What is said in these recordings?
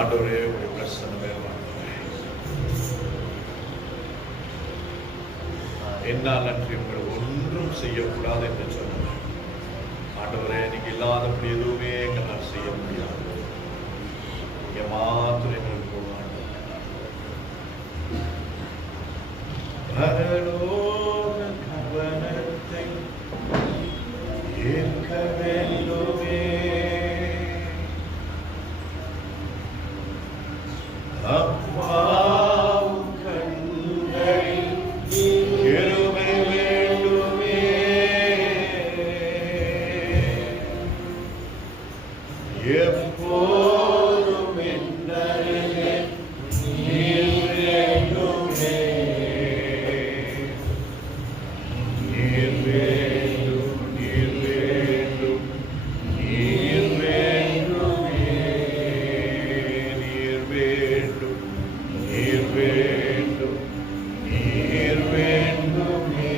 ஆண்டவரே உடைய பிரசன்னம் வேணும். என்னால் அன்றி உங்களை ஒன்றும் செய்யக்கூடாது என்று சொன்னார். ஆண்டவரே நீங்க இல்லாதபடி எதுவுமே எங்களால் செய்ய முடியாது. நீங்க மாத்திரம் எங்களுக்கு போவாங்க. பரலோக கவனத்தை ஏற்க வேண்டுமே, அப்பாவும் கண்களில் கிருபை வேண்டுமே, எப்போதும் என்னருகே நீர் வேண்டுமே, நீர் வேண்டும், நீர் வேண்டும், நீர் வேண்டுமே, நீர் வேண்டும், நீர் வேண்டும், நீர் வேண்டுமே.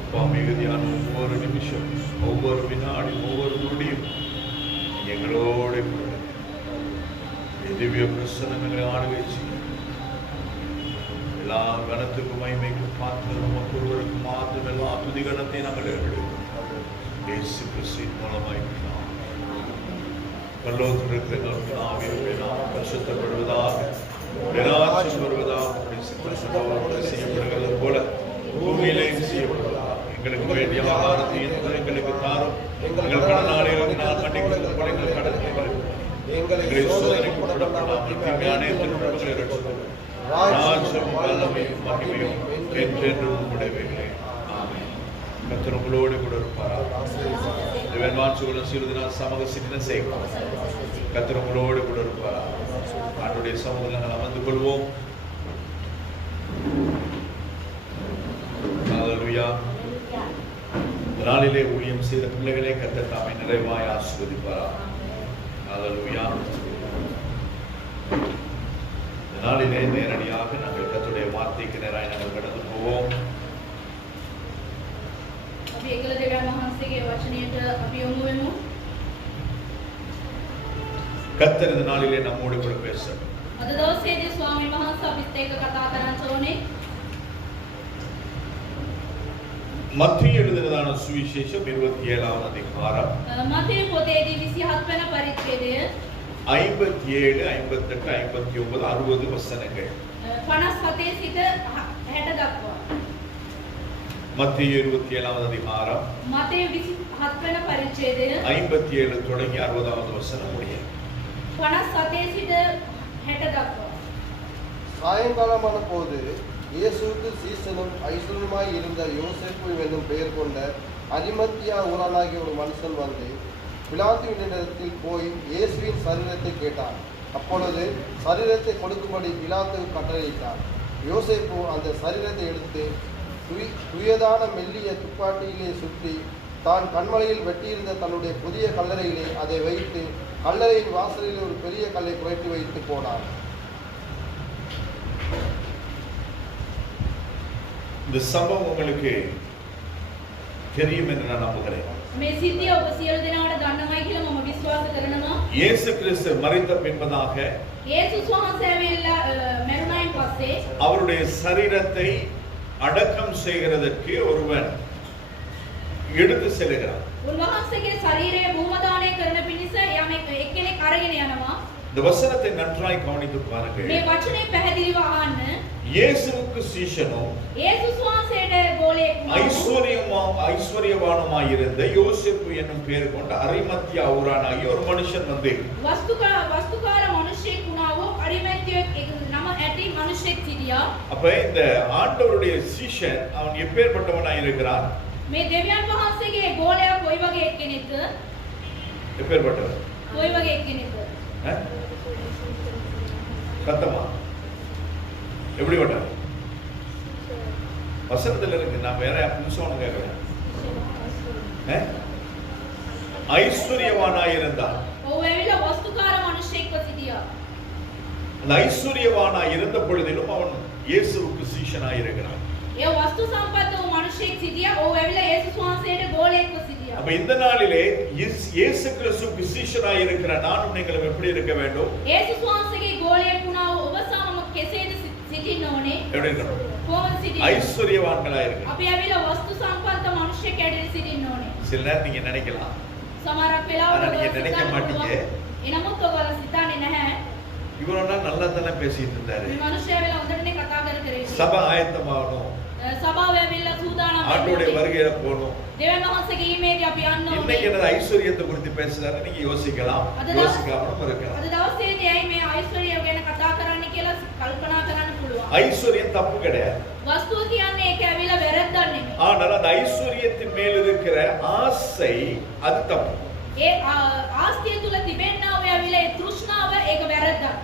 அப்பா, மிகுதியான ஒவ்வொரு நிமிஷம், ஒவ்வொரு வினாடி, ஒவ்வொரு நொடியும் எங்களோட திவ்ய பிரசன்னங்களை ஆளுகை செய்யும். எல்லா கணத்துக்கும் மகிமைக்கும் பார்த்து நமக்கு ஒருவருக்கு மாற்றம் எல்லா துதிகணத்தை நாங்கள் எடுக்கிறோம். இயேசு கிறிஸ்துவின் மூலமாய் பரலோகத்தில் இருக்கிற எங்களுக்கு நாம் பரிசுத்தப்படுவதாக, நிராட்சம் வருவதாக, செய்யப்படுகிறது போல பூமியிலே செய்யப்படுவதாக. எங்களுக்கு வேண்டிய ஆதாரத்தை எங்களுக்கு தாரும். எங்கள் கடனாளிகளுக்கு நான் மன்னிக்கிறது போல எங்கள் கடனை எங்களை சோதனைக்கு உட்படப்படாமல் தீமையான துன்பங்களை ரட்சிக்கும். ராஜ்யமும் வல்லமையும் மகிமையும் என்றென்றும் உம்முடையவைகளே. ஆமென். கர்த்தர் உங்களோடு கூட இருப்பாராக. தேவன் வாஞ்சியுள்ள சிறிதுனால் சமூக சின்ன செய்வோம். கர்த்தர் உங்களோடு கூட இருப்பாராக. ஆண்டவருடைய சமூகத்தில் நாங்கள் அமர்ந்து கொள்வோம். ஹல்லேலூயா. நாளிலே ஊழியம் செய்த பிள்ளைகளே கர்த்தர் தாமே நிறைவாய் ஆசீர்வதிப்பாராக. ஹல்லேலூயா. நாளிலே நேரடியாக நாங்கள் கர்த்தருடைய வார்த்தைக்கு நேராக நாங்கள் கடந்து போவோம். கர்த்தர் இந்த நாளிலே நம்மோடு கூட பேசட்டும். மத்திய எழுதினதான சுவிசேஷம் 27வது அதிகாரம் 57, 58, 59, 60 வசனங்கள். 57 සිට 60 දක්වා. மத்திய 27வது அதிகாரம் மத்தேயு 27 වෙනි පරිච්ඡේදය 57 தொடங்கி 60வது வசனம் முடிய. 57 සිට 60 දක්වා. சாயங்காலமான போது இயேசுவுக்கு சீசனும் ஐஸ்வர்யமாய் இருந்த யோசேப்பு என்னும் பெயர் கொண்ட அரிமத்தியா ஊரானாகிய ஒரு மனுஷன் வந்து பிலாத்துவினிடத்தில் போய் இயேசுவின் சரீரத்தை கேட்டான். அப்பொழுது சரீரத்தை கொடுக்கும்படி பிலாத்துவுக்கு கட்டளையிட்டார். யோசேப்பு அந்த சரீரத்தை எடுத்து துயதான மெல்லிய துப்பாட்டியிலே சுற்றி தான் கண்மலையில் வெட்டியிருந்த தன்னுடைய புதிய கல்லறையிலே அதை வைத்து கல்லறையின் வாசலில் ஒரு பெரிய கல்லை குறைத்து வைத்து போனார். இந்த சம்பவம் உங்களுக்கு தெரியும் என்று நான் நம்புகிறேன். இயேசு கிறிஸ்து மரித்த பின்பதாக அவருடைய சரீரத்தை அடக்கம் செய்கிறதற்கு ஒருவன் எடுத்து செல்கிறான். இந்த வசனத்தை நன்றாய் கவனித்து பாருங்கள். இயேசுவுக்கு சீஷனும் ஐஸ்வர்யவானுமாய் இருந்த யோசேப்பு என்னும் பெயர் கொண்ட அரிமத்தியா ஊரானாகிய ஒரு மனுஷன் வந்து அப்ப இந்த ஆண்டவருடைய சீஷன் அவன் எப்பேற்பட்டவனாய் இருக்கிறான்? எப்பேற்பட்டவன்? சத்தமா எப்படிப்பட்டவன்? வசனத்துல இருக்கு. நான் வேற புதுசா ஒண்ணு கேட்கிறேன். ஐஸ்வர்யவானாய் இருந்தான். அந்த ஐஸ்வர்யவானாய் இருந்த பொழுதிலும் அவன் இயேசுவுக்கு சீஷனாய் இருக்கிறான். அப்ப இந்த நாளிலே இயேசு கிறிஸ்துவுக்கு சீஷராய் இருக்கிற நானும் நீங்களும் எப்படி இருக்க வேண்டும்? යේසුස් වහන්සේගේ ගෝලයෙක් වුණා වූ ඔබ සමම කෙසේද සිටින්න ඕනේ? எப்படி இருக்கணும்? කොහොමද සිටින්නේ? ஐஸ்வர்யவான்களா இருக்கணும். අපි ඇවිල්ලා වස්තු සම්පන්න මිනිස්සෙක් ඇඩේ සිටින්න ඕනේ. சில நேரம் நீங்க நினைக்கலாம், සමහරක් ஆனா நீங்க වෙලාවට நினைக்க மாட்டீங்க. එනමුත් ඔයාලා සිතන්නේ නැහැ. இவரோட நல்லா தானே பேசிட்டு இருந்தாரு. මේ මිනිස්සයා වෙලා හොඳටනේ කතා කර ඉන්නේ. சபை ஆயத்தமாகணும், සභාව ඇවිල්ලා සූදානම් ஆண்டோடைய வருகையில போகணும். දෙවියන් වහන්සේගේ ඊමේදී අපි යන්න ඕනේ. இன்னைக்கு என்ன ஐஸ்வர்யத்தை குறித்து பேசுறாரு, நீங்க யோசிக்கலாம், யோசிக்காமலும் இருக்கலாம். අද දවසේදී ඇයි මේ ஐஸ்வர்යය ගැන කතා කරන්න කියලා කල්පනා කරන්න පුළුවන්. ஐஸ்வர்யம் தப்பு கிடையாது. වස්තුව කියන්නේ ඒක ඇවිල්ලා වැරද්දක් නෙමෙයි. ஆனால் அந்த ஐஸ்வர்யத்தின் மேல் இருக்கிற ஆசை அது தப்பு. ඒ ආස්තිය තුල තිබෙනා ඔය ඇවිල්ලා ඒ තෘෂ්ණාව ඒක වැරද්දක්.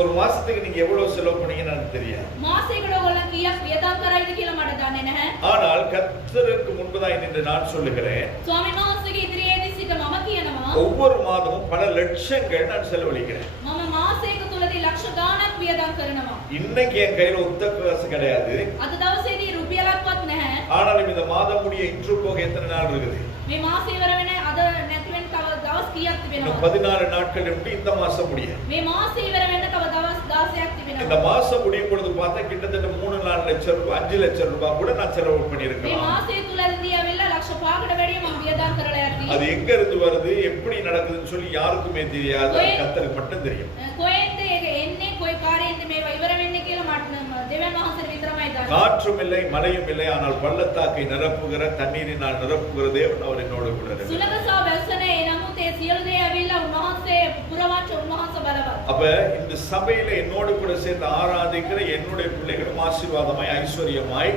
ஒரு மாசத்துக்கு நீங்க எவ்வளவு செலவு பண்ணீங்கன்னு எனக்கு தெரியாது. මාසයකට ඔයගොල්ලෝ කීයක් වියදම් කරයිද කියලා මට දන්නේ නැහැ. ஆனால் கர்த்தருக்கு முன்பதாய் நின்று நான் சொல்லுகிறேன், ස්වාමීන් වහන්සේගේ ඉදිරියේදී සිට මම කියනවා ஒவ்வொரு மாதமும் பல லட்சங்கள் நான் செலவழிக்கிறேன். මම මාසයක තුලදී ලක්ෂ ගාණක් වියදම් කරනවා. இன்னைக்கு என் கையில ஒத்த காசு கிடையாது. අද දවසේදී රුපියලක්වත් නැහැ. ஆனாலும் இந்த மாதம் முடிய இன்று போக எத்தனை நாள் இருக்குது? මේ මාසය ඉවර වෙන අද නැති වෙන තව දවස් කීයක් இன்னும் තිබෙනවද? 14 நாட்கள் இருந்து இந்த மாசம் முடிய. මේ මාසය ඉවර වෙන්න තව දවස් 16ක් இந்த තිබෙනවා. மாசம் முடியும் பொழுது பார்த்தா கிட்டத்தட்ட 3-4 லட்சம் ரூபாய் 5 லட்சம் ரூபாய் கூட நான் செலவு මේ பண்ணியிருக்கலாம். මාසය තුලදී ඇවිල්ලා ලක්ෂ 5කට වැඩිය මම වියදම් කරලා යති. அது எங்க இருந்து வருது, எப்படி நடக்குதுன்னு சொல்லி யாருக்குமே தெரியாது, கர்த்தருக்கு மட்டும் தெரியும். කොහෙන්ද ඒක එන්නේ, කොයි කාර්යයෙන්ද මේවා ඉවර වෙන්නේ කියලා මට දෙවියන් වහන්සේට විතරමයි දන්නේ. காற்றும் இல்லை மழையும் இல்லை, ஆனால் பள்ளத்தாக்கை நிரப்புகிற தண்ணீரினால் நிரப்புகிற தேவன் அவர் என்னோடு கூட இருக்கிறார். සුලකසා වැස්සනේ නමුත් ඒ සියලු දේ ඇවිල්ලා උන්වහන්සේ පුරවච්ච උන්වහන්සේ බලවත්. அப்ப இந்த சபையில என்னோடு கூட சேர்ந்து ஆராதிக்கிற என்னுடைய பிள்ளைகளும் ஆசீர்வாதமாய் ஐஸ்வர்யமாய்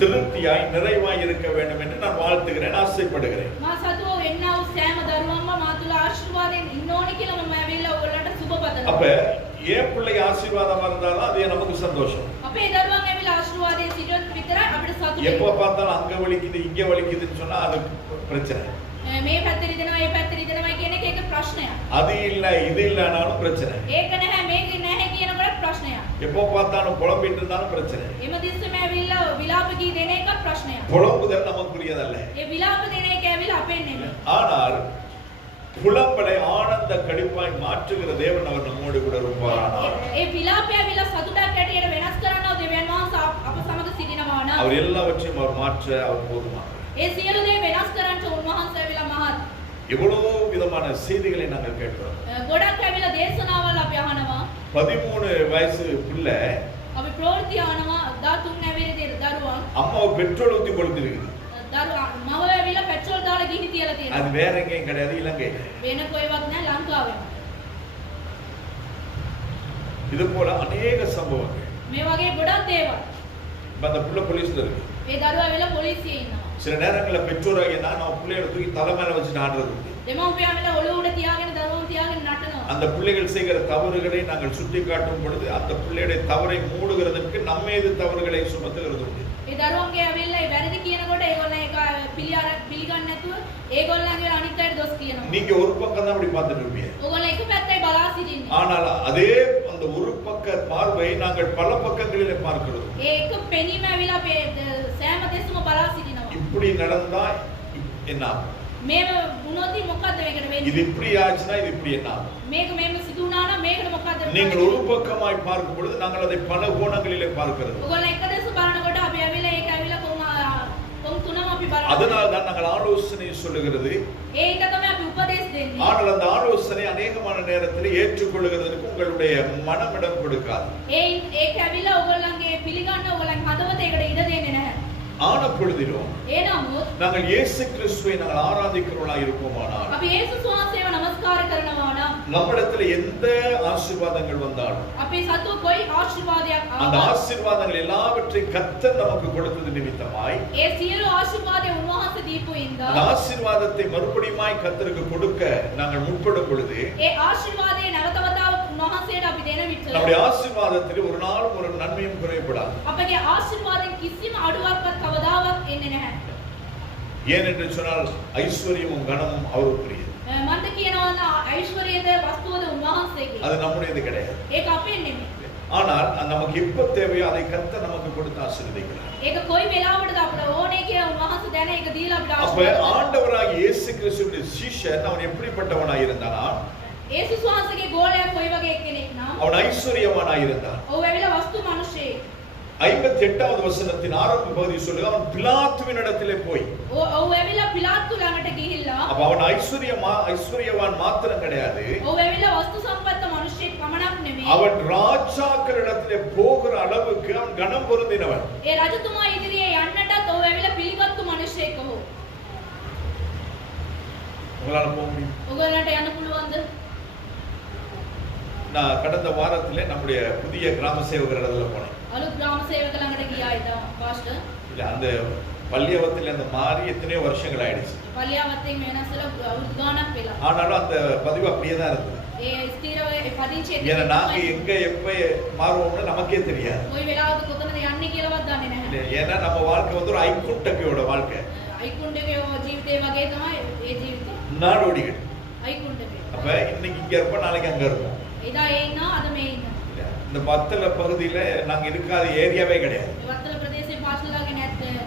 திருப்தியாய் நிறைவாய் இருக்க வேண்டும் என்று நான் வாழ்த்துகிறேன், ஆசைப்படுகிறேன். මා සතුව එන්නා වූ සෑම දරුවන්ම මා තුල ආශිර්වාදයෙන් ඉන්න ඕනේ කියලා මම ඇවිල්ලා ඔයගොල්ලන්ට සුබ அப்ப පතනවා. என் பிள்ளை ஆசீர்வாதமா இருந்தாலும் அது நமக்கு சந்தோஷம். අපේ දරුවන් ඇවිල්ලා ආශිර්වාදයෙන් සිටියොත් විතරයි අපිට සතුටු எப்ப වෙන්නේ. பார்த்தாலும் அங்க வலிக்குது இங்க வலிக்குதுன்னு சொன்னா அது பிரச்சனை. මේ පැත්තේ රිදෙනවා ඒ පැත්තේ රිදෙනවා කියන එක ඒක ප්‍රශ්නයක්. அது இல்ல இது இல்லனாலும் பிரச்சனை. ඒක නැහැ මේක නැහැ කියනකොට ප්‍රශ්නයක්. எப்போ பார்த்தாலும் புலம்பிட்டு இருந்தாலும் பிரச்சனை. එම දිස්සම ඇවිල්ලා විලාප ගී දෙන එක ප්‍රශ්නයක්. புலம்புதல் நமக்குரியதல்ல. ඒ විලාප දෙන එක ඇවිල්ලා අපේ නෙමෙයි. ஆனால் புலம்பலை ஆனந்த கடிப்பாய் மாற்றுகிற தேவன் அவர் நம்மோடு கூட இருப்பாரானால் ඒ විලාපය ඇවිල්ලා සතුටක් ඇටියට වෙනස් කරනවා දෙවියන් වහන්සේ අප සමග සිටිනවා නම් அவர் எல்லாவற்றையும் அவர் மாற்ற அவர் போதுமானவர். ඒ සියලු දේ වෙනස් කරන්න උන්වහන්සේ ඇවිල්ලා මහත්. எவ்வளவோ விதமான செய்திகளை நாங்கள் கேட்கிறோம். ගොඩක් ඇවිල්ලා දේශනාවල් අපි අහනවා. 13 வயசு பிள்ளை අපි ප්‍රවෘත්ති අහනවා 13 ඇවිල්ලා දරුවන් அம்மாவை பெட்ரோல் ஊத்தி கொளுத்திருக்குது. මව ඇවිල්ලා පෙට්‍රෝල් දාලා ගිනි තියලා அது තියෙනවා. வேற எங்கேயும் கிடையாது, இலங்கையில. වෙන කොහෙවත් නැහැ ලංකාවේ. இது போல அநேக சம்பவங்கள். මේ වගේ ගොඩක් දේවල්. இப்ப அந்த புள்ள போலீஸ்ல இருக்கு. මේ දරුවා ඇවිල්ලා පොලිසියේ ඉන්නවා. சில நேரங்களில் பெற்றோராகிய நான் நம்ம பிள்ளைகளை தூக்கி தலை மேல வச்சு ஆடுறது உண்டு. දෙමව්පියන් ඇවිල්ලා ඔළුව උඩ තියාගෙන දරුවන් තියාගෙන නටනවා. அந்த பிள்ளைகள் செய்கிற தவறுகளை நாங்கள் சுட்டி காட்டும் பொழுது அந்த பிள்ளையுடைய தவறை மூடுகிறதற்கு நம்ம மீது தவறுகளை சுமத்துகிறது உண்டு. ඒ දරුවන්ගේ ඇවිල්ලා ඒ වැරදි කියනකොට ඒගොල්ලෝ ඒක පිළිගන්නේ නැතුව ඒගොල්ලන්ගේ අනිත් අයට දොස් කියනවා. நீங்க ஒரு பக்கம் தான் அப்படி பார்த்துட்டு இருப்பீங்க. ඕගොල්ලෝ එක පැත්තයි බලා සිටින්නේ. ஆனால் அதே அந்த ஒரு பக்க பார்வை நாங்கள் பல பக்கங்களிலே பார்க்கிறோம். ඒ එක පෙනීම ඇවිල්ලා අපේ සෑම දෙස්සම බලා සිටිනවා. இப்படி நடந்தா என்ன ஆகும்? මේව වුණොත් මොකද්ද මේකට இது වෙන්නේ? இப்படி ஆச்சுன்னா இது இப்படி என்ன ஆகும்? මේක මෙහෙම සිදු වුණා නම් මේකට මොකද්ද நீங்கள் වෙන්නේ? ஒரு பக்கமாய் பார்க்கும் பொழுது நாங்கள் அதை பல கோணங்களிலே பார்க்கிறது. ඕගොල්ලෝ එක දෙස බලනකොට අපි ඇවිල්ලා ඒක ඇවිල්ලා කොම් තුනම අපි බලනවා. அதனால் தான் நாங்கள் ஆலோசனை சொல்லுகிறது. ඒක තමයි අපි උපදේශ දෙන්නේ. ஆனால் அந்த ஆலோசனை அநேகமான நேரத்தில் ஏற்றுக்கொள்ளுகிறதுக்கு உங்களுடைய மனமிடம் கொடுக்காது. ඒක ඇවිල්ලා ඕගොල්ලන්ගේ පිළිගන්න ඕගොල්ලන් හදවත ඒකට ඉඩ දෙන්නේ නැහැ. ஆன பொழுதிலும் ඒ නමුත් நாங்கள் இயேசு கிறிஸ்துவை நாங்கள் ஆராதிக்கிறவர்களாக இருப்போமானால் අපි යේසුස් වහන්සේව නමස්කාර කරනවා නම් நம்மிடத்துல எந்த ஆசீர்வாதங்கள் வந்தாலும் අපි සතුව කොයි ආශිර්වාදයක් அந்த ආවත් ஆசீர்வாதங்கள் எல்லாவற்றையும் கர்த்தர் நமக்கு கொடுத்தது நிமித்தமாய் ඒ සියලු ආශිර්වාදය උන්වහන්සේ දීපු அந்த ඉඳා ஆசீர்வாதத்தை மறுபடியுமாய் கர்த்தருக்கு கொடுக்க நாங்கள் முற்படும் பொழுது ඒ ආශිර්වාදය නැවත වතාවක් උන්වහන්සේට අපි දෙන විට நம்முடைய ஆசீர்வாதத்தில் ஒரு நாளும் ஒரு நன்மையும் குறைபடாது. අපගේ ආශිර්වාදයෙන් කිසිම අඩුවක්වත් කවදාවත් එන්නේ නැහැ. ஏனென்று சொன்னால் ஐஸ்வர்யமும் கனமும் அவருக்குரியது. මන්ද කියනවා නම් ඓශ්වර්යයද වස්තුවද උන්වහන්සේගේ. அது நம்முடையது கிடையாது. ඒක අපේ නෙමෙයි. ஆனால் நமக்கு எப்ப தேவையோ அதை கர்த்தர் நமக்கு கொடுத்து ஆசீர்வதிக்கிறார். ඒක කොයි වෙලාවටද අපිට ඕනේ කියලා උන්වහන්සේ දැන ඒක දීලා අපිට அப்ப ආශිර්වාද ஆண்டவராகிய இயேசு கிறிஸ்துவின் சீஷன் அவன் எப்படிப்பட்டவனாய் இருந்தானா? යේසුස් වහන්සේගේ ගෝලයා කොයි වගේ කෙනෙක් නම් அவன் ஐஸ்வர்யவானாய் இருந்தான். ඔහු ඇවිල්ලා වස්තු මිනිසෙක්. 58வது வசனத்தின் ஆரம்ப பகுதி சொல்லுது, அவன் பிலாத்துவின் இடத்திலே போய். ඔහු ඇවිල්ලා පිලාතු ළඟට ගිහිල්ලා அப்ப அவன் ஐஸ்வர்யவான் மாத்திரம் கிடையாது, ඔහු ඇවිල්ලා වස්තු සම්පන්න මිනිසෙක් පමණක් නෙමෙයි. அவன் ராஜாக்களிடத்திலே போகிற அளவுக்கு அவன் கனம் பொருந்தினவன். ඒ රජතුමා ඉදිරියේ යන්නටත් ඔහු ඇවිල්ලා පිළිගත්තු මිනිසෙක් ඔහු. உங்களால போக முடியும்? ඔයගොල්ලන්ට යන්න පුළුවන්ද? நான் கடந்த வாரத்திலே நம்முடைய புதிய கிராம சேவகர் இடத்துல போனேன். අලුත් ග්‍රාම සේවක ළඟට ගියා ඉත පාස්ටර්. இல்ல அந்த பள்ளியவத்தில் அந்த மாறி எத்தனையோ வருஷங்கள் ஆயிடுச்சு. පල්ලියාවතෙන් වෙනස්ලා අවුරුදු ගාණක් වෙලා. ஆனாலும் அந்த பதிவு அப்படியே தான் இருந்தது. ඒ ස්ථිරව පදිංචි ஏன்னா நாங்க எங்க எப்ப மாறுவோம்னு நமக்கே தெரியாது. කොයි වෙලාවද කොතනද යන්නේ කියලාවත් දන්නේ இல்ல, නැහැ. ஏன்னா நம்ம வாழ்க்கை வந்து ஒரு ஐக்குண்டகையோட வாழ்க்கை, අයිකුණ්ඩගේ ජීවිතේ වගේ තමයි ඒ ජීවිතේ. நாடோடிகள். අයිකුණ්ඩගේ. அப்ப இன்னைக்கு இங்க இருப்போம், நாளைக்கு அங்க இருப்போம். එදා ඒ ඉන්නවා අද මේ ඉන්නවා. இல்ல, இந்த பத்தல பகுதியில நாங்க இருக்காத ஏரியாவே கிடையாது. ඒ වත්තල ප්‍රදේශයේ පාස්ටර්ලාගේ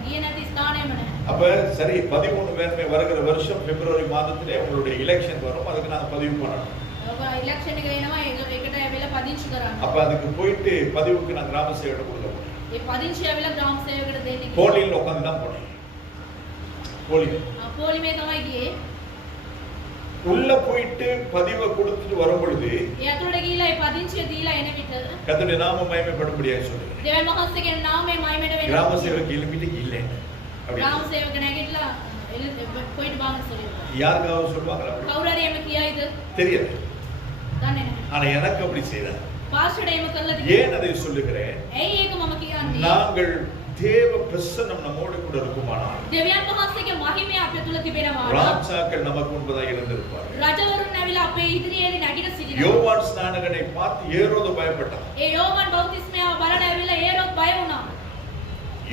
ගියේ නැති ස්ථානයම නැහැ. அப்ப சரி 13 பேருமே வருகிற வருஷம் பிப்ரவரி மாதத்திலே உங்களுடைய எலெக்ஷன் வரும், அதுக்கு நாங்க பதிவு பண்ணணும். ඔබ ඉලෙක්ෂන් එක එනවා ඒකට ඇවිල්ලා පදිංචි කරන්න. அப்ப அதுக்கு போயிட்டு பதிவுக்கு நான் கிராம சேவகர் கொடுக்க போனேன். ඒ පදිංචි ඇවිල්ලා ග්‍රාම සේවකයට දෙන්න කිව්වා. போலியில் உட்கார்ந்து தான் போனேன். போலியில் පොලිමේ තමයි ගියේ. உள்ள போயிட்டு பதிவை கொடுத்துட்டு வரும் பொழுது ඒ ඇතුළට ගිහිල්ලා ඒ පදිංචිය දීලා එන විට கர்த்தருடைய நாம மகிமைப்படும்படியாக சொல்லுங்க. දෙවියන් වහන්සේගේ නාමය මහිමයට වෙන්න. கிராம சேவகர் எழுப்பிட்டு இல்லை அப்படி ග්‍රාම සේවක නැගිටලා කොයිට බාන්න සොලියෝ. யாருக்காவது சொல்லுவாங்களா? அப்படி කවුරු හරි එම කියයිද? தெரியல. දන්නේ නැහැ. ஆனா எனக்கு அப்படி செய்யறாங்க. පාස්ටර්ට එම කළා ද? ஏன் அதை சொல்லுகிறேன்? ඇයි ඒක මම කියන්නේ? நாங்கள் தேவ பிரசன்னம் நம்மோடு கூட இருக்குமானால் දෙවියන් වහන්සේගේ මහිමය අපේ තුල තිබෙනවා. ராஜாக்கள் நமக்கு முன்பதாக இருந்திருப்பார்கள். රජවරුන් ඇවිල්ලා අපේ ඉදිරියේදී නැගිට සිටිනවා. யோவான் ஸ்நானகனை பார்த்து ஏரோது பயப்பட்டான். ඒ යෝහන් බෞතිස්මයාව බලන ඇවිල්ලා ඒරොත් බය වුණා.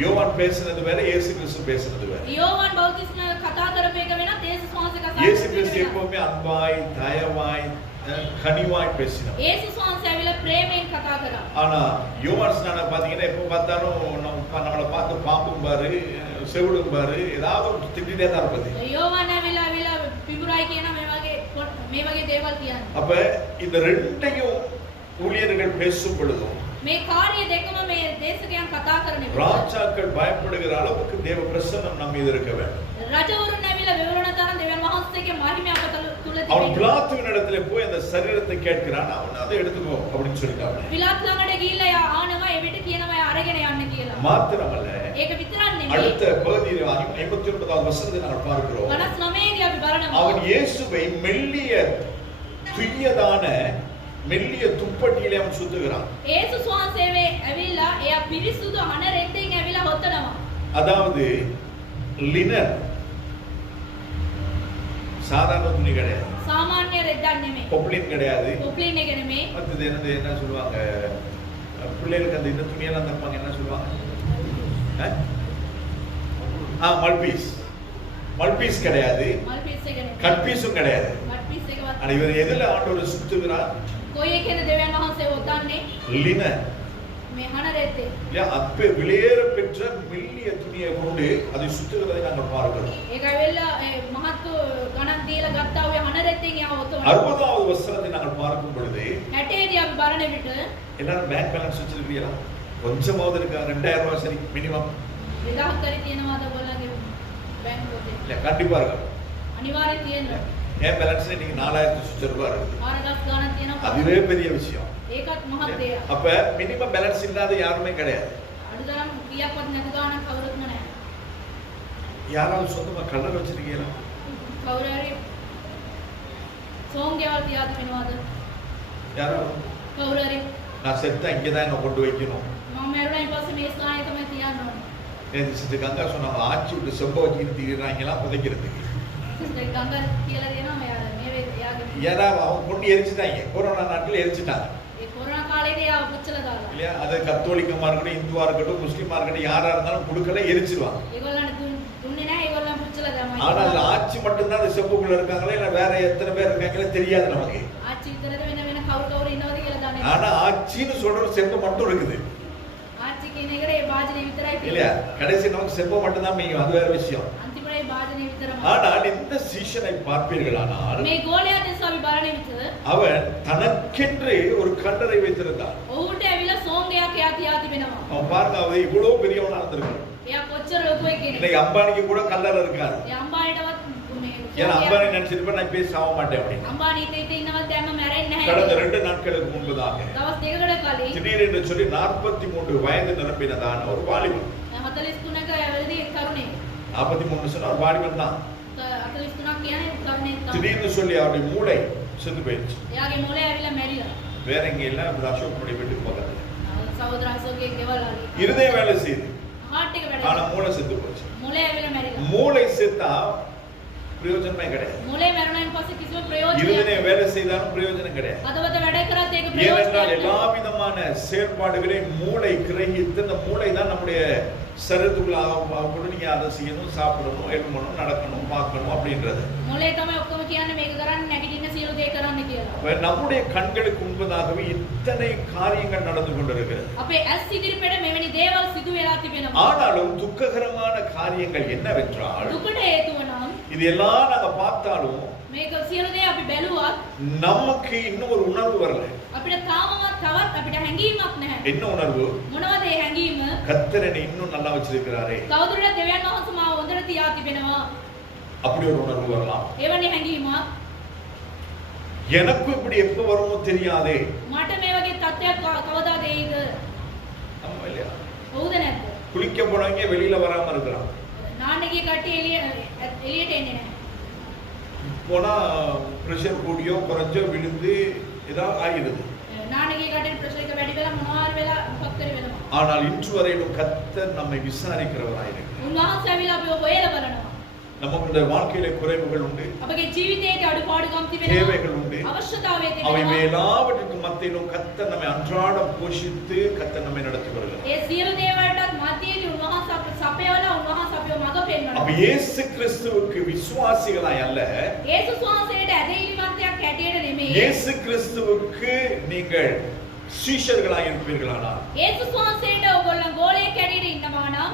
யோவான் பேசினது வேற, இயேசு கிறிஸ்து பேசினது வேற. යෝහන් බෞතිස්මයා කතා කරපු එක වෙනත් යේසුස් වහන්සේ කතා இயேசு කරපු එක கிறிஸ்து වෙනත්. எப்பவுமே அன்பாய், தயவாய், கனிவாய் பேசினார். යේසුස් වහන්සේ ඇවිල්ලා ප්‍රේමයෙන් කතා කරා. ஆனா யோவான் ஸ்நானகன் பாத்தீங்கன்னா எப்ப பார்த்தாலும் நம்மளை பார்த்து பாம்பும் பாரு, செவிடும் பாரு, ஏதாவது ஒரு திட்டிட்டே தான் இருப்பது. යෝහන් ඇවිල්ලා පිඹුරයි කියන මේ වගේ දේවල් කියන්නේ. அப்ப இந்த ரெண்டையும் ஊழியர்கள் பேசும் பொழுதும் මේ කාර්ය දෙකම මේ දේශකයන් කතා කරන විට ராஜாக்கள் பயப்படுகிற அளவுக்கு தேவ பிரசன்னம் நம்ம மீது இருக்க வேண்டும். රජවරුන් ඇවිල්ලා විවරණ තරම් දෙවියන් වහන්සේගේ මහිමය අප තුල அவன் තිබෙනවා. பிலாத்துவின் இடத்துல போய் அந்த சரீரத்தை கேட்கிறான், அவன் அதை எடுத்துக்கோ அப்படின்னு சொல்லிட்டாங்க. පිලාත් ළඟට ගිහිල්ලා යා ආනවා ඒ විට කියනවා යා අරගෙන යන්න කියලා. மாத்திரமல்ல, ඒක විතරක් නෙමෙයි. அடுத்த பகுதியில் 59வது வசனத்தை நாங்கள் பார்க்கிறோம். 59 දී අපි බලනවා. அவன் இயேசுவை மெல்லிய துய்யதான மெல்லிய துப்பட்டியிலே அவன் சுத்துகிறான். යේසුස් වහන්සේ ඇවිල්ලා එයා පිරිසුදු හන රෙද්දෙන් ඇවිල්ලා හොතනවා. அதாவது லினன் சாதாரண துணி கிடையாது, සාමාන්‍ය රෙද්දක් නෙමෙයි. பொப்ளின் கிடையாது. කොප්ලින් එක නෙමෙයි. அடுத்தது என்னது, என்ன சொல்லுவாங்க பிள்ளைகளுக்கு அந்த இந்த துணியெல்லாம் தப்பாங்க, என்ன சொல்லுவாங்க? மல்பீஸ். மல்பீஸ் கிடையாது, මල් පිස් එක නෙමෙයි. கட்பீஸும் கிடையாது. මල් පිස් එකවත් ஆனா இவர் எதுல ஆண்டவர் சுத்துகிறார்? කොයි එකේද දෙවියන් වහන්සේ හොතන්නේ? லினன். මේ හන රෙද්දේ. இல்லையா? அப்ப வெளியேற பெற்ற மெல்லிய துணியை கொண்டு அதை சுத்துகிறதை நாங்கள் பார்க்கிறோம். ඒක ඇවිල්ලා මහත් ගණන් දීලා ගත්තා ඔය හන රෙද්දෙන් යා හොතනවා. 60வது வசனத்தை நாங்கள் பார்க்கும் பொழுது 60 දී අපි බලන විට எல்லாரும் பேங்க் பேலன்ஸ் வச்சிருக்கீங்களா? கொஞ்சமாவது இருக்கா? 2000 ரூபாய் சரி மினிமம். 2000 කරි තියෙනවාද ඔයගොල්ලන්ගේ බැංකුව පොතේ? இல்ல, கண்டிப்பா இருக்கா? අනිවාර්යෙන් තියෙනවා. என் பேலன்ஸ் இன்னைக்கு 4000 ரூபாய் இருக்கு. 4000 ගණන් තියෙනවා. அதுவே பெரிய விஷயம். ඒකත් මහත් දෙයක්. அப்ப மினிமம் பேலன்ஸ் இல்லாத யாருமே கிடையாது. අඩුතරම් කීයක්වත් නැති ගාණක් කවුරුත්ම නැහැ. யாராவது சொந்தமா கலர் வச்சிருக்கீங்களா? කවුරු හරි සෝන් ගෙවල් තියාද වෙනවද? யாராவது? කවුරු හරි நான் செத்தா இங்கதான் என்ன கொண்டு வைக்கணும். මම මැරුණා ඊට පස්සේ මේ ස්ථානයේ තමයි තියන්න ඕනේ. நேற்று சித்து கங்கா சொன்னாங்க, ஆட்சி விட்டு செம்ப வச்சுக்கிட்டு தீர்றாங்களாம் புதைக்கிறதுக்கு. සිස්ටර් ගංගා කියලා දෙනවා මේ එයාගේ ஏன்னா அவங்க கொண்டு எரிச்சுட்டாங்க, கொரோனா நாட்டில் எரிச்சுட்டாங்க ඒ කොරෝනා කාලේදී යා පුච්චලා දාලා. இல்லையா? அது கத்தோலிக்கமா இருக்கட்டும், இந்துவா இருக்கட்டும், முஸ்லீமா இருக்கட்டும், யாரா இருந்தாலும் கொடுக்கல எரிச்சிருவாங்க. ඒගොල්ලන්ට දුන්නේ නැහැ. ඒගොල්ලන් පුච්චලා දැම්මා. ஆனா அதுல ஆட்சி மட்டும்தான் அந்த செம்புக்குள்ள இருக்காங்களா இல்ல வேற எத்தனை பேர் இருக்காங்களோ தெரியாது நமக்கு. ආච්චි විතරද වෙන කවුරු ඉන්නවද කියලා දන්නේ ஆனா ஆச்சின்னு சொல்ற செப்பம் மட்டும் இருக்குது ආච්චි කියන එකට ඒ වාදනේ විතරයි இல்லையா? கடைசி நமக்கு செப்பம் மட்டும் தான் மீயும், அது வேற விஷயம். අන්තිමට ඒ වාදනේ විතරම. ஆனால் இந்த சீஷனை பார்ப்பீர்களானால் මේ ගෝලයා දෙස අපි බලන විට அவன் தனக்கென்று ஒரு கல்லறை வைத்திருந்தான். ඔහුට ඇවිල්ලා සෝංගයක් එයා තියා තිබෙනවා. அவன் பாருங்க, அவன் இவ்வளவு பெரியவனா இருந்திருக்கான். එයා කොච්චර ලොකු කෙනෙක්ද? இன்னைக்கு அம்பானிக்கு கூட கல்லறை இருக்காது. ඒ අම්බානිටවත් මේ ஏன்னா அம்பானி நினைச்சிருப்ப நான் பேச ஆக மாட்டேன் அப்படின்னு. අම්බානි හිතේ ඉන්නවත් දැම්ම මැරෙන්නේ නැහැ. கடந்த 2 நாட்களுக்கு முன்பதாக දවස් දෙකකට කලින් திடீரென்று சொல்லி 43 வயது நிரம்பினதான ஒரு வாலிபன். 43ක ඇවිල්දී කරුණේ. 43 சொன்னா ஒரு வாலிபன் தான். 43ක් කියන්නේ කරුණේ තමයි. திடீர்னு சொல்லி அவருடைய மூளை செத்து போயிடுச்சு. එයාගේ මොලේ ඇවිල්ලා මැරිලා. வேற எங்க இல்ல, அசோக் படி வீட்டுக்கு போகாது. සහෝදර අශෝකගේ ගෙවල් වල. இருதயம் வேலை செய்யுது, හાર્ට් එක වැඩ ஆனா කරනවා. மூளை செத்து போச்சு. මොලේ ඇවිල්ලා මැරිලා. மூளை செத்தா பிரயோஜனமே கிடையாது. මොලේ මැරුණාන් පස්සේ කිසිම ප්‍රයෝජනයක් இருதயம் வேலை செய்தாலும் பிரயோஜனம் கிடையாது. හදවත වැඩ කරත් ඒක ஏனென்றால் ප්‍රයෝජනයක් எல்லா නැහැ. விதமான செயற்பாடுகளையும் மூளை கிரகித்து, இந்த மூளை தான் நம்முடைய சரீரத்துக்குள்ள நீங்க அதை செய்யணும், சாப்பிடணும், எழுமணும், நடக்கணும், பார்க்கணும் அப்படின்றது. මොලේ තමයි ඔක්කොම කියන්නේ මේක කරන්න නැගිටින්න සියලු දේ කරන්න කියලා. அப்ப நம்முடைய கண்களுக்கு முன்பதாகவே இத்தனை காரியங்கள் நடந்து கொண்டிருக்கிறது. අපේ ඇස් ඉදිරිපිට මෙවැනි දේවල් සිදු වෙලා තිබෙනවා. ஆனாலும் துக்ககரமான காரியங்கள் என்னவென்றால், දුකට හේතුව නම් இது எல்லாம் நாங்க பார்த்தாலும் මේක සියලු දේ අපි බැලුවත් நமக்கு இன்னும் ஒரு உணர்வு வரல. අපිට තාමවත් තවත් අපිට හැඟීමක් නැහැ. என்ன உணர்வு? මොනවද ඒ හැඟීම? கர்த்தர் என்னை இன்னும் நல்லா வச்சிருக்கிறாரே, තවදුරටත් දෙවියන් වහන්සේ මාව හොඳට තියා තිබෙනවා. அப்படி ஒரு உணர்வு வரலாம். එවැනි හැඟීමක් எனக்கும் இப்படி எப்ப வருமோ தெரியாதே. මට මේ වගේ තත්ත්වයක් කවදාද එයිද? ஆமா இல்லையா? හවුද නැද්ද? குளிக்க போனவங்க வெளியில வராம இருக்கிறான். නාන්නගේ කට්ටිය එළියට එන්නේ නැහැ. போனா பிரஷர் கூடியோ குறைஞ்சோ விழுந்து ஏதாவது ஆகிடுது. නාන්නගේ කට්ටිය ප්‍රෙෂර් එක වැඩි වෙලා මොනවා හරි වෙලා මොකක් හරි වෙනවා. ஆனால் இன்று வரையிலும் கர்த்தர் நம்மை விசாரிக்கிறவராயிருக்கிறார். උන්වහන්සේ ඇවිල්ලා අපිව හොයලා බලනවා. நமக்கு வாழ்க்கையில குறைவுகள் உண்டு, අපගේ ජීවිතයේ අඩුපාඩුකම් තිබෙනවා. தேவைகள் உண்டு. අවශ්‍යතාවය அவை තිබෙනවා. எல்லாவற்றுக்கும் மத்தியிலும் கர்த்தர் நம்மை அன்றாடம் போஷித்து கர்த்தர் நம்மை நடத்தி வருகிறார். ඒ සියලු දේවල්ටත් මැදියේදී උන්වහන්සේ අපට සපයවලා උන්වහන්සේ අපිව මඟ அப்ப පෙන්වනවා. இயேசு கிறிஸ்துவுக்கு விசுவாசிகளாய் அல்ல, යේසුස් වහන්සේට ඇදහිලිවන්තයක් හැටියට නෙමෙයි. இயேசு கிறிஸ்துவுக்கு நீங்கள் சீஷர்களாய் இருப்பீர்களானால், යේසුස් වහන්සේට ඔයගොල්ලෝ ගෝලයෙක් හැටියට ඉන්නවා නම්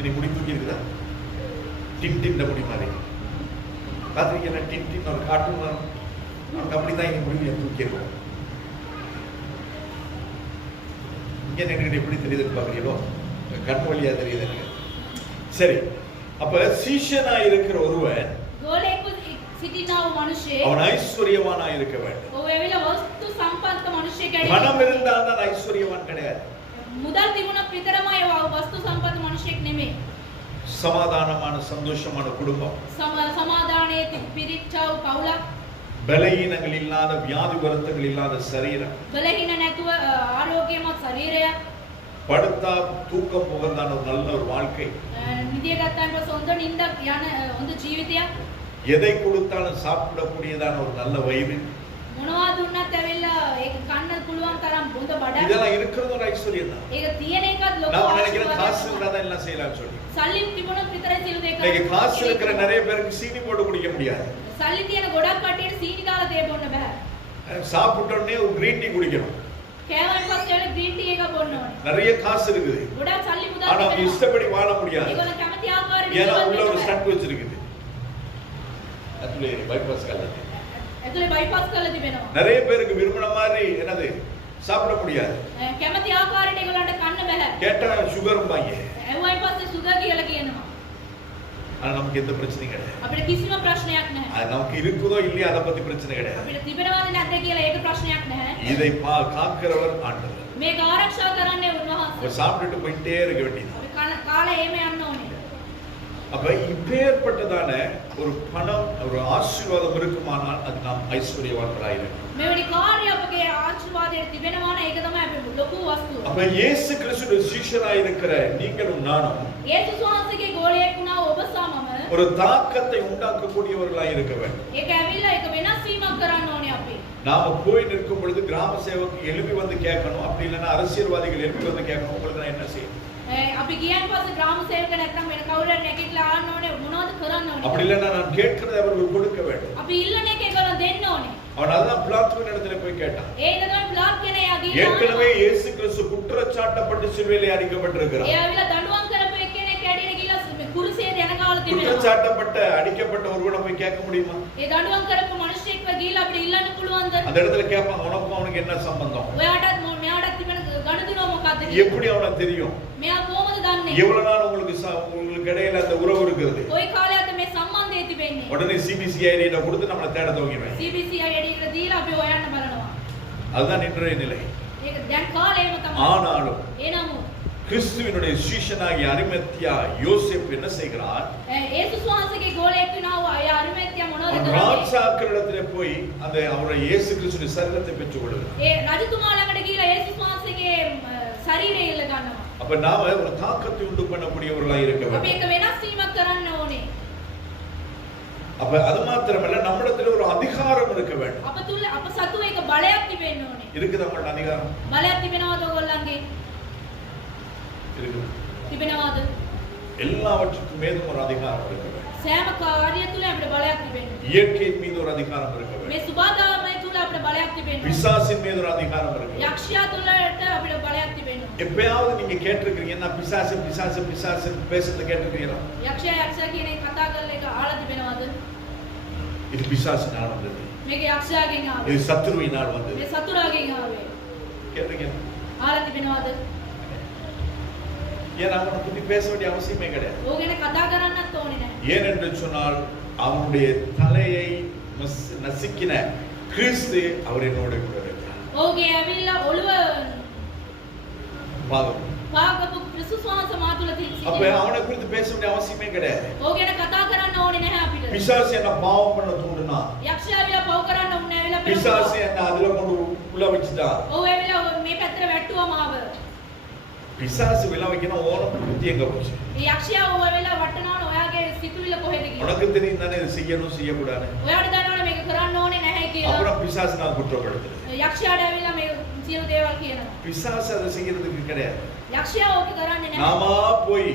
இனி முடி தூக்கி இருக்குதா? டின் டின் முடி மாதிரி பாத்திரிக்கா? டின் டின் ஒரு கார்ட்டூன் வரும், நமக்கு அப்படிதான் இங்க முடிவு தூக்கி இருக்கும். இங்க எனக்கு எப்படி தெரியுதுன்னு பாக்குறீங்களோ? கண் வழியா தெரியுது எனக்கு. சரி, அப்ப சீஷனா இருக்கிற ஒருவன் ගෝලයෙක්ව සිටිනා වූ මිනිසෙක් அவன் ஐஸ்வர்யவானா இருக்க வேண்டும். ඔය ඇවිල්ලා වස්තු සම්පන්න මිනිසෙක් பணம் හැටියට இருந்தால் தான் ஐஸ்வர்யவான் கிடையாது. මුදල් තිබුණත් විතරමයි වස්තු සම්පන්න මිනිසෙක් නෙමෙයි. சமாதானமான சந்தோஷமான குடும்பம், සමාදානයේ පිරිච්චව පවුලක්, பலகீனங்கள் இல்லாத, வியாதி வருத்தங்கள் இல்லாத சரீரம், බලහින නැතුව ආரோக்கியමත් ශරීරයක්, படுத்தா தூக்கம் போவதான ஒரு நல்ல ஒரு வாழ்க்கை, නිදිය ගත්තාන් පස්සේ හොඳ නිින්දක් යන හොඳ ජීවිතයක්, எதை கொடுத்தாலும் சாப்பிடக்கூடியதான ஒரு நல்ல வயிறு, මොනවා දුන්නත් ඇවිල්ලා ඒක කන්න පුළුවන් තරම් හොඳ බඩක්. இதெல்லாம் இருக்கிறது ஒரு ஐஸ்வர்யம் தான். ඒක තියෙන එකත් ලොකු நான் நினைக்கிறேன் காசு ආශිර්වාදයක්. இருந்தா தான் எல்லாம் செய்யலாம்னு சொல்லி. සල්ලි තිබුණොත් විතරයි සියලු දේ இன்னைக்கு காசு இருக்கிற நிறைய பேருக்கு சீனி போட்டு குடிக்க முடியாது. සල්ලි තියෙන ගොඩක් කට්ටියට සීනි දාලා දේ බොන්න බෑ. சாப்பிட்ட உடனே ஒரு கிரீன் டீ குடிக்கணும். කෑවන් පස්සේ වල ග්‍රීන් ටී එක බොන්න ඕනේ. நிறைய காசு இருக்குது, ගොඩක් සල්ලි මුදල් ஆனா அவங்க තිබෙනවා. இஷ்டப்படி வாழ முடியாது. ඒගොල්ලෝ කැමති ආකාරයට ஏன்னா ජීවත් உள்ள ஒரு වෙන්න බෑ. ஸ்டண்ட் வச்சிருக்குது. அதுல பைபாஸ் கல்ல ඇතුලේ බයිපාස් කරලා තිබෙනවා. நிறைய பேருக்கு விரும்பின மாதிரி என்னது சாப்பிட முடியாது. කැමති ආකාරයට ඒගොල්ලන්ට කන්න බෑ. கேட்டா சுகரும் வாங்க. ඇහුවයින් පස්සේ සුගර් කියලා කියනවා. ஆனா நமக்கு எந்த பிரச்சனையும் கிடையாது. අපිට කිසිම ප්‍රශ්නයක් නැහැ. அது நமக்கு இருக்குதோ இல்லையா அதை பத்தி பிரச்சனை கிடையாது. අපිට තිබෙනවද නැද්ද කියලා ඒක ප්‍රශ්නයක් නැහැ. இதை காக்கிறவர் ஆண்டவர். මේක ආරක්ෂා කරන්නේ උන්වහන්සේ. அவர் சாப்பிட்டுட்டு போயிட்டே இருக்க வேண்டியது. අපි කාලේ එහෙම යන්න ඕනේ. அப்ப இப்பேற்பட்டதான ஒரு பணம், ஒரு ஆசீர்வாதம் இருக்குமானால் அது நாம் ஐஸ்வர்யவான்களாயிருக்கிறோம். මෙවැනි කාර්ය අපගේ ආශිර්වාදයේ තිබෙනවා නම් ඒක තමයි අපේ ලොකු වස්තුව. அப்ப இயேசு கிறிஸ்துவின் சீஷராய் இருக்கிற நீங்களும் நானும் යේසුස් වහන්සේගේ ගෝලයෙක් වුණා ඔබ සමම ஒரு தாக்கத்தை உண்டாக்கக்கூடியவர்களாய் இருக்க வேண்டும். ඒක ඇවිල්ලා ඒක වෙනස් වීමක් කරන්න ඕනේ අපි. நாம போய் நிற்கும் பொழுது கிராம சேவக்கு எழுப்பி வந்து கேட்கணும், அப்படி இல்லைன்னா அரசியல்வாதிகள் எழுப்பி வந்து கேட்கணும், உங்களுக்கு நான் என்ன செய்யணும்? අපි ගියන් පස්සේ ග්‍රාම සේවක නැත්නම් වෙන කවුරු හරි නැගිටලා ආන්න ඕනේ මොනවද කරන්න ඕනේ? அப்படி இல்லைன்னா நான் கேட்கிறதை அவர்கள் கொடுக்க வேண்டும். අපි ඉල්ලන එක ඒගොල්ලෝ දෙන්න ඕනේ. அவன் அதான் பிலாத்துவின் இடத்துல போய் கேட்டான். ඒ ඉඳන් ප්ලාට් කෙනා යගී ஏற்கனவே இயேசு கிறிஸ்து குற்றச்சாட்டப்பட்டு சிலுவையிலே அடிக்கப்பட்டிருக்கிறார். ඒ ආවිලා දඬුවම් කරපු එක්කෙනෙක් ඇඩියට ගිහලා කුරුසියේ යනකාල තිබෙනවා. குற்றச்சாட்டப்பட்ட அடிக்கப்பட்ட ஒருவனை போய் கேட்க முடியுமா? ඒ දඬුවම් කරපු මිනිස්සෙක්ව ගිහලා අපිට ඉල්ලන්න පුළුවන්ද? அந்த இடத்துல கேட்பாங்க, உனக்கும் அவனுக்கு என்ன சம்பந்தம்? ඔයාටත් මෙයාටත් තිබෙන ගනුදෙනුව මොකක්ද? எப்படி அவனுக்கு தெரியும்? මෙයා කොහොමද දන්නේ? எவ்வளவு நாள் உங்களுக்கு இடையில அந்த உறவு இருக்குது? කොයි කාලයක්ද මේ සම්බන්ධය තිබෙන්නේ? உடனே சிபிசிஐடிட்ட கொடுத்து நம்மளை தேட துவங்கிடுவேன். CBCI ඇඩියට දීලා අපි හොයන්න බලනවා. அதுதான் இன்றைய நிலை. ඒක දැන් කාලේම තමයි. ஆனாலும் එනමුත් கிறிஸ்துவினுடைய சீஷனாகிய அரிமத்தியா யோசேப்பு என்ன செய்கிறான்? යේසුස් වහන්සේගේ ගෝලයෙක් වෙනවා අය අරිමැතියා මොනවද அவன் කරන්නේ? ராஜாக்களிடத்திலே போய் அந்த அவருடைய இயேசு கிறிஸ்துவின் சரீரத்தை பெற்றுக் கொள்கிறான். ඒ රජතුමා ළඟට ගිහලා යේසුස් වහන්සේගේ ශරීරය ඉල්ල ගන්නවා. அப்ப நாம ஒரு தாக்கத்தை உண்டு பண்ணக்கூடியவர்களாக இருக்க අපි வேண்டும். ඒක වෙනස් වීමක් කරන්න ඕනේ. அப்ப அது மாத்திரமல்ல, நம்மிடத்துல ஒரு அதிகாரம் இருக்க வேண்டும். අප තුල අප සතුව එක බලයක් තිබෙන්න ඕනේ. இருக்குது நம்மள்ட்ட அதிகாரம்? බලයක් තිබෙනවද ඔයගොල්ලන්ගේ? இருக்குது. තිබෙනවද? எல்லாவற்றுக்கும் மீதும் ஒரு அதிகாரம் இருக்க வேண்டும். සෑම කාර්යය තුල අපිට බලයක් තිබෙන්න. இயற்கையின் மீது ஒரு அதிகாரம் இருக்க வேண்டும். මේ සුභාදාමය තුල අපිට බලයක් තිබෙන්න. பிசாசின் மீது ஒரு அதிகாரம் இருக்கு. යක්ෂයා තුලට අපිට බලයක් තිබෙන්න. எப்பயாவது நீங்க கேட்டிருக்கீங்க, நான் பிசாசு பிசாசு பிசாசு பேசுறத கேட்டிருக்கீங்களா? යක්ෂයා කියන එක කතා කරලා එක ආලා තිබෙනවද? இது பிசாசினால் வந்தது, මේක යක්ෂයාගෙන් ආවේ. இது சத்துருவினால் வந்தது. මේ සතුරාගෙන් ආවේ. கேட்டிருக்கீங்க? ආලා තිබෙනවද? ஏன் அவனை பத்தி பேச வேண்டிய அவசியமே கிடையாது. ඕක ගැන කතා කරන්නත් ඕනේ නැහැ. ஏன் என்று சொன்னால் அவனுடைய தலையை நசுக்கின கிறிஸ்து அவர் என்னோட கூட இருக்கிறார். ඕගේ ඇවිල්ලා ඔළුව பாவம். පාගපු ක්‍රිස්තුස් වහන්සේ මා තුල அப்ப තිබෙනවා. அவனை குறித்து பேச வேண்டிய அவசியமே கிடையாது. ඕක ගැන කතා කරන්න ඕනේ නැහැ අපිට. பிசாசு என்ன பாவம் பண்ண தூண்டுனா, යක්ෂයා ඇවිල්ලා පව් කරන්න උන්නේ ඇවිල්ලා பிசாசு என்ன அதுல கொண்டு உள்ள வச்சுட்டா, ඔව් ඇවිල්ලා මේ පැත්තට වැට්ටුවා මාව. பிசாசு விழ வைக்கணும், ஓரம் புத்தி எங்க போச்சு? ඒ යක්ෂයා ඔව් ඇවිල්ලා වටනවනේ ඔයාගේ සිතුවිල්ල කොහෙද කියලා. உனக்கு தெரியும் தானே இது செய்யணும் செய்யக்கூடாது. ඔයාට දන්නවනේ මේක කරන්න ඕනේ නැහැ කියලා. அப்புறம் பிசாசு நான் குற்றப்படுத்துறது. යක්ෂයාට ඇවිල්ලා මේ සියලු දේවල් කියනවා. பிசாசு அதை செய்யறதுக்கு கிடையாது. යක්ෂයා ඕක කරන්නේ නැහැ. நாமா போய்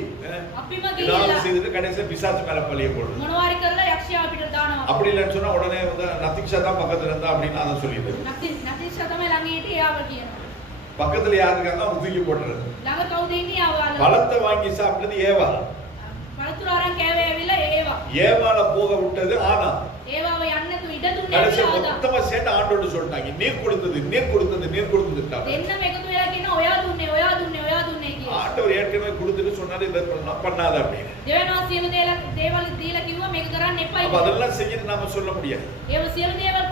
අපිම ஏதாவது ගිහිල්ලා செய்துட்டு கடைசியில பிசாசு மேல பழிய போடுறது. මොනවාරි කරලා යක්ෂයා අපිට දානවා. அப்படி இல்லைன்னு சொன்னா உடனே வந்து நத்திக்ஷா தான் பக்கத்துல இருந்தா அப்படின்னு அதை சொல்லிட்டு නතිෂ්ඨ තමයි ළඟ හිටියේ ආව කියනවා. பக்கத்துல யாரு இருக்காங்க அவங்க தூக்கி போட்டுறது. ළඟ කවුද ඉන්නේ ආවල. பழத்தை வாங்கி சாப்பிட்டது ஏவா. පළතුරු අරන් කෑවේ ඇවිල්ලා ඒවා. ஏவால போக விட்டது ஆனா. ඒවාව යන්නතු ඉඩ දුන්නේ கடைசியா ආදා. மொத்தமா சேர்ந்து ஆண்டோடு சொல்லிட்டாங்க, நீர் கொடுத்தது நீர் கொடுத்தது நீர் கொடுத்ததுட்டாங்க. දෙන්නම එකතු වෙලා කියන ඔයා දුන්නේ ඔයා දුන්නේ ඔයා දුන්නේ කියලා. ஆண்டவர் ஏற்கனவே கொடுத்துட்டு சொன்னாரு இதை பண்ணாத அப்படின்னு. දෙවෙනවා සියලු දේවල් දීලා කිව්වා මේක කරන්න එපා. அப்ப அதெல்லாம் செய்யறது நாம சொல்ல முடியாது. ඒව සියලු දේවල්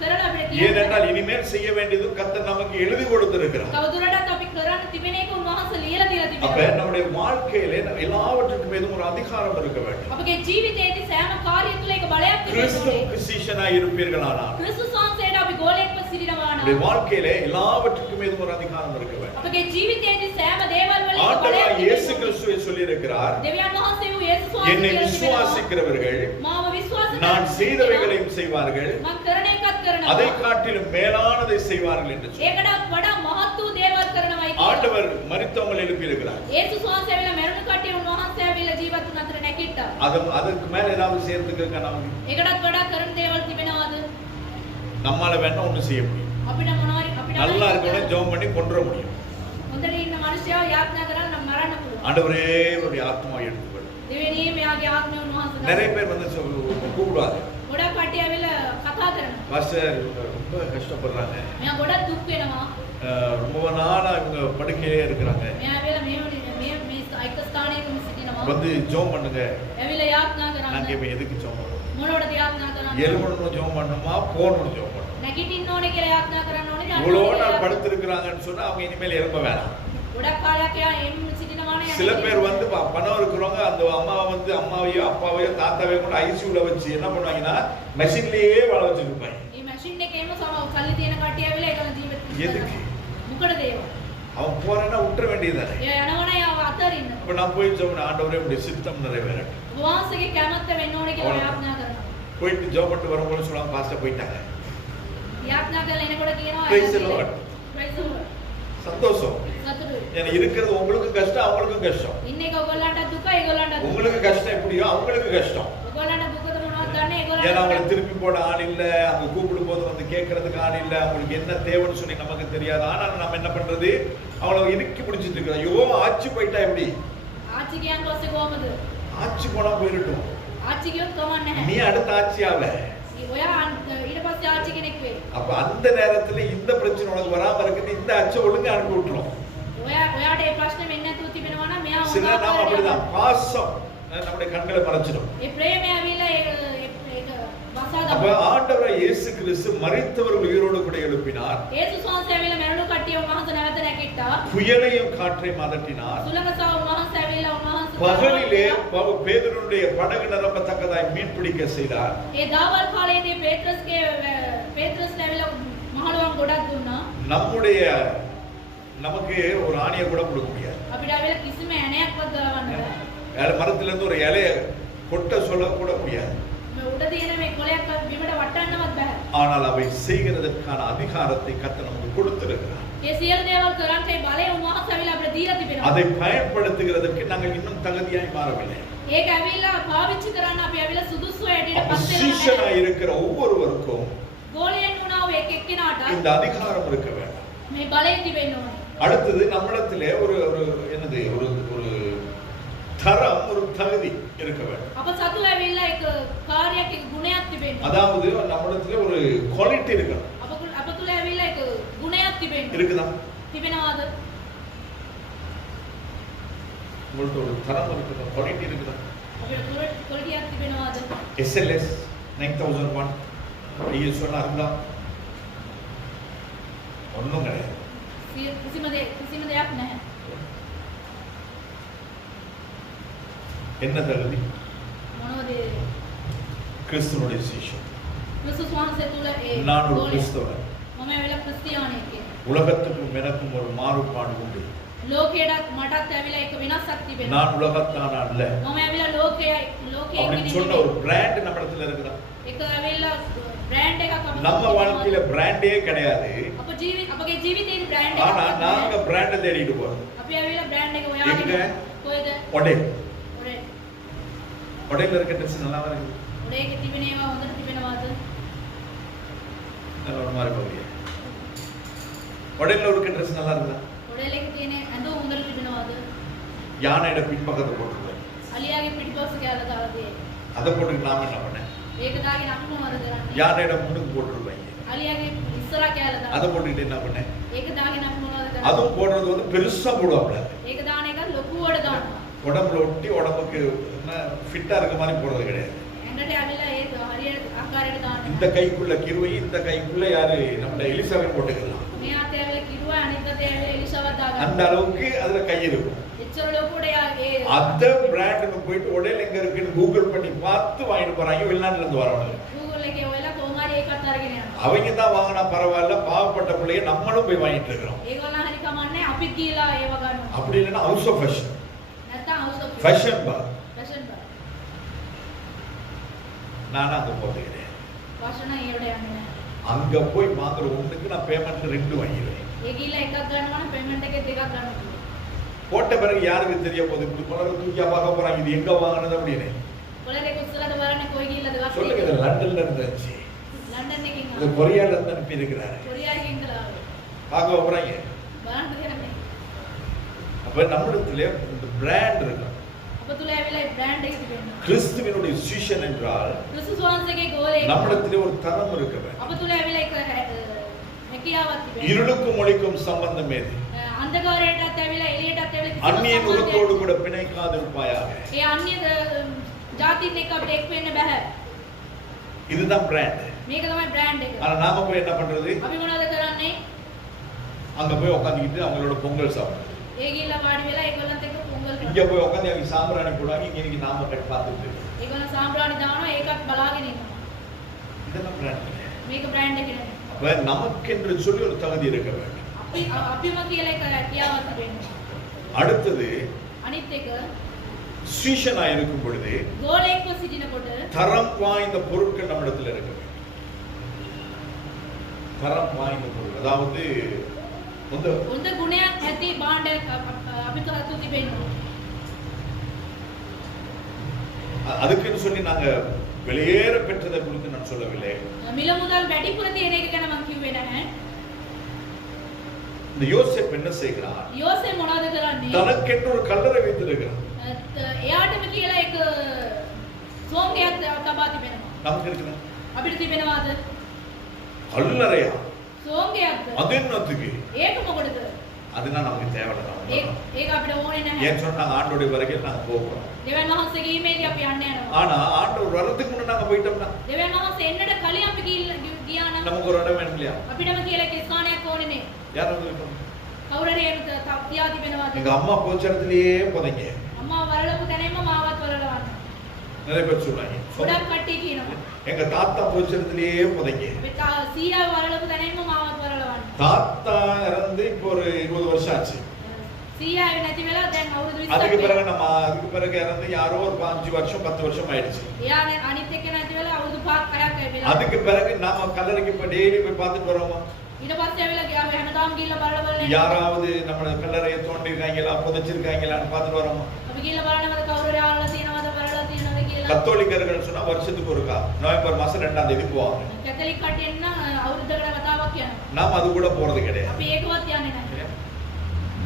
කරලා අපිට කියන්න. ஏனென்றால் இனிமேல் செய்ய வேண்டியது கர்த்தர் நமக்கு எழுதி கொடுத்திருக்கிறார். තවදුරටත් අපි කරන්න තිබෙන එක උන්වහන්සේ ලියලා දීලා அப்ப තිබෙනවා. நம்முடைய வாழ்க்கையிலே எல்லாவற்றுக்கும் மீதும் ஒரு அதிகாரம் இருக்க வேண்டும். අපගේ ජීවිතයේදී සෑම කාර්යය තුළ එක බලයක් තිබෙනවා. கிறிஸ்துவுக்கு சீஷனாய் இருப்பீர்களானால், ක්‍රිස්තුස් වහන්සේට අපි ගෝලයෙක්ව සිටිනවා நம்முடைய නම් வாழ்க்கையிலே எல்லாவற்றுக்கும் மீதும் ஒரு அதிகாரம் இருக்க வேண்டும். අපගේ ජීවිතයේදී සෑම දේවල් වල එක ஆண்டவர் බලයක් இயேசு තිබෙනවා. கிறிஸ்துவை சொல்லி இருக்கிறார், දෙවියන් වහන්සේ වූ යේසුස් என்னை වහන්සේ விசுவாசிக்கிறவர்கள் මාව විශ්වාස நான் செய்தவைகளையும் செய்வார்கள், මම කරන එකත් කරනවා. அதை காட்டிலும் மேலானதை செய்வார்கள் என்று சொல்லி ඒකටත් වඩා මහත් වූ දේවල් කරනවායි කියලා. ஆண்டவர் மரித்தவங்களை எழுப்பியிருக்கிறார். යේසුස් වහන්සේ ඇවිල්ලා මරණ කට්ටිය උන්වහන්සේ ඇවිල්ලා ජීවත් වුණ අතර නැගිට්ටා. அதுக்கு மேல ஏதாவது செய்யறதுக்கு இருக்கா நமக்கு? ඒකටත් වඩා කරන දේවල් තිබෙනවද? நம்மால வேணா ஒண்ணு செய்ய முடியும். අපිට මොනවාරි අපිට நல்லா இருக்கணும் ஜெபம் பண்ணி கொன்ற முடியும். හොඳට ඉන්න මනුස්සයව යාඥා කරලා නම් මරන්න පුළුවන්. ஆண்டவரே ஒரு ஆத்மாவை எடுத்துக்கொள். දෙවෙනියේ මෙයාගේ ආත්මය උන්වහන්සේ நிறைய பேர் வந்து கூப்பிடுவாங்க, ගොඩක් කට්ටිය ඇවිල්ලා කතා කරනවා. பாஸ்டர் ரொம்ப கஷ்டப்படுறாங்க, මෙයා ගොඩක් දුක් වෙනවා. ரொம்ப நாளா இவங்க படுக்கையிலே இருக்கிறாங்க, මෙයා ඇවිල්ලා මේ එක ස්ථානයකම සිටිනවා. வந்து ஜெபம் பண்ணுங்க. ඇවිල්ලා යාඥා நான் කරනවා. கேட்பேன், எதுக்கு ஜெபம் பண்ணணும்? මොනවටද යාඥා කරන්නේ? எழுபணும் ஜெபம் பண்ணணுமா போகணும் ஜெபம் பண்ணணும்? නැගිටින්න ඕනේ කියලා යාඥා කරන්න ඕනේ. இவ்வளோ நாள் படுத்திருக்கிறாங்கன்னு சொன்னா அவங்க இனிமேல் எழும்ப வேணாம். ගොඩක් කාලයක් එයා එම් සිටිනවානේ. சில பேர் வந்து பணம் இருக்கிறவங்க அந்த அம்மாவை வந்து அம்மாவையோ அப்பாவையோ தாத்தாவையோ கொண்டு ஐசியூல வச்சு என்ன பண்ணுவாங்கன்னா மெஷின்லயே வாழ வச்சிருப்பாங்க. මේ මැෂින් එකේම සල්ලි තියෙන කට්ටිය ඇවිල්ලා ඒකම ජීවත් எதுக்கு? මොකටද ඒව? அவன் போறேன்னா விட்டுற வேண்டியதுதானே. එයා යනවනේ ආව අතරින්න. இப்ப நான் போய் ஜெபம் ஆண்டவரே உடைய சித்தம் நிறைவேறட்டும். වහන්සේගේ කැමැත්ත වෙන්න ඕනේ කියලා යාඥා කරනවා. போயிட்டு ஜெபம் பண்ணிட்டு வரும்போது சொல்லுவாங்க, பாஸ்டர் போயிட்டாங்க. යාඥා කරලා එනකොට කියනවා Praise the Lord. Praise the Lord. சந்தோஷம். සතුටුයි. ஏன்னா இருக்கிறது உங்களுக்கும் கஷ்டம் அவங்களுக்கும் கஷ்டம். ඉන්න එක ඔයගොල්ලන්ට දුක ඒගොල්ලන්ට දුක. உங்களுக்கு கஷ்டம் எப்படியோ அவங்களுக்கு கஷ்டம். ඔයගොල්ලන්ට දුකද මොනවද කරන්නේ ஏன்னா அவங்க ඒගොල්ලෝ திருப்பி போட ஆள் இல்ல, அவங்க கூப்பிடும் போது வந்து கேட்கறதுக்கு ஆள் இல்ல, அவங்களுக்கு என்ன தேவைன்னு சொல்லி நமக்கு தெரியாது. ஆனால் நம்ம என்ன பண்றது, அவளை இறுக்கி பிடிச்சிட்டு இருக்கிறோம். ஐயோ ஆட்சி போயிட்டா எப்படி, ආච්චි කියන් පස්සේ කොහමද? ஆட்சி போனா போயிடட்டும், ආච්චි කියොත් කමක් නැහැ. நீ அடுத்த ஆட்சியாவ. ඔයා ඊට පස්සේ ආච්චි කෙනෙක් වෙයි. அப்ப அந்த நேரத்துல இந்த பிரச்சனை உனக்கு வராம இருக்குது, இந்த ஆட்சி ஒழுங்கா அனுப்பி விட்டுரும். ඔයාට ඒ ප්‍රශ්නේ වෙන්නේ නැතුව තිබෙනවා නම් මෙයා சில நாம அப்படிதான் பாசம் நம்முடைய கண்களை மறைச்சிடும். ඒ ප්‍රේමය ඇවිල්ලා ඒක වසා அப்ப දමනවා. ஆண்டவர் இயேசு கிறிஸ்து மரித்தவர்கள் உயிரோடு கூட எழுப்பினார், යේසුස් වහන්සේ ඇවිල්ලා මරණු කට්ටිය උන්වහන්සේ නැවත නැගිට්ටා. புயலையும் காற்றையும் அதட்டினார். සුළඟසව උන්වහන්සේ ඇවිල්ලා උන්වහන්සේ பகலிலே பேதுருடைய படகு நிரம்பத்தக்கதாய் மீன் பிடிக்க செய்தார். ඒ දවල් කාලයේදී පේත්‍රස් ඇවිල්ලා මහලුවන් ගොඩක් දුන්නා. நம்முடைய நமக்கு ஒரு ஆணியை கூட கொடுக்க முடியாது. අපිට ඇවිල්ලා කිසිම ඇණයක්වත් ගලවන්න බෑ. மரத்துல இருந்து ஒரு இலைய கொட்ட சொல்ல கூட முடியாது. මේ උඩ තියෙන මේ කොළයක්වත් බිමට වටන්නවත් බෑ. ஆனால் அவை செய்கிறதற்கான அதிகாரத்தை கர்த்தர் நமக்கு கொடுத்திருக்கிறார். ඒ සියලු දේවල් කරන්න ඒ බලය උන්වහන්සේ ඇවිල්ලා අපිට දීලා තිබෙනවා. அதை பயன்படுத்துகிறதற்கு நாங்கள் இன்னும் தகுதியாய் மாறவில்லை. ඒක ඇවිල්ලා පාවිච්චි කරන්න අපි ඇවිල්ලා සුදුසු ඇටියට அப்ப පත් වෙලා சீஷனா නැහැ. இருக்கிற ஒவ்வொருவருக்கும் ගෝලයෙන් වුණා ඔය එක් එක්කිනාට இந்த அதிகாரம் இருக்க வேண்டும். මේ බලය තිබෙන්න ඕනේ. அடுத்தது நம்மிடத்திலே ஒரு ஒரு என்னது ஒரு ஒரு தரம், ஒரு தகுதி இருக்க வேண்டும். අප සතු ඇවිල්ලා එක කාර්යයක් එක ගුණයක් තිබෙන්න. அதாவது நம்மிடத்திலே ஒரு குவாலிட்டி இருக்கணும். අප තුල ඇවිල්ලා එක ගුණයක් තිබෙන්න. இருக்குதா? තිබෙනවාද? உங்கள்ட்ட ஒரு தரம் இருக்குதா, குவாலிட்டி இருக்குதா? අපිට කොලිටියක් තිබෙනවාද? SLS 9001 ஐயா சொன்னாருங்களா? ஒண்ணும் கிடையாது. කිසිම දෙයක් නැහැ. என்ன தகுதி? මොනවද? கிறிஸ்துவனுடைய சீஷன். ක්‍රිස්තුස් වහන්සේ තුල ඒ நான் ஒரு ගෝලය. கிறிஸ்தவன். මම ඇවිල්ලා ක්‍රිස්තියානියෙක් කෙනෙක්. உலகத்துக்கும் எனக்கும் ஒரு மாறுபாடு உண்டு. ලෝකයටත් මටත් ඇවිල්ලා එක වෙනසක් තිබෙනවා. நான் உலகத்தான அல்ல මම ඇවිල්ලා ලෝකයේ அப்படின்னு சொன்ன ஒரு பிராண்ட் நம்ம இடத்துல இருக்குதா? එක ඇවිල්ලා බ්‍රෑන්ඩ් එකක් අපිට நம்ம வாழ்க்கையில பிராண்டே கிடையாது. අපගේ ජීවිතේ බ්‍රෑන්ඩ් ஆனா එකක් நாங்க பிராண்ட தேடிட்டு போறோம். අපි ඇවිල්ලා බ්‍රෑන්ඩ් එක எங்க? හොයාගෙන කොහෙද? ஒடே. ඔඩේ. ஒடேல இருக்க ட்ரெஸ் நல்லா இருக்கு. ඔඩේකේ තිබෙන ඒවා හොඳට තිබෙනවාද? நல்ல ஒரு மாதிரி போகுது. ஒடேல இருக்க ட்ரெஸ் நல்லா இருக்குதா? ඔඩේලේ තියෙන ඇඳුම් හොඳට තිබෙනවාද? யானையோட பின்பக்கத்தை போட்டுருக்கேன். අලියාගේ පිටිපස්ස කියලා දාලා තියෙන්නේ. அதை போட்டு நாம என்ன பண்ணேன்? ඒක දාගෙන අපි මොනවද කරන්නේ? யானையோட முன்னுக்கு போட்டுருப்பாங்க. අලියාගේ ඉස්සරහා කියලා அதை දාලා. போட்டுக்கிட்டு என்ன பண்ணேன்? ඒක දාගෙන අපි මොනවද කරන්නේ? அதுவும் போடுறது வந்து பெருசா போடுவாப்ல. ඒක දාන එක ලොකුවට දානවා. உடம்புல ஒட்டி உடம்புக்கு என்ன ஃபிட்டா இருக்க மாதிரி போடுறது கிடையாது. ඇඟට ඇවිල්ලා ඒ හරියට ආකාරයට දාන්න. இந்த கைக்குள்ள கிருவை, இந்த கைக்குள்ள யாரு நம்ம எலிசாபெத் போட்டுக்கலாம். මේ අතේ ඇවිල්ලා කිරුවා අනිත් අතේ ඇවිල්ලා එලිසාවත් දාගන්න. அந்த அளவுக்கு அதுல கை இருக்கும். එච්චර ලොකුවට ඒ அந்த பிராண்டுக்கு போயிட்டு உடல் எங்க இருக்குன்னு கூகுள் பண்ணி பார்த்து வாங்கிட்டு போறாங்க. வெளிநாட்டுல இருந்து வரவங்க Google එකේ ඔයලා කොහොම හරි ඒකත් අරගෙන යනවා. அவங்க தான் வாங்கினா பரவாயில்ல, பாவப்பட்ட பிள்ளைய நம்மளும் போய் வாங்கிட்டு இருக்கிறோம். ඒගොල්ලන් හරි කමන්නේ අපි කියලා ඒව ගන්නවා. அப்படி இல்லைன்னா ஹவுஸ் ஆஃப் ஃபேஷன், නැත්තම් house of fashion bar. fashion bar. நானும் அங்க போறது கிடையாது. වශන ඒවට යන්නේ නැහැ. அங்க போய் வாங்குற ஒண்ணுக்கு நான் பேமெண்ட் 2 வாங்கிடுவேன். ඒ ගිහලා එකක් ගන්නවා නම් payment එකේ දෙකක් ගන්න පුළුවන්. போட்ட பிறகு யாருக்கு தெரிய போகுது? இப்படி பணத்தை தூக்கியா பார்க்க போறாங்க, இது எங்க வாங்கினது அப்படின்னு. කොලරේ කුස්සලද බලන්නේ කොයි ගිහලාද ගත්තේ? சொல்லுங்க, இது லண்டன்ல இருந்துச்சு, ලන්ඩන් එකකින් இது ආවා. கொரியால இருந்து அனுப்பி இருக்கிறாரு. කොරියාවේ ඉඳලා ආවා. பார்க்க போறாங்க. බලන්න දෙන්නේ. அப்ப நம்மிடத்திலே இந்த பிராண்ட் இருக்கு. අප තුල ඇවිල්ලා ඒ brand එක තිබෙනවා. கிறிஸ்துவினுடைய சீஷன் என்றால் ක්‍රිස්තුස් වහන්සේගේ ගෝලේ நம்மிடத்திலே ஒரு தரம் இருக்க வேண்டும். අප තුල ඇවිල්ලා එක හැකියාවක් තිබෙනවා. இருளுக்கும் ஒளிக்கும் சம்பந்தம் ஏது? අන්ධකාරයටත් ඇවිල්ලා එළියටත් ඇවිල්ලා அந்நிய நுகத்தோடு கூட பிணைக்காதிருப்பாயாக. ඒ අන්‍ය ජාතින් එක්ක අපිට එක් වෙන්න බෑ. இதுதான் பிராண்ட். මේක තමයි brand එක. ஆனா நாம போய் என்ன பண்றது? අපි මොනවද කරන්නේ? அங்க போய் உட்காந்துக்கிட்டு அவங்களோட பொங்கல் சாப்பிடுறது. ඒ ගිහිල්ලා වාඩි වෙලා ඒගොල්ලන්ත් එක්ක පොංගල් இங்க කරනවා. போய் உட்காந்து அவங்க சாம்பிராணி போடுவாங்க, இங்க இன்னைக்கு நாம கட் பார்த்துட்டு இருக்கோம். ඒගොල්ලන් සාම්ප්‍රාණි දානවා ඒකත් බලාගෙන ඉන්නවා. இதெல்லாம் பிராண்ட். මේක brand එක නෙමෙයි. அப்ப நமக்கென்று சொல்லி ஒரு தகுதி இருக்க வேண்டும். අපිම කියලා එක හැකියාවක් තිබෙනවා. அடுத்தது අනිත් එක சீஷனா இருக்கும் பொழுது ගෝලෙක්ව සිටිනකොට தரம் வாய்ந்த பொருட்கள் நம்மிடத்தில் இருக்க வேண்டும். தரம் வாய்ந்த பொருள், அதாவது හොඳ ගුණයක් ඇති භාණ්ඩයක් අපි තුල තිබෙනවා. அதுக்குன்னு சொல்லி நாங்க வெளியேற பெற்றதை குறித்து நான் சொல்லவில்லை. මිල මුදල් වැඩිපුර තියෙන එක ගැන මම කිව්වේ නැහැ. இந்த யோசேப்பு என்ன செய்கிறார்? යෝසෙෆ් මොනවද කරන්නේ? தனக்கென்று ஒரு கல்லறை வைத்திருக்கிறார். එයාටම කියලා එක සෝංගයක් තබා තිබෙනවා. நமக்கு இருக்குதா? අපිට තිබෙනවාද? கல்லறையா? සෝංගයක්ද? அது என்னத்துக்கு? ඒක මොකටද? அதுனா நமக்கு தேவையில்லை. ඒක අපිට ඕනේ නැහැ. ஏன் சொன்னா ஆண்டோடைய வருகையில் நாங்க போவோம். දෙවියන් වහන්සේගේ ඊමේල් අපි යන්න යනවා. ஆனா ஆண்டவர் வரதுக்கு முன்ன நாங்க போயிட்டோம்னா දෙවියන් වහන්සේ එන්නට කලින් අපි ගියා නම් நமக்கு ஒரு இடம் வேணும் இல்லையா? අපිටම කියලා එක ස්ථානයක් ඕනේ නේ. யாரும் இருக்கணும். කවුරුරේ තියා තිබෙනවාද? எங்க அம்மா போச்ச இடத்துலயே புதைங்க. අම්මා වරලපු තැනෙම මාවත් වරලවන්න. நிறைய பேர் சொல்றாங்க. ගොඩක් කට්ටිය කියනවා. எங்க தாத்தா போச்ச இடத்துலயே புதைங்க. අපි සීයා වරලපු තැනෙම මාවත් වරලවන්න. தாத்தா இறந்து இப்போ ஒரு 20 வருஷம் ஆச்சு. සීයා නැති වෙලා දැන් අවුරුදු 20ක්. அதுக்கு பிறகு இறந்து யாரோ ஒரு 5 வருஷம் 10 வருஷம் ஆயிடுச்சு. එයා අනිත් එක නැති වෙලා අවුරුදු 5ක් 6ක් වෙලා. அதுக்கு பிறகு நாம கல்லறைக்கு இப்ப டெய்லி போய் பார்த்துட்டு வரோமா? ඊට පස්සේ ඇවිල්ලා ගියා හැමදාම ගිහිල්ලා බලලා யாராவது நம்ம கல்லறையை தோண்டிருக்காங்களா புதைச்சிருக்காங்களான்னு பார்த்துட்டு வரோமா? අපි ගිහිල්ලා බලනවාද කවුරු ආවලා තියෙනවද බලලා තියෙනවද කියලා. கத்தோலிக்கர்கள் சொன்னா வருஷத்துக்கு ஒருக்கா நவம்பர் மாசம் 2ஆம் தேதி போவாங்க. කැතලික් කට්ටිය නම් අවුරුද්දකට වතාවක් යනවා. நாம் அது கூட போறது கிடையாது. අපි ඒකවත් යන්නේ නැහැ.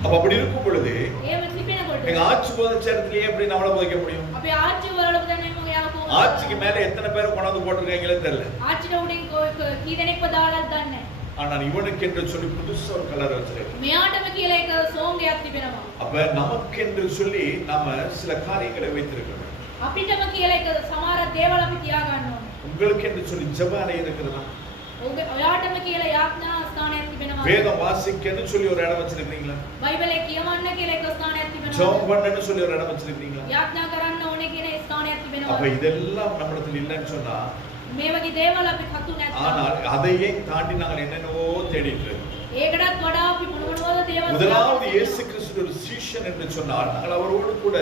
அப்ப அப்படி இருக்கும் பொழுது එහෙම තිබෙනකොට எங்க ஆட்சி புதைச்ச இடத்துலயே எப்படி நம்மள புதைக்க முடியும்? අපි ආච්චි වරලපු තැනෙම යා කොහොමද? ஆட்சிக்கு மேல எத்தனை பேர் கொண்டாந்து போட்டுருக்காங்களே தெரியல. ආච්චිට උඩින් කී දෙනෙක්ව දාලාද දන්නේ නැහැ. ஆனால் இவனுக்கு என்று சொல்லி புதுசா ஒரு கலர் வச்சிருக்காங்க. මෙයාටම කියලා එක සෝංගයක් තිබෙනවා. அப்ப நமக்கு என்று சொல்லி நாம சில காரியங்களை வைத்திருக்கிறோம். අපිටම කියලා එක සමහර දේවල් අපි තියා ගන්න ඕනේ. உங்களுக்கு என்று சொல்லி ஜெபஅறை இருக்குதா? ඔයාටම කියලා යාඥා ස්ථානයක් තිබෙනවා. வேதம் வாசிக்கன்னு சொல்லி ஒரு இடம் வச்சிருக்கீங்களா? බයිබලේ කියවන්න කියලා එක ස්ථානයක් තිබෙනවා. ஜெபம் பண்ணன்னு சொல்லி ஒரு இடம் வச்சிருக்கீங்களா? යාඥා කරන්න ඕනේ කියන ස්ථානයක් තිබෙනවා. அப்ப இதெல்லாம் நம்மிடத்தில் இல்லைன்னு சொன்னா මේ වගේ දේවල් අපි කතු නැත්නම් ஆனால் அதையே தாண்டி நாங்கள் என்னென்னவோ தேடிட்டு இருக்கோம். ඒකටත් වඩා අපි මොනවද දේවල් முதலாவது இயேசு கிறிஸ்து ஒரு சீஷன் என்று சொன்னால் நாங்கள் அவரோடு கூட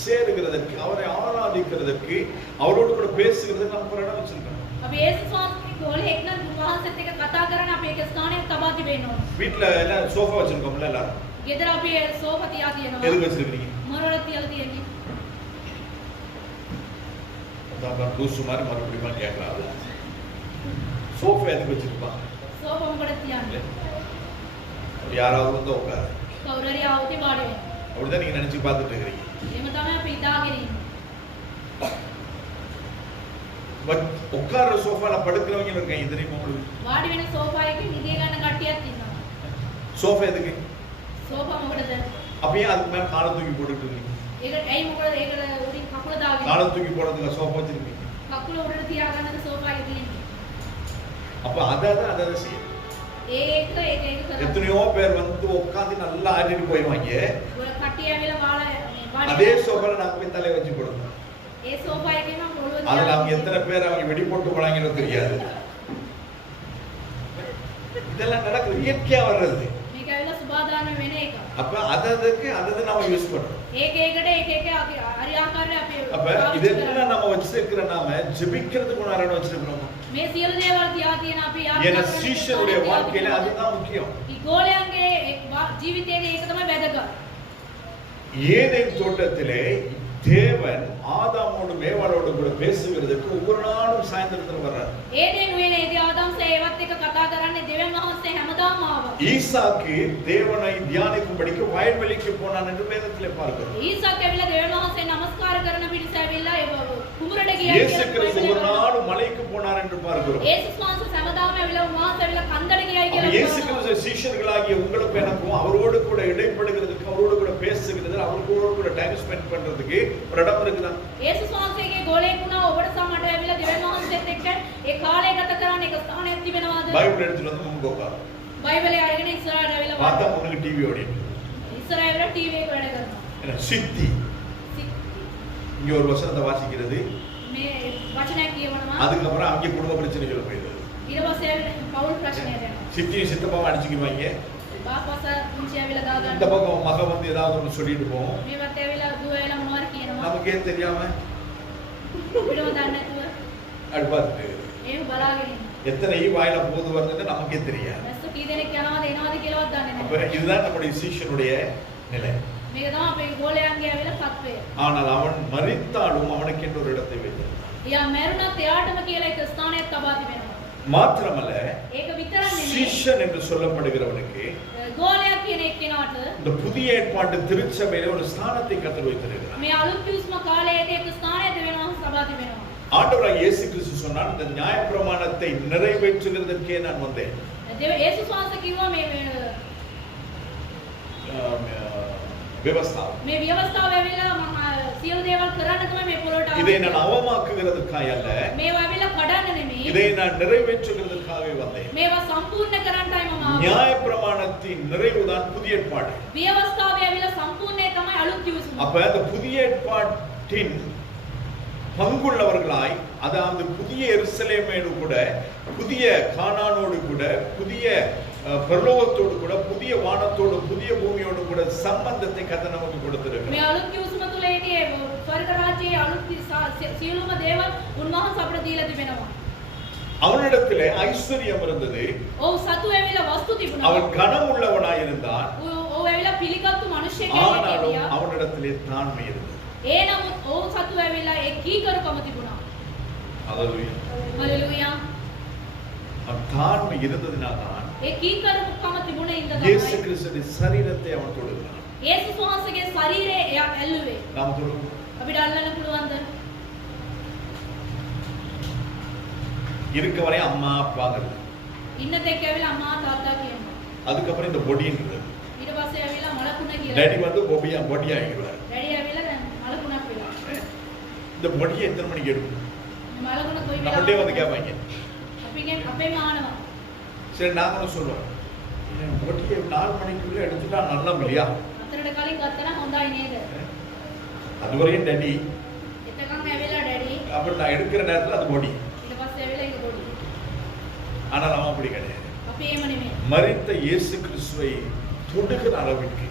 சேருகிறதற்கு அவரை ஆராதிக்கிறதற்கு அவரோடு கூட பேசுகிறதுக்கு நம்ம ஒரு இடம் வச்சிருக்கோம். අපි යේසුස් වහන්සේගේ ගෝලෙක් නම් උන්වහන්සේත් එක්ක කතා කරන අපි එක ස්ථානයක් තබා තිබෙන්න ඕනේ. வீட்ல எல்லாம் சோஃபா வச்சிருக்கோம்ல எல்லாரும். ගෙදර අපි සෝෆා තියා තියෙනවා. எதுக்கு வச்சிருக்கீங்க? මොනවද තියලා තියෙන්නේ? அதான் லூசு மாதிரி மறுபடியும் கேட்கறாங்க. சோஃபா எதுக்கு வச்சிருப்பாங்க? සෝෆා මොකටද තියන්නේ? யாராவது வந்து உட்காரு. කවුරු හරි ආවොත් වාඩි වෙන්න. அப்படிதான் நீங்க நினைச்சு பார்த்துட்டு இருக்கீங்க. එහෙම තමයි අපි ඉඳාගෙන ඉන්නේ. உட்கார்ற சோஃபால படுக்கிறவங்க இருக்காங்க தெரியுமா உங்களுக்கு? වාඩි වෙන සෝෆා එකේ නිදිය ගන්න කට්ටියක් ඉන්නවා. சோஃபா எதுக்கு? සෝෆා මොකටද? அப்பயே அதுக்கு மேல காலை தூக்கி போட்டுட்டு இருக்கீங்க. ඒක ඇයි මොකටද ඒකට උඩින් කකුල දාගෙන? காலை தூக்கி போடுறதுக்கு சோஃபா வச்சிருக்கீங்க. කකුල උඩට තියාගන්නද සෝෆා එකේ තියෙන්නේ. அப்ப அத செய்யும். ඒක කරා. எத்தனையோ பேர் வந்து உட்கார்ந்து நல்லா ஆடிட்டு போய்வாங்க. ඔය කට්ටිය ඇවිල්ලා වාඩි அதே சோஃபால நாங்க போய் தலைய வச்சு போடுவோம். ඒ සෝෆා එකේම පොළොව அதுல அவங்க எத்தனை பேர் அவங்க வெடி போட்டு போறாங்கன்னு தெரியாது. இதெல்லாம் நடக்குது இயற்கையா வர்றது. මේක ඇවිල්ලා සුබාදාන වෙන එක. அப்ப அதது நாம யூஸ் பண்றோம். ඒක ඒකට එක එක හරි ආකාරයෙන් අපි அப்ப இதெல்லாம் நம்ம வச்சிருக்கிற நாம ஜெபிக்கிறதுக்கு ஒரு அரண் வச்சிருக்கோம். මේ සියලු දේවල් තියා තියෙන අපි ஏன்னா சீஷருடைய வாழ்க்கையில அதுதான் முக்கியம். ಈ ගෝලයන්ගේ ජීවිතයේ ඒක තමයි වැදගත්. ஏதேன் தோட்டத்திலே தேவன் ஆதாமோடு மேவாளோடு கூட பேசுகிறதுக்கு ஒவ்வொரு நாளும் சாயந்தரத்துல வர்றார். ඒදෙන් වෙලේදී ආදම්සේ ඒවත් එක්ක කතා කරන්නේ දෙවියන් වහන්සේ හැමදාම ආවා. ஈசாக்கு தேவனை தியானிக்கும்படிக்கு வயல்வெளிக்கு போனான் என்று வேதத்திலே பார்க்கிறோம். ඊසාක් ඇවිල්ලා දෙවියන් වහන්සේ නමස්කාර කරන පිරිස ඇවිල්ලා ඒ කුඹරට ගියා. இயேசு கிறிஸ்து ஒரு நாள் மலைக்கு போனார் என்று பார்க்கிறோம். යේසුස් වහන්සේ හැමදාම ඇවිල්ලා උන්වහන්සේ ඇවිල්ලා කන්දට ගියයි அப்ப කියලා. இயேசு கிறிஸ்து சீஷர்களாகிய உங்களுக்கு எனக்கும் அவரோடு கூட இடைப்படுகிறதுக்கு அவரோடு கூட பேசுகிறது அவரோடு கூட டைம் ஸ்பெண்ட் பண்றதுக்கு ஒரு இடம் இருக்குதா? යේසුස් වහන්සේගේ ගෝලයෙක් වුණා ඔබට සමට ඇවිල්ලා දෙවියන් වහන්සේත් එක්ක ඒ කාලය ගත කරන්න එක ස්ථානයක් තිබෙනවාද? பைபிள் எடுத்துட்டு வந்து முன்பு உட்காரு. බයිබලේ අරගෙන ඉස්සරහට ඇවිල්ලා பார்த்தா உங்களுக்கு டிவி ஓடிட்டு. ඉස්සරහ ඇවිල්ලා ටීවී එක වැඩ කරනවා. என்ன சித்தி இங்க ஒரு வசனத்தை வாசிக்கிறது. මේ වචනයක් කියවනවා. அதுக்கப்புறம் அங்கே குடும்ப பிரச்சனைகள் போயிடுது. ඊට පස්සේ ඇවිල්ලා පෞල් ප්‍රශ්නයට යනවා. சித்தியும் சித்தப்பாவும் அடிச்சுக்குவாங்க. බාපස පුංචි ඇවිල්ලා දා இந்த ගන්නවා. பக்கம் மக வந்து ஏதாவது ஒன்று சொல்லிட்டு போவோம். මේ වත් ඇවිල්ලා දුව ඇවිල්ලා මොනවාරි කියනවා. நமக்கே தெரியாம අපිටම දන්නේ නැතුව அப்படி பார்த்துட்டு එහෙම බලාගෙන ඉන්නවා. எத்தனை வாயில போது வருதுன்னு நமக்கே தெரியாது. දැස්ස කී දෙනෙක් යනවාද එනවාද කියලාවත් දන්නේ அப்ப නැහැ. இதுதான் நம்முடைய சீஷனுடைய நிலை. මේක තමයි අපේ ගෝලයන්ගේ ඇවිල්ලා තත්ත්වය. ஆனால் அவன் மரித்தாலும் அவனுக்கு என்று ஒரு இடத்தை வைத்தான். එයා මැරුණත් එයාටම කියලා එක ස්ථානයක් තබා තිබෙනවා. மாத்திரமல்ல, ඒක විතරක් නෙමෙයි. சீஷன் என்று சொல்லப்படுகிறவனுக்கு ගෝලයා කියන එක්කෙනාට இந்த புதிய ஏற்பாட்டு திருச்சபையில ஒரு ஸ்தானத்தை கர்த்தர் வைத்திருக்கிறார். මේ අලුත් කිවිසුම කාලයේදී එක ස්ථානයක් දෙවෙනවා තබා තිබෙනවා. ஆண்டவராகிய இயேசு கிறிஸ்து சொன்னார், இந்த நியாயப்பிரமாணத்தை நிறைவேற்றுகிறதற்கே நான் வந்தேன். යේසුස් වහන්සේ කිව්වා මේ விவஸ்தாව. මේ ව්‍යවස්ථාව ඇවිල්ලා මම සියලු දේවල් කරන්න තමයි මේ පොළොට ආවේ. இதை நான் அவமாக்குகிறதுக்காக அல்ல, මේවා ඇවිල්ලා කඩන්න නෙමෙයි. இதை நான் நிறைவேற்றுகிறதுக்காகவே வந்தேன். මේවා සම්පූර්ණ කරන්නයි මම ආවේ. நியாயப்பிரமாணத்தின் நிறைவுதான் புதிய ஏற்பாடு. ව්‍යවස්ථාවේ ඇවිල්ලා සම්පූර්ණේ තමයි අලුත් කිවිසුම. அப்ப அந்த புதிய ஏற்பாட்டின் பங்குள்ளவர்களாய், அதாவது புதிய எருசலேமோடு கூட, புதிய கானானோடு கூட, புதிய பரலோகத்தோடு கூட, புதிய வானத்தோடு, புதிய பூமியோடு கூட சம்பந்தத்தை கர்த்தர் நமக்கு கொடுத்திருக்கிறார். මේ අලුත් කිවිසුම තුල ඒකේ ස්වර්ග රාජ්‍යයේ අලුත් සියලුම දේවල් උන්වහන්සේ අපිට දීලා තිබෙනවා. அவனிடத்திலே ஐஸ்வர்யம் இருந்தது. ඔව් සතු ඇවිල්ලා වස්තු තිබුණා. அவன் கனம் உள்ளவனாய் இருந்தான். ඔව් ඇවිල්ලා පිළිගත්තු මිනිස්සෙක් ஆனாலும் කියලා. அவனிடத்திலே தாழ்மை இருந்தது. ඒ නමුත් ඔව් සතු ඇවිල්ලා ඒ කීකරුකම තිබුණා. ஹalleluya. හalleluya. தாழ்மை இருந்ததினால்தான் ඒ කීකරුකම තිබුණේ ඉඳ இயேசு තමයි. கிறிஸ்துவின் சரீரத்தை அவன் தொடுகிறான். යේසුස් වහන්සේගේ ශරීරය එයා ඇල්ලුවේ. நாம் தொடுவோம். අපිට අල්ලන්න පුළුවන්ද? இருக்க வரை அம்மா அப்பாங்கிறது, ඉන්න තෙක් ඇවිල්ලා අම්මා තාත්තා කියනවා. அதுக்கப்புறம் இந்த பொடின்றது. ඊට පස්සේ ඇවිල්ලා මලකුණ කියලා. டேடி வந்து பொடி ஆகிடுவார். ඩැඩි ඇවිල්ලා දැන් මලකුණක් වෙලා. இந்த பொடியை எத்தனை மணிக்கு எடுக்கும்? මලකුණ කොයි நம்மள்டே வந்து වෙලාවකද? கேட்பாங்க. අපිගෙන් අපේ මානවා. சரி, நாங்களும் சொல்லுவோம், பொடியை 4 மணிக்குள்ள எடுத்துட்டா நல்லா இல்லையா? අතරට කලින් ගත්තා නම් හොඳයි නේද? அதுவரையும் டேடி, එතකන් ඇවිල්ලා ඩැඩි அப்புறம் நான் எடுக்கிற நேரத்துல அது பொடி. ඊට පස්සේ ඇවිල්ලා ඒක පොඩි. ஆனால் அவன் அப்படி கிடையாது. අපි එහෙම නෙමෙයි. மரித்த இயேசு கிறிஸ்துவை தொடுகிற அளவிற்கு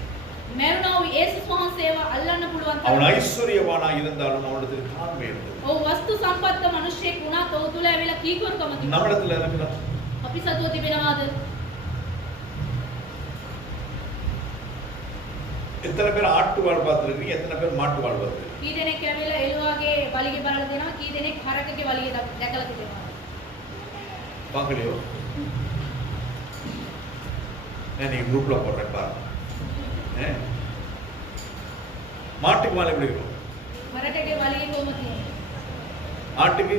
මැරුණා වූ යේසුස් වහන්සේව අල්ලන්න පුළුවන් அவன் තරම්. ஐஸ்வர்யவானாய் இருந்தாலும் அவனிடத்தில் தாழ்மை இருந்தது. ඔව් වස්තු සම්පත්ත මිනිස්සෙක් වුණත් ඔහු තුල ඇවිල්ලා කීකරුකම තිබුණා. நம்மிடத்துல இருக்கிற අපි සතුව තිබෙනවාද? எத்தனை பேர் ஆட்டு வாழ் பார்த்துருக்கீங்க, எத்தனை பேர் மாட்டு வாழ் பார்த்துருக்கீங்க? කී දෙනෙක් ඇවිල්ලා එළුවාගේ වලිගේ බලලා දෙනවා, කී දෙනෙක් හරකගේ වලිගේ දැකලා තිබෙනවා. பார்க்கலையோ? நீங்க குரூப்ல போடுறேன் பாருங்க. மாட்டுக்கு வாழ எப்படி இருக்கும்? හරකගේ වලිගේ කොහොමද තියෙන්නේ? ஆட்டுக்கு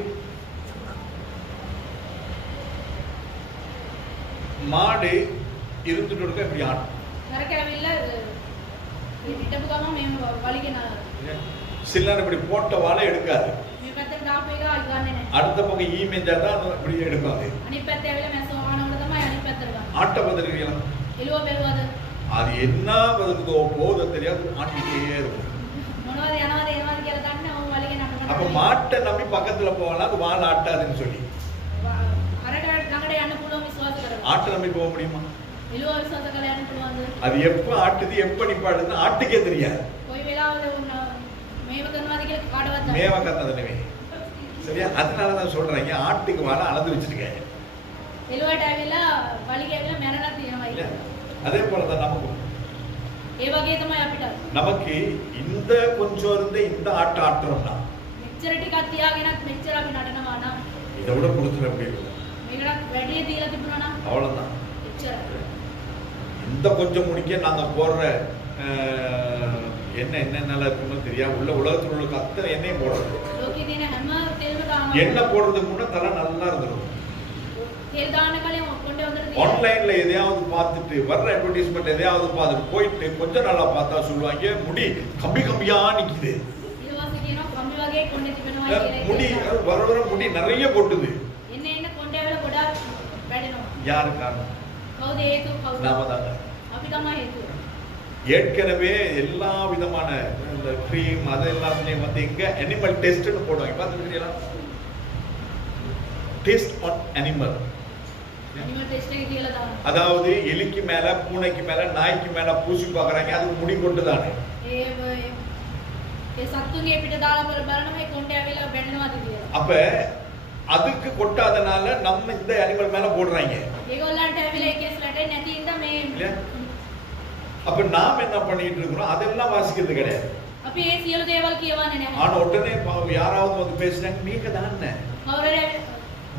மாடு இருந்துட்டு இருக்க இப்படி ஆட்டும். හරක ඇවිල්ලා හිටපු ගමන් මේ වලිගේ නා சில நேரம் இப்படி போட்ட வாழை எடுக்காது. මේ පැත්තට දාපු එක ගන්නෙ නැහැ. அடுத்த பக்கம் ஈ மெஞ்சா தான் இப்படி எடுக்காது. අනිත් පැත්තේ ඇවිල්ලා මැස්සෝ ආනකොට තමයි අනිත් පැත්තට ගන්න. ஆட்டை பார்த்துருக்கீங்களா? එළුව බැලුවද? அது என்ன வருதோ போதோ தெரியாது, ஆட்டிட்டே இருக்கும். මොනවද යනවද එනවද කියලා දන්නේ නැහැ. වලිගේ නටන. அப்ப மாட்டை நம்பி பக்கத்துல போகலாம், அது வாழை ஆட்டாதுன்னு சொல்லி. හරක ළඟට යන්න පුළුවන් විශ්වාස කරලා. ஆட்டை நம்பி போக முடியுமா? එළුව විශ්වාස කරලා යන්න පුළුවන්ද? அது எப்ப ஆட்டுது எப்ப நிப்பாடுதுன்னு ஆட்டுக்கே தெரியாது. කොයි වෙලාවද වුණ මේව කරනවාද කියලා කාටවත් දන්නේ மேவ கத்தது නෙමෙයි. சரியா? அதனால தான் சொல்றேன், ஆட்டுக்கு வாழை அளந்து வச்சிருக்கேன். එළුවට ඇවිල්ලා වලිගේ ඇවිල්ලා මැරලා තියෙනවා இல்ல? ඒක. அதே போலதான் நமக்கும். ඒ වගේ තමයි අපිට. நமக்கு இந்த கொஞ்சம் இருந்து இந்த ஆட்டு ஆட்டுறோம்னா මෙච්චර ටිකක් තියාගෙනත් මෙච්චර අපි නටනවා නම් இதை விட கொடுத்துட முடியும். මේකට වැඩි දීලා තිබුණා නම් அவ்வளவுதான். එච්චර. இந்த கொஞ்சம் முடிக்க நாங்க போடுற என்னென்னலாம் இருக்குன்னு தெரியாது. உள்ள உலகத்தில் உள்ள அத்தனை எண்ணெயும் போடுறது. ලෝකේ තියෙන හැම තෙල්ම දානවා. எண்ணெய் போடுறதுக்கு முன்ன தலை நல்லா இருந்துடும். තෙල් දාන්න කලින් ඔක්කොණ්ඩේ හොඳට තියෙනවා. ஆன்லைன்ல எதையாவது பார்த்துட்டு வர்ற அட்வர்டைஸ்மெண்ட் எதையாவது பார்த்துட்டு போயிட்டு கொஞ்ச நாளா பார்த்தா சொல்லுவாங்க, முடி கம்பி கம்பியா நிக்குது. ඊට පස්සේ කියනවා කම්බි වගේ කොණ්ඩේ තිබෙනවා කියලා. முடி வர வர முடி நிறைய கொட்டுது. එන්න එන්න කොණ්ඩේ වල ගොඩාක් වැඩෙනවා. யாரு காரணம்? කවුද හේතුව? කවුද? நாம தாங்க. අපි තමයි හේතුව. ஏற்கனவே எல்லா விதமான இந்த கிரீம் அது எல்லாத்துலயும் வந்து இங்க அனிமல் டெஸ்ட்னு போடுவாங்க, பார்த்துருக்கீங்களா? Test on animal. Animal test එක කියලා දානවා. அதாவது எலிக்கு மேல பூனைக்கு மேல நாய்க்கு மேல பூசி பார்க்கறாங்க, அது முடி கொட்டுதானே. ඒ සත්තුන්ගේ පිට දාලා බලනවා මේ කොණ්ඩේ ඇවිල්ලා බැඳෙනවාද කියලා. அப்ப அதுக்கு கொட்டாதனால நம்ம இந்த அனிமல் மேல போடுறாங்க. ඒගොල්ලන්ට ඇවිල්ලා ඒ කේස් ලැටේ නැති ඉඳ මේ இல்லையா? அப்ப நாம் என்ன பண்ணிட்டு இருக்கிறோம்? அதெல்லாம் வாசிக்கிறது கிடையாது. අපි ඒ සියලු දේවල් කියවන්නේ නැහැ. ஆனா உடனே யாராவது வந்து பேசுறாங்க, මේක දාන්න. කවුරුහරි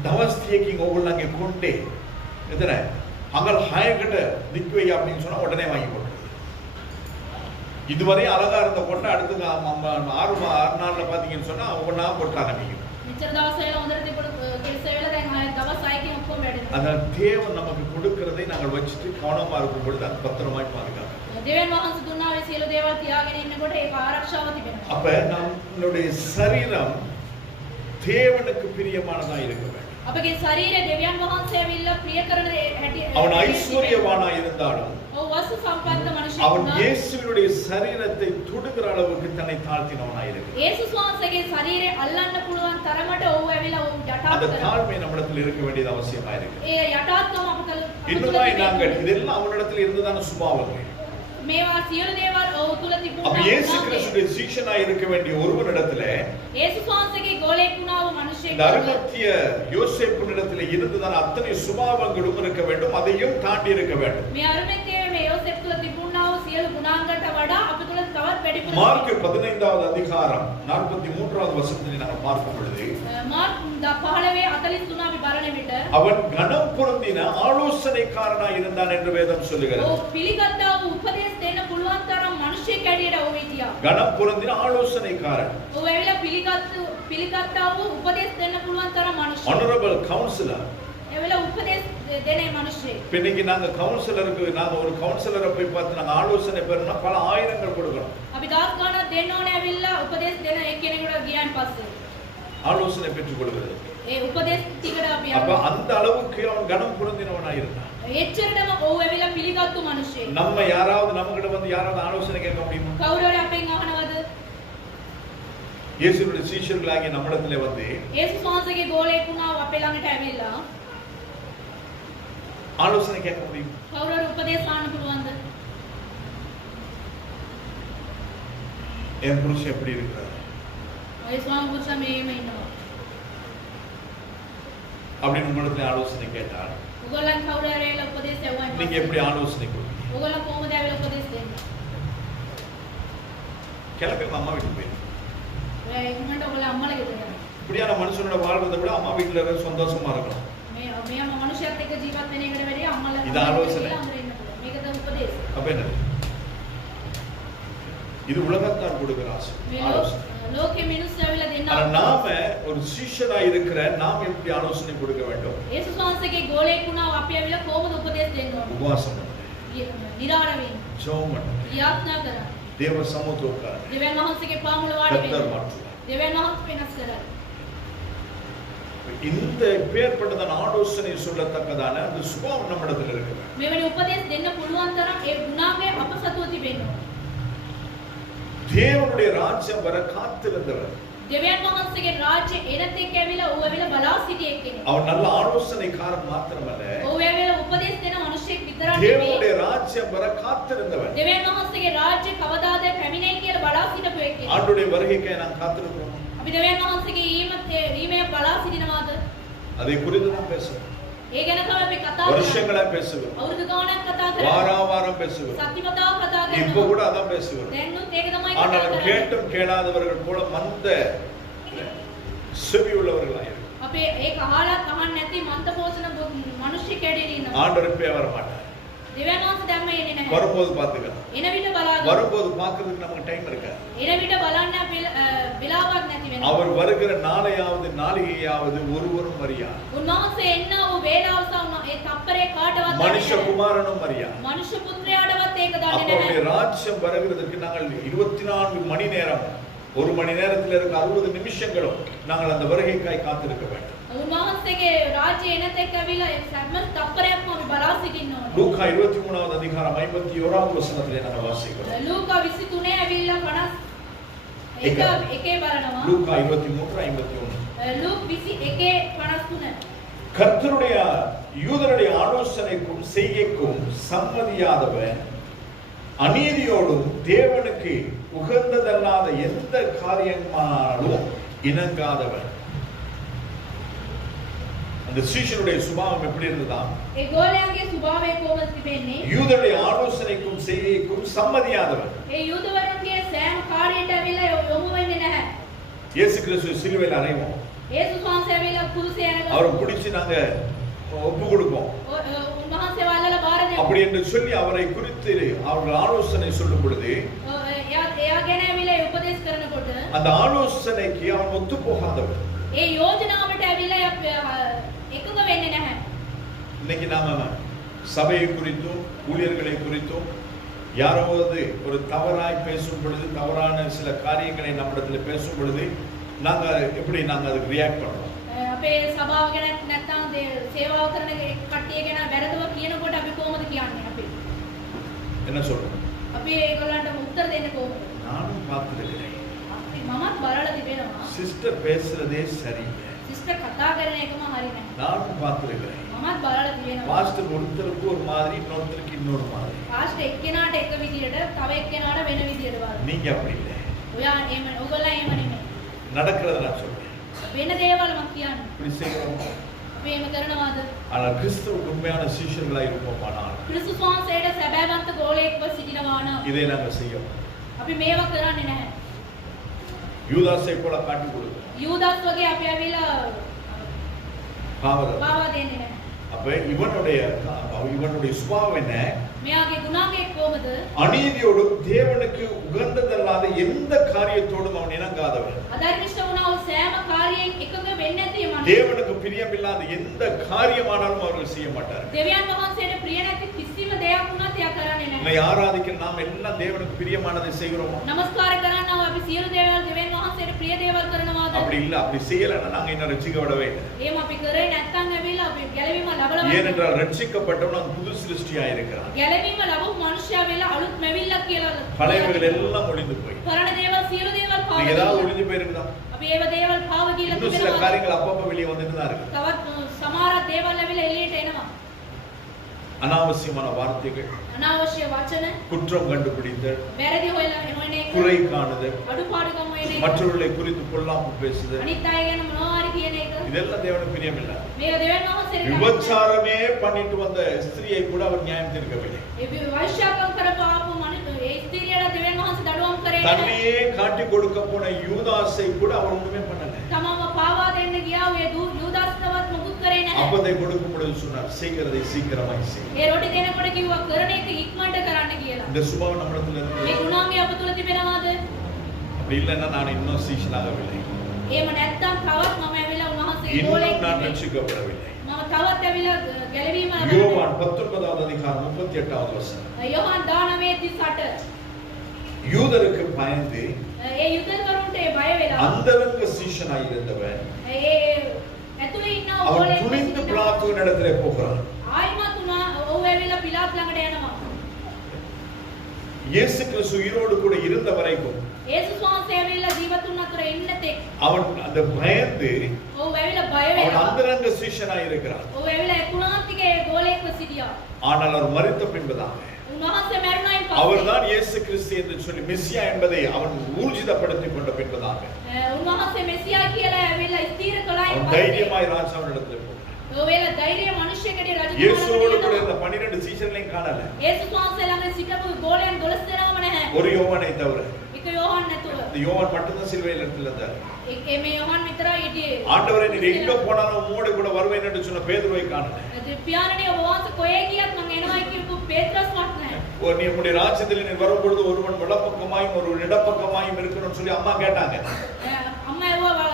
දවස් 3කින් ඕගොල්ලන්ගේ කොණ්ඩේ එතන අඟල් 6කට දික් වෙයි அப்படின்னு சொன்னா உடனே வாங்கி போடுறது. இதுவரை அழகா இருந்த கொண்டை அடுத்து 6 நாள்ல பாத்தீங்கன்னு சொன்னா ஒவ்வொன்னா போட்டு ஆரம்பிக்கும். මෙච්චර දවස් වල හොඳට තිබුණු කෙලෙස් වල දැන් දවස් 6කින් ඔක්කොම වැඩෙනවා. அதான் தேவன் நமக்கு கொடுக்கிறதை நாங்கள் வச்சுட்டு கவனமா இருக்கும் பொழுது அது பத்திரமாய் பாதுகாக்கணும். දෙවියන් වහන්සේ දුන්නා ඔය සියලු දේවල් තියාගෙන ඉන්නකොට ඒක ආරක්ෂාව තිබෙනවා. அப்ப நம்மளுடைய சரீரம் தேவனுக்கு பிரியமானதா இருக்க வேண்டும். අපගේ ශරීරය දෙවියන් වහන්සේ ඇවිල්ලා ප්‍රිය කරන හැටි அவன் ஐஸ்வர்யவானா இருந்தாலும் ඔව් වස්තු සම්පන්න මනුෂ්‍යයෙක් அவன் වුණා. இயேசுவினுடைய சரீரத்தை தொடுகிற அளவுக்கு தன்னை தாழ்த்தினவனா இருக்கிறான். යේසුස් වහන්සේගේ ශරීරය අල්ලන්න පුළුවන් තරමට ඔහු ඇවිල්ලා ඔහු යටාත් அந்த කරා. தாழ்மை நம்மிடத்தில் இருக்க வேண்டியது அவசியமா இருக்கு. ඒ යටාත්කම අපතල இன்னுமாய் நாங்கள் இதெல்லாம் அவனிடத்தில் இருந்ததான சுபாவங்கள். මේවා සියලු දේවල් ඔහු තුල அப்ப තිබුණා. இயேசு கிறிஸ்துவின் சீஷனாய் இருக்க வேண்டிய ஒருவனிடத்துல යේසුස් වහන්සේගේ ගෝලයෙක් වුණා වූ මනුෂ්‍යයෙක් இந்த அருமத்திய யோசேப்பினிடத்துல இருந்ததான அத்தனை சுபாவங்களும் இருக்க வேண்டும், அதையும் தாண்டி இருக்க வேண்டும். මේ අරුමැතියේ මේ යෝසෙෆ් තුල තිබුණා වූ සියලු ගුණාංගට වඩා අප තුල තවත් වැඩිපුර மார்க் 15வது அதிகாரம் 43வது வசனத்தை நாங்கள் பார்க்கும் பொழுது මාර්ක් 15:43 අපි බලන විට அவன் கனம் பொருந்தின ஆலோசனைக்காரனாய் இருந்தான் என்று வேதம் சொல்லுகிறது. ඔව් පිළිගත්තා වූ උපදේශ දෙන්න පුළුවන් තරම් මිනිසෙක් ඇඩියට ඔහු හිටියා. கனம் பொருந்தின ஆலோசனைக்காரன், ඔහු ඇවිල්ලා පිළිගත්තා වූ උපදේශ දෙන්න පුළුවන් තරම් මිනිසෙක්. honorable counselor. ඇවිල්ලා උපදේශ දෙන මිනිසෙක්. இன்னைக்கு நாங்க கவுன்சிலருக்கு நாங்க ஒரு கவுன்சிலரை போய் பார்த்து நாங்க ஆலோசனை பெறணும்னா பல ஆயிரங்கள் கொடுக்கணும். අපි දවස් ගානක් දෙන්න ඕනේ ඇවිල්ලා උපදේශ දෙන එක්කෙනෙකුට ගියාන් පස්සේ. ஆலோசனை பெற்றுக் கொள்வது. ඒ උපදේශ ටිකට අපි அப்ப அந்த அளவுக்கு அவன் கனம் பொருந்தினவனா இருந்தான். එච්චරටම ඔහු ඇවිල්ලා පිළිගත්තු මිනිසෙක්. நம்ம யாராவது நம்மகிட்ட வந்து யாராவது ஆலோசனை கேட்க முடியுமா? කවුරුහරි අපෙන් අහනවද? இயேசுவினுடைய சீஷர்களாகிய நம்மிடத்திலே வந்து යේසුස් වහන්සේගේ ගෝලයෙක් වුණා වූ අපේ ළඟට ඇවිල්ලා ஆலோசனை கேட்க முடியும்? කවුරුහරි උපදේශ ආන්න පුළුවන්ද? என் புருஷன் எப்படி இருக்கிறார் ඔය ස්වාමි පුරුෂයා මේම ඉන්නවා. அப்படின்னு உங்களிடத்துல ஆலோசனை கேட்டால் ඔයගොල්ලන් කවුරු හරි ඇවිල්ලා උපදේශ යවුවා. நீங்க எப்படி ஆலோசனை கொடுப்பீங்க? ඔයගොල්ලන් කොහොමද ඇවිල්ලා උපදේශ දෙන්නේ? கிளம்பி அம்மா வீட்டுக்கு போய் ඔය ඉක්මනට ඔයගොල්ලන් අම්මලා ගෙදර යනවා. இப்படியான மனுஷனோட வாழ்றதை விட அம்மா வீட்டுல இருக்க சந்தோஷமா இருக்கலாம். මේ මනුෂ්‍යයත් එක්ක ජීවත් වෙන එකට වැඩිය අම්මලා இது ஆலோசனை. මේකද උපදේශ. அப்ப என்ன? இது உலகத்தார் கொடுக்கிற ஆலோசனை. ලෝකෙ මිනිස්සු ඇවිල්ලා දෙන්න. ஆனா நாம ஒரு சீஷனா இருக்கிற நாம் எப்படி ஆலோசனை கொடுக்க வேண்டும்? යේසුස් වහන්සේගේ ගෝලයෙක් වුණා අපි ඇවිල්ලා කොහොමද උපදේශ දෙන්න ඕනේ? உபவாசம் பண்ணு, නිරාර වෙන්න. ஜெபம் பண்ணு, යාඥා කරන්න. தேவ சமூகத்துல உட்காரு, දෙවියන් වහන්සේගේ පාමුල වාඩි கர்த்தர் වෙන්න. மாற்றுவார். දෙවියන් වහන්සේ වෙනස් කරයි. இந்த பேர்பட்டதான ஆலோசனை சொல்லத்தக்கதான அந்த சுபாவம் நம்மிடத்தில் இருக்கு. මෙවැනි උපදේශ දෙන්න පුළුවන් තරම් ඒ ගුණාංගය අප සතුව තිබෙන්න ඕනේ. தேவனுடைய ராஜ்யம் வர காத்திருந்தவர். දෙවියන් වහන්සේගේ රාජ්‍ය එනතෙක් ඇවිල්ලා ඌ ඇවිල්ලා බලා සිටිය කෙනෙක්. அவன் நல்ல ஆலோசனைக்காரன் மாத்திரமல்ல, ඌ ඇවිල්ලා උපදේශ දෙන මිනිසෙක් විතරක් தேவனுடைய නෙවෙයි. ராஜ்யம் வர காத்திருந்தவன். දෙවියන් වහන්සේගේ රාජ්‍ය කවදාද පැමිණෙයි කියලා බලා සිටපු එක්කෙනෙක්. ஆண்டுடைய வருகைக்காக நாம் காத்திருக்கிறோம். අපි දෙවියන් වහන්සේගේ ඊමේ බලා සිටිනවාද? அதை குறித்து நாம் பேசுவோம், ඒ ගැන තමයි අපි කතා කරන්නේ. வருஷங்களா பேசுவோம், අවුරුදු ගාණක් කතා කරනවා. வாராவாரம் பேசுவோம், සතිපතාව කතා இப்ப කරනවා. கூட அதான் பேசுவோம். දැන්නුත් ඒක තමයි කතා ஆனால் කරන්නේ. கேட்டும் கேளாதவர்கள் போல மந்த செவி உள்ளவர்களாக இருக்கும். අපි ඒක අහලත් අහන්න නැති මන්ත පෝෂණ මිනිස්සු කැඩෙන ඉන්නවා. ஆண்டவருக்கே வர மாட்டார். දෙවියන් වහන්සේ දැම්ම එන්නේ නැහැ. வரும்போது பார்த்துக்கலாம், එන විට බලාගන්න. வரும்போது பார்க்கிறதுக்கு நமக்கு டைம் இருக்காது. එන විට බලන්න වෙලාවක් නැති වෙනවා. அவர் வருகிற நாளையாவது நாளிகையாவது ஒருவரும் அறியார். උන්වහන්සේ එන්න වූ වේලාව සම ඒ තප්පරේ කාටවත් மனுஷ குமாரனும் அறியார். මනුෂ්‍ය පුත්‍රයාටවත් ඒක දන්නේ அப்போடைய නැහැ. ராஜ்யம் வருகிறதுக்கு நாங்கள் 24 மணி நேரம், ஒரு மணி நேரத்தில் இருக்க 60 நிமிஷங்களும் நாங்கள் அந்த வருகைக்காய் காத்திருக்க வேண்டும். උන්වහන්සේගේ රාජ්‍ය එනතෙක් ඇවිල්ලා සම්ම තප්පරයක්ම අපි බලා සිටින්න ඕනේ. லூக்கா 23வது அதிகாரம் 51வது வசனத்திலே நாங்கள் வாசிக்கிறோம். ලූකා 23 ඇවිල්ලා 50 එකේ බලනවා. லூக்கா 23:51. ලූක් 21:53. கர்த்தருடைய யூதருடைய ஆலோசனைக்கும் செய்கைக்கும் சம்மதியாதவன், அநீதியோடும் தேவனுக்கு உகந்ததல்லாத எந்த காரியமானாலும் இணங்காதவன். அந்த சீஷனுடைய சுபாவம் எப்படி இருந்ததா? ඒ ගෝලයාගේ ස්වභාවය කොහොමද තිබෙන්නේ? யூதருடைய ஆலோசனைக்கும் செய்கைக்கும் சம்மதியாதவன். ඒ යුදවරුන්ගේ සෑම කාර්යයට ඇවිල්ලා යොමු වෙන්නේ නැහැ. இயேசு கிறிஸ்து சிலுவையில் அறைவோம், යේසුස් වහන්සේ ඇවිල්ලා කුරුසේ යනකොට அவரை பிடிச்சு நாங்க ஒப்பு கொடுப்போம். උන්වහන්සේ වල්ලලා බාර දෙනවා. அப்படி என்று சொல்லி அவரை குறித்து அவர்கள் ஆலோசனை சொல்லும் பொழுது එයා ගැන ඇවිල්ලා උපදේශ කරනකොට அந்த ஆலோசனைக்கு அவன் ஒத்து போகாதவன். ඒ යෝජනාවට ඇවිල්ලා එකඟ වෙන්නේ නැහැ. இன்னைக்கு நாம சபையை குறித்தும் ஊழியர்களை குறித்தும் யாராவது ஒரு தவறாய் பேசும் பொழுது, தவறான சில காரியங்களை நம்மிடத்துல பேசும் பொழுது நாங்க எப்படி அதுக்கு ரியாக்ட் பண்றோம்? අපේ සභාව ගැන නැත්නම් සේවාව කරන කට්ටිය ගැන වැරදව කියනකොට අපි කොහොමද කියන්නේ? අපි என்ன சொல்றோம்? අපි ඒගොල්ලන්ට උත්තර දෙන්නේ කොහොමද? நானும் பார்த்திருக்கிறேன், මමත් බලලා තිබෙනවා. சிஸ்டர் பேசுறதே சரியில்லை. සිස්ටර් කතා කරන එකම හරි නැහැ. நானும் பார்த்திருக்கிறேன், මමත් බලලා තිබෙනවා. பாஸ்டர் ஒருத்தருக்கு ஒரு மாதிரி, இன்னொருத்தருக்கு இன்னொரு மாதிரி. පාස්ටර් එක්කෙනාට එක විදියට, තව එක්කෙනාට වෙන විදියට බලනවා. நீங்க அப்படி இல்லை. ඔයා එහෙම ඔයගොල්ලෝ එහෙම නෙමෙයි. நடக்கிறத நான் சொல்றேன். වෙන දේවල් මම කියන්නේ. இப்படி செய்கிறோம். අපි එහෙම කරනවාද? ஆனால் கிறிஸ்துவுக்கு உண்மையான சீஷர்களாய் இருப்போமானால் ක්‍රිස්තුස් වහන්සේට සැබෑවන්ත ගෝලයෙක්ව සිටිනවා නම් இதை நாங்கள் செய்வோம். අපි මේවා කරන්නේ නැහැ. யூதாசை போல காட்டி கொடுக்கும் යූදාස් වගේ අපි ඇවිල්ලා பாவம். පාවා දෙන්නේ නැහැ. அப்ப இவனுடைய சுபாவம் என்ன? මෙයාගේ ගුණාංගය කොහොමද? அநீதியோடும் தேவனுக்கு உகந்ததல்லாத எந்த காரியத்தோடும் அவன் இணங்காதவன். අධර්මිෂ්ඨ වුණා වූ සෑම කාර්යයෙන් එකඟ වෙන්නේ නැති මනුස්සයෙක්. தேவனுக்கு பிரியமில்லாத எந்த காரியமானாலும் அவர்கள் செய்ய மாட்டார்கள். දෙවියන් වහන්සේට ප්‍රිය නැති කිසිම දෙයක් වුණත් එයා කරන්නේ නැහැ. நம்மை ஆராதிக்க நாம் எல்லாம் தேவனுக்கு பிரியமானதை செய்கிறோமா? නමස්කාර කරනවා අපි සියලු දේවල් දෙවියන් වහන්සේට ප්‍රිය දේවල් කරනවාද? அப்படி இல்ல. அப்படி செய்யலைன்னா நாங்க இன்னும் ரட்சிக்கப்படவே இல்லை. එහෙම අපි කරේ නැත්නම් ඇවිල්ලා අපි ගැලවීම ලැබලා ஏனென்றால் ரட்சிக்கப்பட்டவன் புது சிருஷ்டியாய் இருக்கிறான். ගැලවීම ලැබු මනුෂ්‍යයා වෙලා අලුත් මෙවිල්ලක් කියලා. பழையவைகள் எல்லாம் ஒளிந்து போய். කරන දේවල් සියලු දේවල් පාවා. ஏதாவது ஒளிந்து போயிருக்குதா? අපි ඒව දේවල් පාවා කියලා இன்னும் சில තිබෙනවා. காரியங்கள் அப்பப்ப வெளியே வந்துட்டு தான் இருக்கு. තවත් සමහර දේවල් ඇවිල්ලා එළියට එනවා. அனாவசியமான வார்த்தைகள், අනාවශ්‍ය වචන, குற்றம் கண்டுபிடித்தல், වැරදි හොයලා එන එක, குறை காணுதல், අඩුපාඩුකම් හොයන එක, மற்றவர்களை குறித்து பொல்லாப்பு பேசுதல், අනිත් අය ගැන මොනවා හරි කියන එක. இதெல்லாம் தேவனுக்கு பிரியமில்லை. මේක දෙවියන් වහන්සේට விபச்சாரமே பண்ணிட்டு வந்த ஸ்திரியை கூட அவர் நியாயம் தீர்க்கவில்லை. ඒ වෛශ්‍යාකම් කරපාපු ඒ ස්ත්‍රියට දෙවියන් වහන්සේ දඩුවම් කරේ නැහැ. தன்னையே காட்டி கொடுக்க போன யூதாசை கூட அவர் ஒண்ணுமே பண்ணல. තමම පාවා දෙන්න ගියා ඔය යූදාස්තවත් මොකුත් කරේ නැහැ. அப்பதை கொடுக்கும் பொழுது சொன்னார், செய்கிறதை சீக்கிரமாய் செய். ඒ රොටි දෙනකොට කිව්වා කරන එක ඉක්මනට කරන්න කියලා. இந்த சுபாவம் நம்மிடத்துல මේ இருக்கு. ගුණාංගය අප තුල තිබෙනවද? அப்படி இல்லைன்னா நான் இன்னும் சீஷனாகவில்லை, එහෙම නැත්නම් තවත් මම ඇවිල්ලා උන්වහන්සේ இன்னும் ගෝලෙක් நான் නෙමෙයි. ரட்சிக்கப்படவில்லை. මම තවත් ඇවිල්ලා ගැලවීම யோவான் 19வது அதிகாரம் 38வது வசனம். යොහන් 19:38 யூதருக்கு பயந்து ඒ යුදවරුන්ට ඒ බය වෙලා அந்தரங்க சீஷனாய் இருந்தவன் ඒ ඇතුලේ ඉන්න அவன் ඕලෙක් துணிந்து பிலாத்துவின் இடத்திலே போகிறான். ආයිමත් උනා ඔව් ඇවිල්ලා පිලාත් ළඟට යනවා. இயேசு கிறிஸ்து உயிரோடு கூட இருந்த வரைக்கும் යේසුස් වහන්සේ ඇවිල්ලා ජීවතුන් අතර ඉන්න තෙක් அவன் அந்த பயந்து ඔව් ඇවිල්ලා බය அவன் වෙලා அந்தரங்க சீஷனாய் இருக்கிறான். ඔව් ඇවිල්ලා එකුණාන්තිගේ ගෝලෙක්ව සිටියා. ஆனால் அவர் மரித்த பின்பதாக උන්වහන්සේ මරුණයින් அவர்தான் இயேசு கிறிஸ்து என்று சொல்லி மெசியா என்பதை அவன் ஊர்ஜிதப்படுத்திக் கொண்ட பின்பதாக උන්වහන්සේ මෙසියා කියලා ඇවිල්ලා ස්ථීර කළායින් அவன் தைரியமாய் ராஜாவினிடத்தில் போனான். ඔවේලා ධෛර්ය මිනිස්සෙකුට இயேசுவோடு கூட රජතුමාට இருந்த 12 சீஷர்களையும் காணல, යේසුස් වහන්සේ ළඟ සිටපු ගෝලයන් 12 දෙනාම නැහැ. ஒரு யோவானை தவிர. එක යෝහන් නැතුව. இந்த யோவான் மட்டும்தான் சிலுவையில் இடத்துல இருந்தார். මේ යෝහන් විතරයි හිටියේ. ஆண்டவரே நீர் எங்க போனாலும் உம்மோடு கூட வருவேன் என்று சொன்ன பேதுருவை காணல. පියාණනේ ඔබ වහන්සේ කොහේ ගියත් මම එනවායි කියපු පේත්‍රස් වත් නැහැ. நீ உம்முடைய ராஜ்யத்தில் நீர் வரும்பொழுது ஒருவன் வலப்பக்கமாயும் ஒரு இடப்பக்கமாயும் இருக்கணும்னு சொல்லி அம்மா கேட்டாங்க. අම්මා ඇහුවා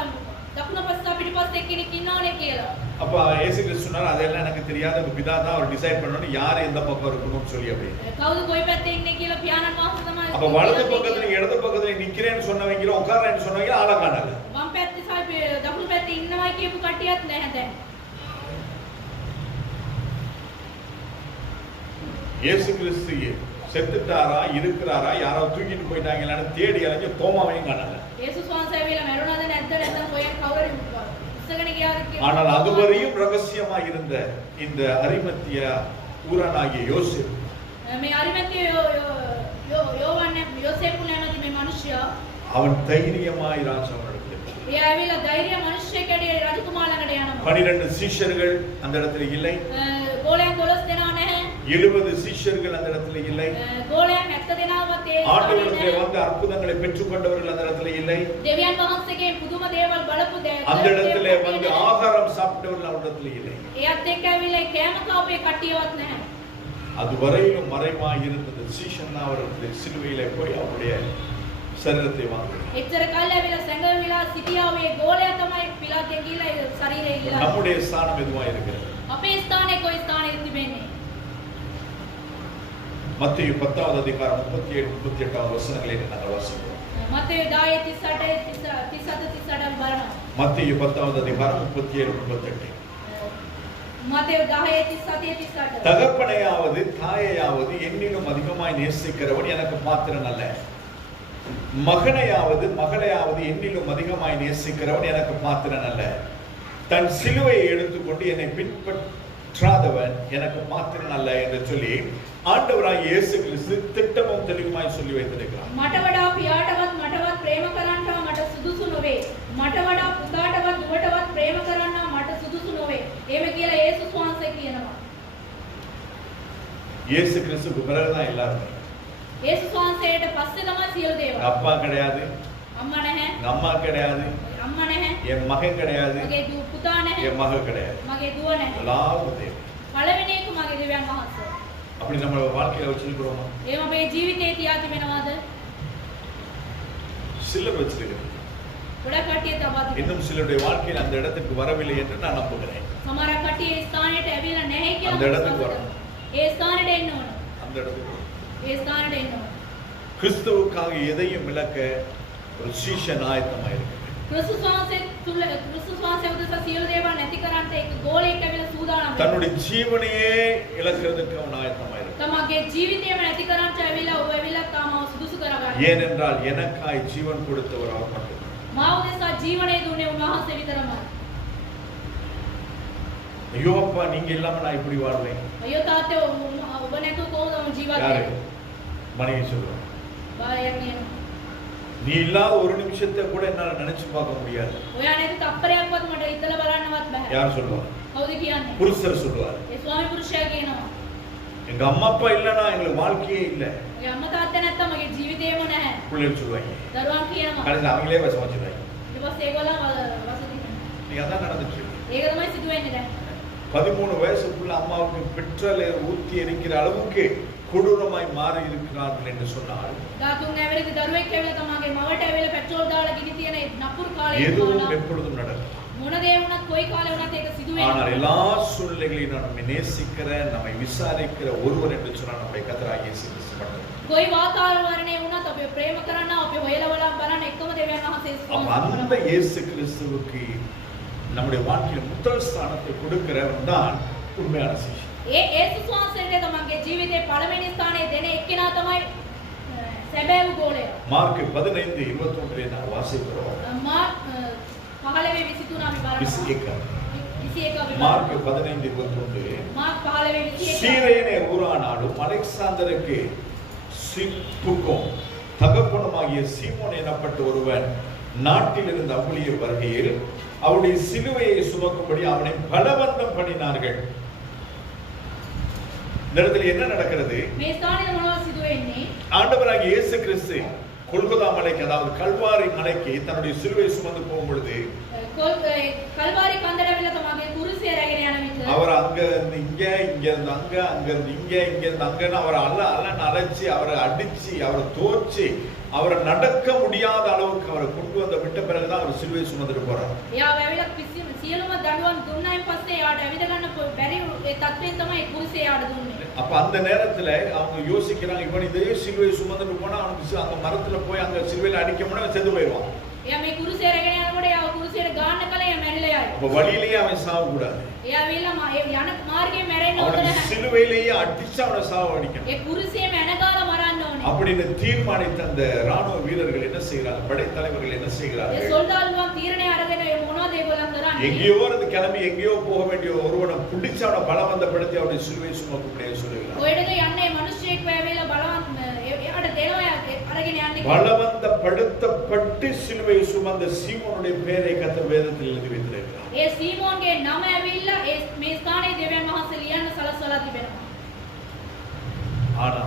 දකුණ පස්ස පිටිපස්ස එක්කෙනෙක් ඉන්නවනේ කියලා. அப்ப இயேசு கிறிஸ்து சொன்னார், அதெல்லாம் எனக்கு தெரியாது, உங்க பிதா தான் அவர் டிசைட் பண்ணணும் யார் எந்த பக்கம் இருக்கணும்னு சொல்லி. அப்படி කවුද කොයි පැත්තේ ඉන්නේ කියලා පියාණන් වහන්සේ තමයි. அப்ப வலது பக்கத்துல இடது பக்கத்துல நிக்கிறேன்னு சொன்னவங்க உட்கார்றேன்னு சொன்னவங்க ஆள காணல. වම් පැත්තේ සයි දකුණු පැත්තේ ඉන්නවයි කියපු කට්ටියත් නැහැ දැන්. இயேசு கிறிஸ்து செத்துட்டாரா இருக்கிறாரா யாரோ தூக்கிட்டு போயிட்டாங்களான்னு தேடி அலைஞ்சு தோமாவையும் காணல. යේසුස් වහන්සේ ඇවිල්ලා මරුණාද නැද්ද නැත්නම් කොහෙන් කවුරු ඉස්සගෙන ගියාද කියලා. ஆனால் அதுவரையும் ரகசியமா இருந்த இந்த அரிமத்தியா ஊரானாகிய யோசேப்பு මේ අරිමැතිය යෝවන්න යෝසේපු නැමැති මේ මිනිසයා அவன் தைரியமாய் ராஜாவினிடத்தில் ඒ ඇවිල්ලා ධෛර්ය මිනිස්සෙක් ඇඩිය රජතුමා ළඟට යනවා. 12 சீஷர்கள் அந்த இடத்துல இல்லை. ගෝලයන් 12 දෙනා නැහැ. 70 சீஷர்கள் அந்த இடத்துல இல்லை. ගෝලයන් 70 දෙනාවත් ඒ ஆண்டவரிடத்திலே வந்து அற்புதங்களை பெற்றுக்கொண்டவர்கள் அந்த இடத்துல இல்லை. දෙවියන් වහන්සේගෙන් පුදුම දේවල් බලපු அந்த இடத்துல வந்து ஆகாரம் சாப்பிட்டவர்கள் அந்த இடத்துல இல்லை. එයත් එක්ක ඇවිල්ලා කෑම කාපේ කට්ටියවත් නැහැ. அதுவரையிலும் மறைமாய் இருந்தது சீஷன் அவருடைய சிலுவையிலே போய் அவருடைய சரீரத்தை வாங்கினார். එච්චර කාලය ඇවිල්ලා සැඟවිලා සිටියා මේ ගෝලයා තමයි පිලාතෙන් ගිහලා ශරීරය ගිහලා. நம்முடைய ஸ்தானம் எதுவா இருக்கிறது? අපේ ස්ථානේ කොයි ස්ථානයේද තිබෙන්නේ? மத்தேயு 10வது அதிகாரம் 37 38வது வசனங்களை நாங்கள் வாசிக்கிறோம். මතේ 10 38 37 38 බලනවා. மத்தேயு 10வது அதிகாரம் 37 38. මතේ 10 37 38. தகப்பனையாவது தாயையாவது என்னிலும் அதிகமாய் நேசிக்கிறவன் எனக்கு பாத்திரன் அல்ல. மகனையாவது மகளையாவது என்னிலும் அதிகமாய் நேசிக்கிறவன் எனக்கு பாத்திரன் அல்ல. தன் சிலுவையை எடுத்துக்கொண்டு என்னை பின்பற்றாதவன் எனக்கு பாத்திரன் அல்ல என்று சொல்லி ஆண்டவராகிய இயேசு கிறிஸ்து திட்டமும் தெளிவுமாய் சொல்லி வைத்திருக்கிறார். මට වඩා පියාටවත් මටවත් ප්‍රේම කරන්නව මට සුදුසු නොවේ. මට වඩා පුතාටවත් දුවටවත් ප්‍රේම කරන්නව මට සුදුසු නොවේ. එහෙම කියලා යේසුස් වහන්සේ කියනවා. இயேசு கிறிஸ்துக்கு பிறகுதான் எல்லாரும். යේසුස් වහන්සේට පස්සේ තමයි සියලු දේවල්. அப்பா கிடையாது, අම්මා නැහැ, அம்மா கிடையாது, අම්මා නැහැ, என் மகன் கிடையாது, මගේ පුතා නැහැ, என் மக கிடையாது. මගේ දුව නැහැ. எல்லாரும் தேவன். පළවෙනි එක මගේ දෙවියන් වහන්සේ. அப்படி நம்ம வாழ்க்கையில வச்சிருக்கிறோமா? එහෙම මේ ජීවිතේ තියා තිබෙනවද? சிலர் வச்சிருக்கிறோம். ගොඩක් කට්ටිය තවත් இன்னும் சிலருடைய வாழ்க்கையில் அந்த இடத்துக்கு வரவில்லை என்று நான் நம்புகிறேன். සමහර කට්ටිය ඒ ස්ථානයට ඇවිල්ලා නැහැ කියලා அந்த இடத்துக்கு வரணும். ඒ ස්ථානයට එන්න ඕන. அந்த இடத்துக்கு வரணும். ඒ ස්ථානයට එන්න ඕන. கிறிஸ்துவுக்காக எதையும் இழக்க ஒரு சீஷன் ஆயத்தமாக இருக்கிறது. ක්‍රිස්තුස් වහන්සේ තුල ක්‍රිස්තුස් වහන්සේ උදෙසා සියලු දේවල් නැති කරන්නට ඒක ගෝලයක් ඇවිල්ලා සූදානම්. தன்னுடைய ஜீவனையே இழக்கிறதுக்கு அவன் ஆயத்தமாக இருக்கிறான். තමගේ ජීවිතයම නැති කරන්නට ඇවිල්ලා ඔය ඇවිල්ලා තාම සුදුසු කරගන්න. ஏனென்றால் எனக்காய் ஜீவன் கொடுத்தவர் அவர் மட்டும். මා උදෙසා ජීවනය දුන්නේ උන්වහන්සේ විතරමයි. ஐயோ அப்பா நீங்க இல்லாம நான் இப்படி வாழ்வேன். අයියෝ තාත්තේ ඔබ නැතුව කොහොමද මම ජීවත් யாரு? වෙන්නේ? மனைவி சொல்றான். බායන් කියනවා. நீ இல்லாத ஒரு நிமிஷத்தை கூட என்னால நினைச்சு பார்க்க முடியாது. ඔයා නැති තප්පරයක්වත් මට ඉතල බලන්නවත් බෑ. யார் சொல்லுவார்? කවුද කියන්නේ? புருஷர் சொல்லுவார். ඒ ස්වාමි පුරුෂයා කියනවා. எங்க அம்மா அப்பா இல்லனா எங்களுக்கு வாழ்க்கையே இல்ல. ඔය අම්මා තාත්තා නැත්තම් මගේ ජීවිතේම නැහැ. பிள்ளைகள் சொல்லுவாங்க. දරුවන් කියනවා. கடைசில அவங்களே வசமாச்சுறாங்க. ඊට පස්සේ ඒගොල්ලෝ වසති කරනවා. நீ அதான் நடந்துச்சு. ඒක තමයි සිදු වෙන්නේ දැන්. 13 வயசுக்குள்ள அம்மாவுக்கு பெட்ரோலை ஊத்தி எரிக்கிற அளவுக்கு கொடூரமாய் மாறி இருக்கிறார்கள் என்று சொன்னால் 13 ඇවිල්ලා දරුවෙක් ඇවිල්ලා තමගේ මවට ඇවිල්ලා පෙට්‍රෝල් දාලා ගිනි තියෙන නපුරු කාලේ எதுவும் ඉන්නවා. எப்பொழுதும் நடக்கும். මොන දේ වුණත් කොයි කාලේ වුණත් ඒක සිදු ஆனால் වෙනවා. எல்லா சூழ்நிலைகளிலும் நம்மை நேசிக்கிற நம்மை விசாரிக்கிற ஒருவர் என்று சொன்னால் நம்முடைய கர்த்தராகிய இயேசு கிறிஸ்து மட்டும். කොයි වාතාවරණේ වුණත් අපි ප්‍රේම කරන්න අපි හොයලා බලන්න එකම දෙවියන් වහන්සේ அப்ப அந்த இயேசு கிறிஸ்துவுக்கு நம்முடைய வாழ்க்கையில முதல் ஸ்தானத்தை கொடுக்கிறவன் தான் உண்மையான சிஷ்யன். යේසුස් වහන්සේට තමගේ ජීවිතේ පළවෙනි ස්ථානයේ දෙන එක්කෙනා තමයි සැබෑව ගෝලයා. மார்க் 15:21 நாம் வாசிக்கிறோம். මාර්ක් 15:23 අපි බලනවා. 21 අපි மார்க் බලනවා. 15:21 මාර්ක් 15:21 சீரேனே ஊரானாலும் அலெக்சாந்தருக்கு சிப்புக்கும் தகப்பனுமாகிய சீமோன் எனப்பட்ட ஒருவன் நாட்டில் இருந்த அவுளியர் வருகையில் அவருடைய சிலுவையை சுமக்கும்படி அவனை பலவந்தம் பண்ணினார்கள். இந்த இடத்துல என்ன நடக்கிறது? මේ ස්ථානයේ මොනවද සිදු වෙන්නේ? ஆண்டவராகிய இயேசு கிறிஸ்து கொல்கொதா மலைக்கு அதாவது கல்வாரி மலைக்கு தன்னுடைய சிலுவை சுமந்து போகும் பொழுது කල්වාරි කන්දට ඇවිල්ලා තමගේ කුරුසිය රැගෙන යන විට அவர் அங்க இருந்து இங்க இங்க இருந்து அங்க அங்க இருந்து இங்க இங்க இருந்து அங்கன்னு அவரை அலன்னு அரைச்சி அவரை அடிச்சு அவரை தோச்சு அவரை நடக்க முடியாத அளவுக்கு அவரை கொண்டு வந்த விட்ட பிறகுதான் அவர் சிலுவை சுமந்துட்டு போறார். එයා ඇවිල්ලා සියලුම දඬුවම් දුන්නායින් පස්සේ යාට ඇවිද ගන්න බැරි ඒ තත්ත්වයෙන් තමයි කුරුසිය යාට දුන්නේ. அப்ப அந்த நேரத்துல அவங்க யோசிக்கிறாங்க இவன் இதே சிலுவை சுமந்துட்டு போனா அவனுக்கு அந்த மரத்துல போய் அங்க சிலுவையில அடிக்க முடியாது செத்து போயிடுவான். එයා මේ කුරුසිය රැගෙන යනකොට එයා කුරුසියට ගාන්න කලින් එයා මැරිලා යයි. அப்ப வழியிலேயே அவன் சாவ கூடாது. එයා ඇවිල්ලා යන මාර්ගයේ මැරෙන්න ඕන அவனை නැහැ. சிலுவையிலேயே அடிச்சு அவனை சாவ அடிக்கணும். ඒ කුරුසියම ඇනගාලා මරන්න ඕනේ. அப்படின்னு தீர்மானித்த அந்த ராணுவ வீரர்கள் என்ன செய்கிறாங்க? படைத்தலைவர்கள் என்ன ඒ செய்கிறார்கள்? සොල්දාදුවන් තීරණය අරගෙන මොනවද ඒගොල්ලන් කරන්නේ? எங்கேயோ இருந்து கிளம்பி எங்கேயோ போக வேண்டிய ஒருவனை பிடிச்சு அவனை பலவந்தப்படுத்தி அவருடைய சிலுவை சுமக்கும்படியாக சொல்லுகிறார். ඔයඩක යන්නේ මිනිස්සෙක් වැවිලා බලවත් එයාට එනවා අරගෙන යන්නේ. பலவந்தப்படுத்தப்பட்டு சிலுவையை சுமந்த சீமோனுடைய பெயரை கர்த்தர் வேதத்தில் எழுதி வைத்திருக்கிறார். ඒ සීමෝන්ගේ නම ඇවිල්ලා මේ ස්ථානයේ දෙවියන් වහන්සේ ලියන්න සලස්වලා තිබෙනවා. ஆனா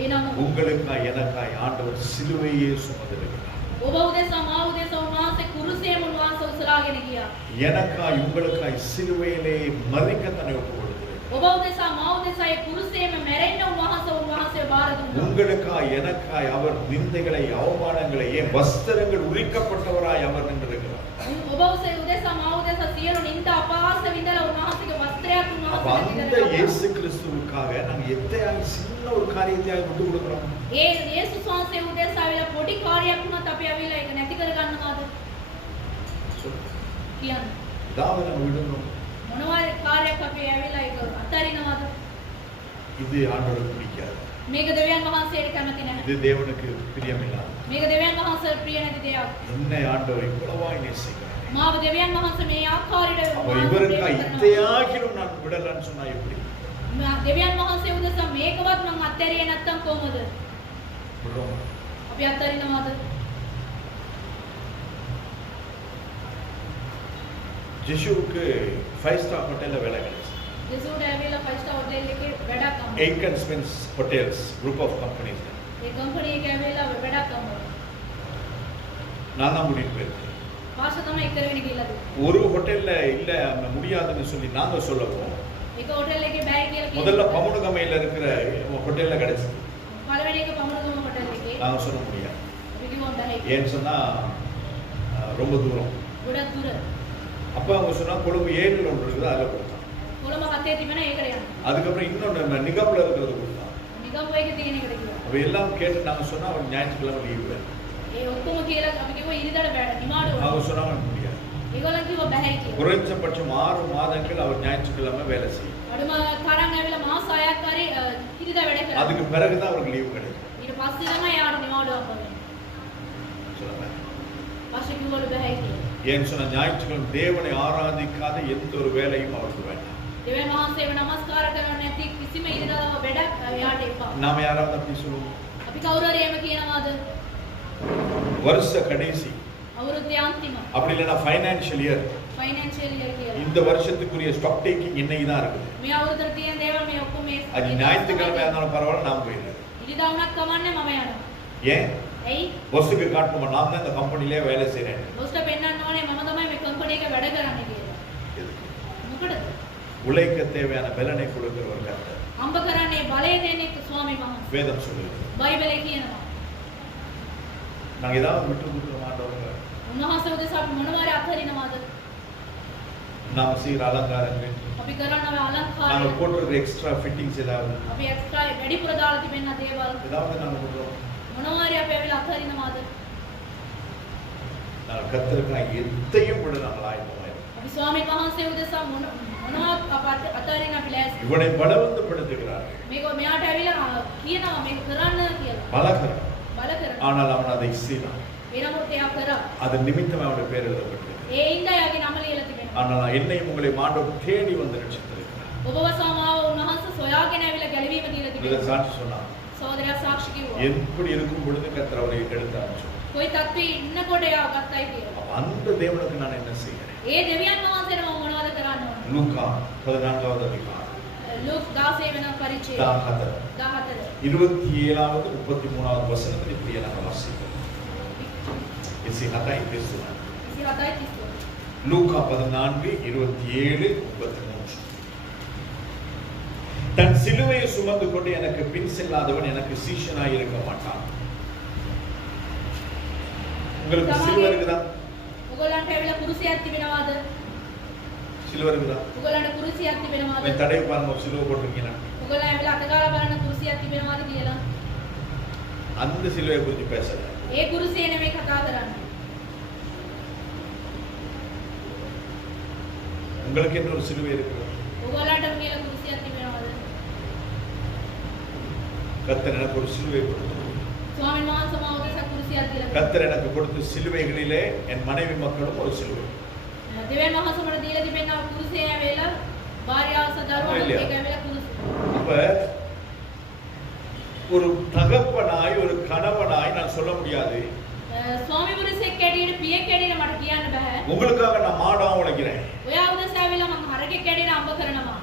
ඒ නම உங்களுக்காய் எனக்காய் ஆண்டவர் சிலுவையே சுமந்திருக்கிறார். ඔබ උදෙසා මා උදෙසා උන්වහන්සේ කුරුසියේම උන්වහන්සේ උසලාගෙන ගියා. எனக்காய் உங்களுக்காய் சிலுவையிலே மறிக்க தன்னை ஒப்பு கொடுத்தார். ඔබ උදෙසා මා උදෙසා ඒ කුරුසියේම මැරෙන්න උන්වහන්සේ බාර දුන්නා. உங்களுக்காய் எனக்காய் அவர் நிந்தைகளை அவமானங்களை ஏன் வஸ்திரங்கள் உரிக்கப்பட்டவராய் அவர் நின்றிருக்கிறார். ඔබ උදෙසා මා උදෙසා සියලු නිന്ദා අපහාස විඳලා උන්වහන්සේගේ වස්ත්‍රයක් அப்ப அந்த இயேசு கிறிஸ்துவுக்காக நாங்க எத்தையாய் சின்ன ஒரு காரியத்தையாய் விட்டு கொடுக்கிறோம். ඒ යේසුස් වහන්සේ උදෙසා ආවිලා පොඩි කාර්යයක් වුණත් අපි ආවිලා ඒක නැති කර ගන්නවාද කියන්න. இதாவது நம்ம விடணும். මොනවා කාර්යයක් අපි ආවිලා ඒක අත්හරිනවාද? இது ஆண்டவருக்கு பிடிக்காது. මේක දෙවියන් වහන්සේට කැමති නැහැ. இது தேவனுக்கு பிரியமில்லாத. මේක දෙවියන් වහන්සේට ප්‍රිය නැති දෙයක්. என்னை ஆண்டவர் இவ்வளவாய் நேசிக்கிறார். මාව දෙවියන් වහන්සේ මේ ආකාරයට அப்ப இவருக்கு இத்தையாகிலும் நான் விடலன்னு சொன்னா எப்படி? දෙවියන් වහන්සේ උදෙසා මේකවත් මම අත්හැරියේ නැත්තම් කොහොමද? விடுறோம். අපි අත්හරිනවාද? ஜெஷுவுக்கு 5 ஸ்டார் ஹோட்டல்ல வேலை கிடைச்சு. ජෙසුට ඇවිල්ලා 5 star hotel එකේ වැඩක් අම්මා. Aik and Spence Hotels group of companies. A company එකේ ඇවිල්ලා වැඩක් අම්මා. நான் தான் கூட்டிட்டு போயிருக்கேன். පාෂ තමයි ඉතරගෙන ගිහලා දුන්නේ. ஒரு ஹோட்டல்ல இல்ல முடியாதுன்னு சொல்லி நாங்க சொல்லவும் ඒක hotel එකේ බෑ කියලා කිව්වා. முதல்ல பமுனுகமையில இருக்கிற ஹோட்டல்ல கிடைச்சு. පළවෙනි එක පමුණුගම hotel එකේ. நாங்க சொல்ல முடியாது. අපි කිව්වා බෑ. ஏன்னு சொன்னா ரொம்ப தூரம். ගොඩක් දුර. அப்ப அவங்க சொன்னா கொழும்பு 7 ஒன்று இருக்குது அதுல கொடுத்தான். කොළඹ 7 තිබෙන ඒකට යන්න. அதுக்கப்புறம் இன்னொன்று நிகம்ல இருக்கிறது கொடுத்தான். නිගම් වේගේ තියෙන එකට කිව්වා. அப்ப எல்லாம் கேட்டு நாங்க சொன்னா அவன் ஞாயிற்றுக்கிழமை லீவு. ඒ ඔක්කොම කියලා අපි කිව්වා ඉරිදාට බෑ නිමාඩු. அவங்க சொன்னாங்க முடியாது. ඒගොල්ලන් කිව්වා බෑ කියලා. குறைஞ்சபட்சம் 6 மாதங்கள் அவர் ஞாயிற்றுக்கிழமை வேலை செய்யும். අඩුම තරම් ඇවිල්ලා මාස 6ක් හරි ඉරිදා වැඩ කරා. அதுக்கு பிறகுதான் அவருக்கு லீவு கிடைக்கும். ඊට පස්සේ තමයි යාට නිමාඩුවක් වෙන්නේ. சொல்லுங்க. පස්සේ කිව්වලු බෑ කියලා. ஏன்னு சொன்னா ஞாயிற்றுக்கிழமை தேவனை ஆராதிக்காத எந்த ஒரு வேலையும் அவருக்கு வேண்டாம். දෙවියන් වහන්සේව නමස්කාර කරන්නේ නැති කිසිම ඉරිදාව වැඩක් යාට එපා. நாம யாராவது அப்படி சொல்லுவோம். අපි කවුරු හරි එහෙම කියනවාද? வருஷ கடைசி අවුරුද්දේ අන්තිම அப்படி இல்லைன்னா ஃபைனான்சியல் இயர் ෆයිනෑන්ෂියල් ඉයර් කියලා. இந்த வருஷத்துக்குரிய ஸ்டாக் டேக்கிங் இன்னைக்கு தான் இருக்குது. මේ අවුරුද්දට තියෙන දේවල් මේ ඔක්කොම මේ அது ஞாயிற்றுக்கிழமையா இருந்தாலும் பரவாயில்ல நாம் போயிடலாம். ඉරිදා වුණත් කමන්නේ මම යනවා. ஏன் ඇයි? பொஸ்ஸுக்கு காட்டணுமா நான் தான் இந்த கம்பெனிலே வேலை செய்றேன். බොස්ට පෙන්නන්න ඕනේ මම තමයි මේ කම්පැනි එක වැඩ කරන්නේ කියලා. මොකටද? உழைக்க தேவையான பலனை கொடுக்கிறவர் கர்த்தர். අම්බ කරන්නේ බලය දෙන්නේ ස්වාමීන් වහන්සේ. வேதம் சொல்லுது. බයිබලයේ කියනවා. நாங்க ஏதாவது விட்டு கொடுக்க மாட்டோங்க. උන්වහන්සේ උදෙසා අපි මොනවාරි අත්හරිනවාද? நாம செய்கிற அலங்காரங்கள் අපි කරනව අලංකාරය. நாங்க போட்டிருக்கிற எக்ஸ்ட்ரா ஃபிட்டிங்ஸ் ஏதாவது අපි එක්ස්ට්‍රා වැඩිපුර දාලා තිබෙන දේවල් ஏதாவது நாங்க கொடுக்குறோம். මොනවාරි අපි ඇවිල්ලා අත්හරිනවාද? நாங்கள் கர்த்தருக்காக எத்தையும் விட நாங்கள் ஆயத்தமாயிருக்கோம். අපි ස්වාමීන් වහන්සේ උදෙසා මොනවා අප අත්හරින්න අපි ලෑස්ති. இவனை பலவந்தப்படுத்துகிறார்கள். මේක මෙයාට ඇවිල්ලා කියනවා මේක කරන්න කියලා. பலகரம். බල කරනවා. ஆனால் அவன் அதை செய்தான். වෙනමුත් එයා කරා. அது நிமித்தம் அவனுடைய பேர் எழுதப்பட்டது. ඒ ඉඳලා යාගේ නම ලියලා තිබෙනවා. ஆனால் என்னையும் உங்களை ஆண்டவர் தேடி வந்து ரட்சித்திருக்கிறார். ඔබව සමාව උන්වහන්සේ සොයාගෙන ඇවිල්ලා ගැලවීම දීලා இதை තිබෙනවා. சாட்சி சொன்னான். සහෝදරයා சாட்சி කිව්වා. எப்படி இருக்கும் பொழுது கர்த்தர் அவனை எடுத்தார். කොයි තත්ත්වයේ ඉන්නකොට එයා ගත්තයි කියලා. அந்த தேவனுக்கு நான் என்ன செய்கிறேன்? ඒ දෙවියන් වහන්සේට මම මොනවද කරන්න ඕන? லூக்கா 14வது அதிகாரம் ලූක් 16 වෙනි පරිච්ඡේදය 14 14 27வது 33வது வசனத்தில் இப்படியே நாங்கள் வாசிக்கிறோம். இசி ஹதாய் பேசுவார். 27 30. லூக்கா 14 27 33. தன் சிலுவையை சுமந்து கொண்டு எனக்கு பின் செல்லாதவன் எனக்கு சீஷனாய் இருக்க மாட்டான். உங்களுக்கு சிலுவை இருக்குதா? ඔයගොල්ලන්ට ඇවිල්ලා කුරුසියක් තිබෙනවද? சிலுவை இருக்குதா? ඔයගොල්ලන්ට කුරුසියක් තිබෙනවද? அவன் தடை பாருங்க ஒரு சிலுவை போட்டிருக்கீங்கன்னா ඔයගොල්ලෝ ඇවිල්ලා අතගාලා බලන්න කුරුසියක් තිබෙනවද කියලා. அந்த சிலுவையை குறித்து பேசல. ඒ කුරුසිය නෙමෙයි කතා කරන්නේ. உங்களுக்கு என்ன ஒரு சிலுவை இருக்குது? ඔයගොල්ලන්ට කියලා කුරුසියක් තිබෙනවද? கர்த்தர் எனக்கு ஒரு சிலுவை கொடுத்தார். ස්වාමීන් වහන්සේ මාව උදෙසා කුරුසියක් දීලා. கர்த்தர் எனக்கு கொடுத்த சிலுவைகளிலே என் மனைவி மக்களும் ஒரு சிலுவை. දෙවියන් වහන්සේ මට දීලා තිබෙනා කුරුසිය ඇවිල්ලා භාර්යාව සහ දරුවෝ එක ඇවිල්ලා කුරුසිය. அப்ப ஒரு தகப்பனாய் ஒரு கணவனாய் நான் சொல்ல முடியாது. ස්වාමි පුරුෂයෙක් කැඩීට පියෙක් කැඩීට මට කියන්න බෑ. உங்களுக்காக நான் மாடா உழைக்கிறேன். ඔයා උදෙසා ඇවිල්ලා මම හරකෙක් කැඩීට අඹ කරනවා.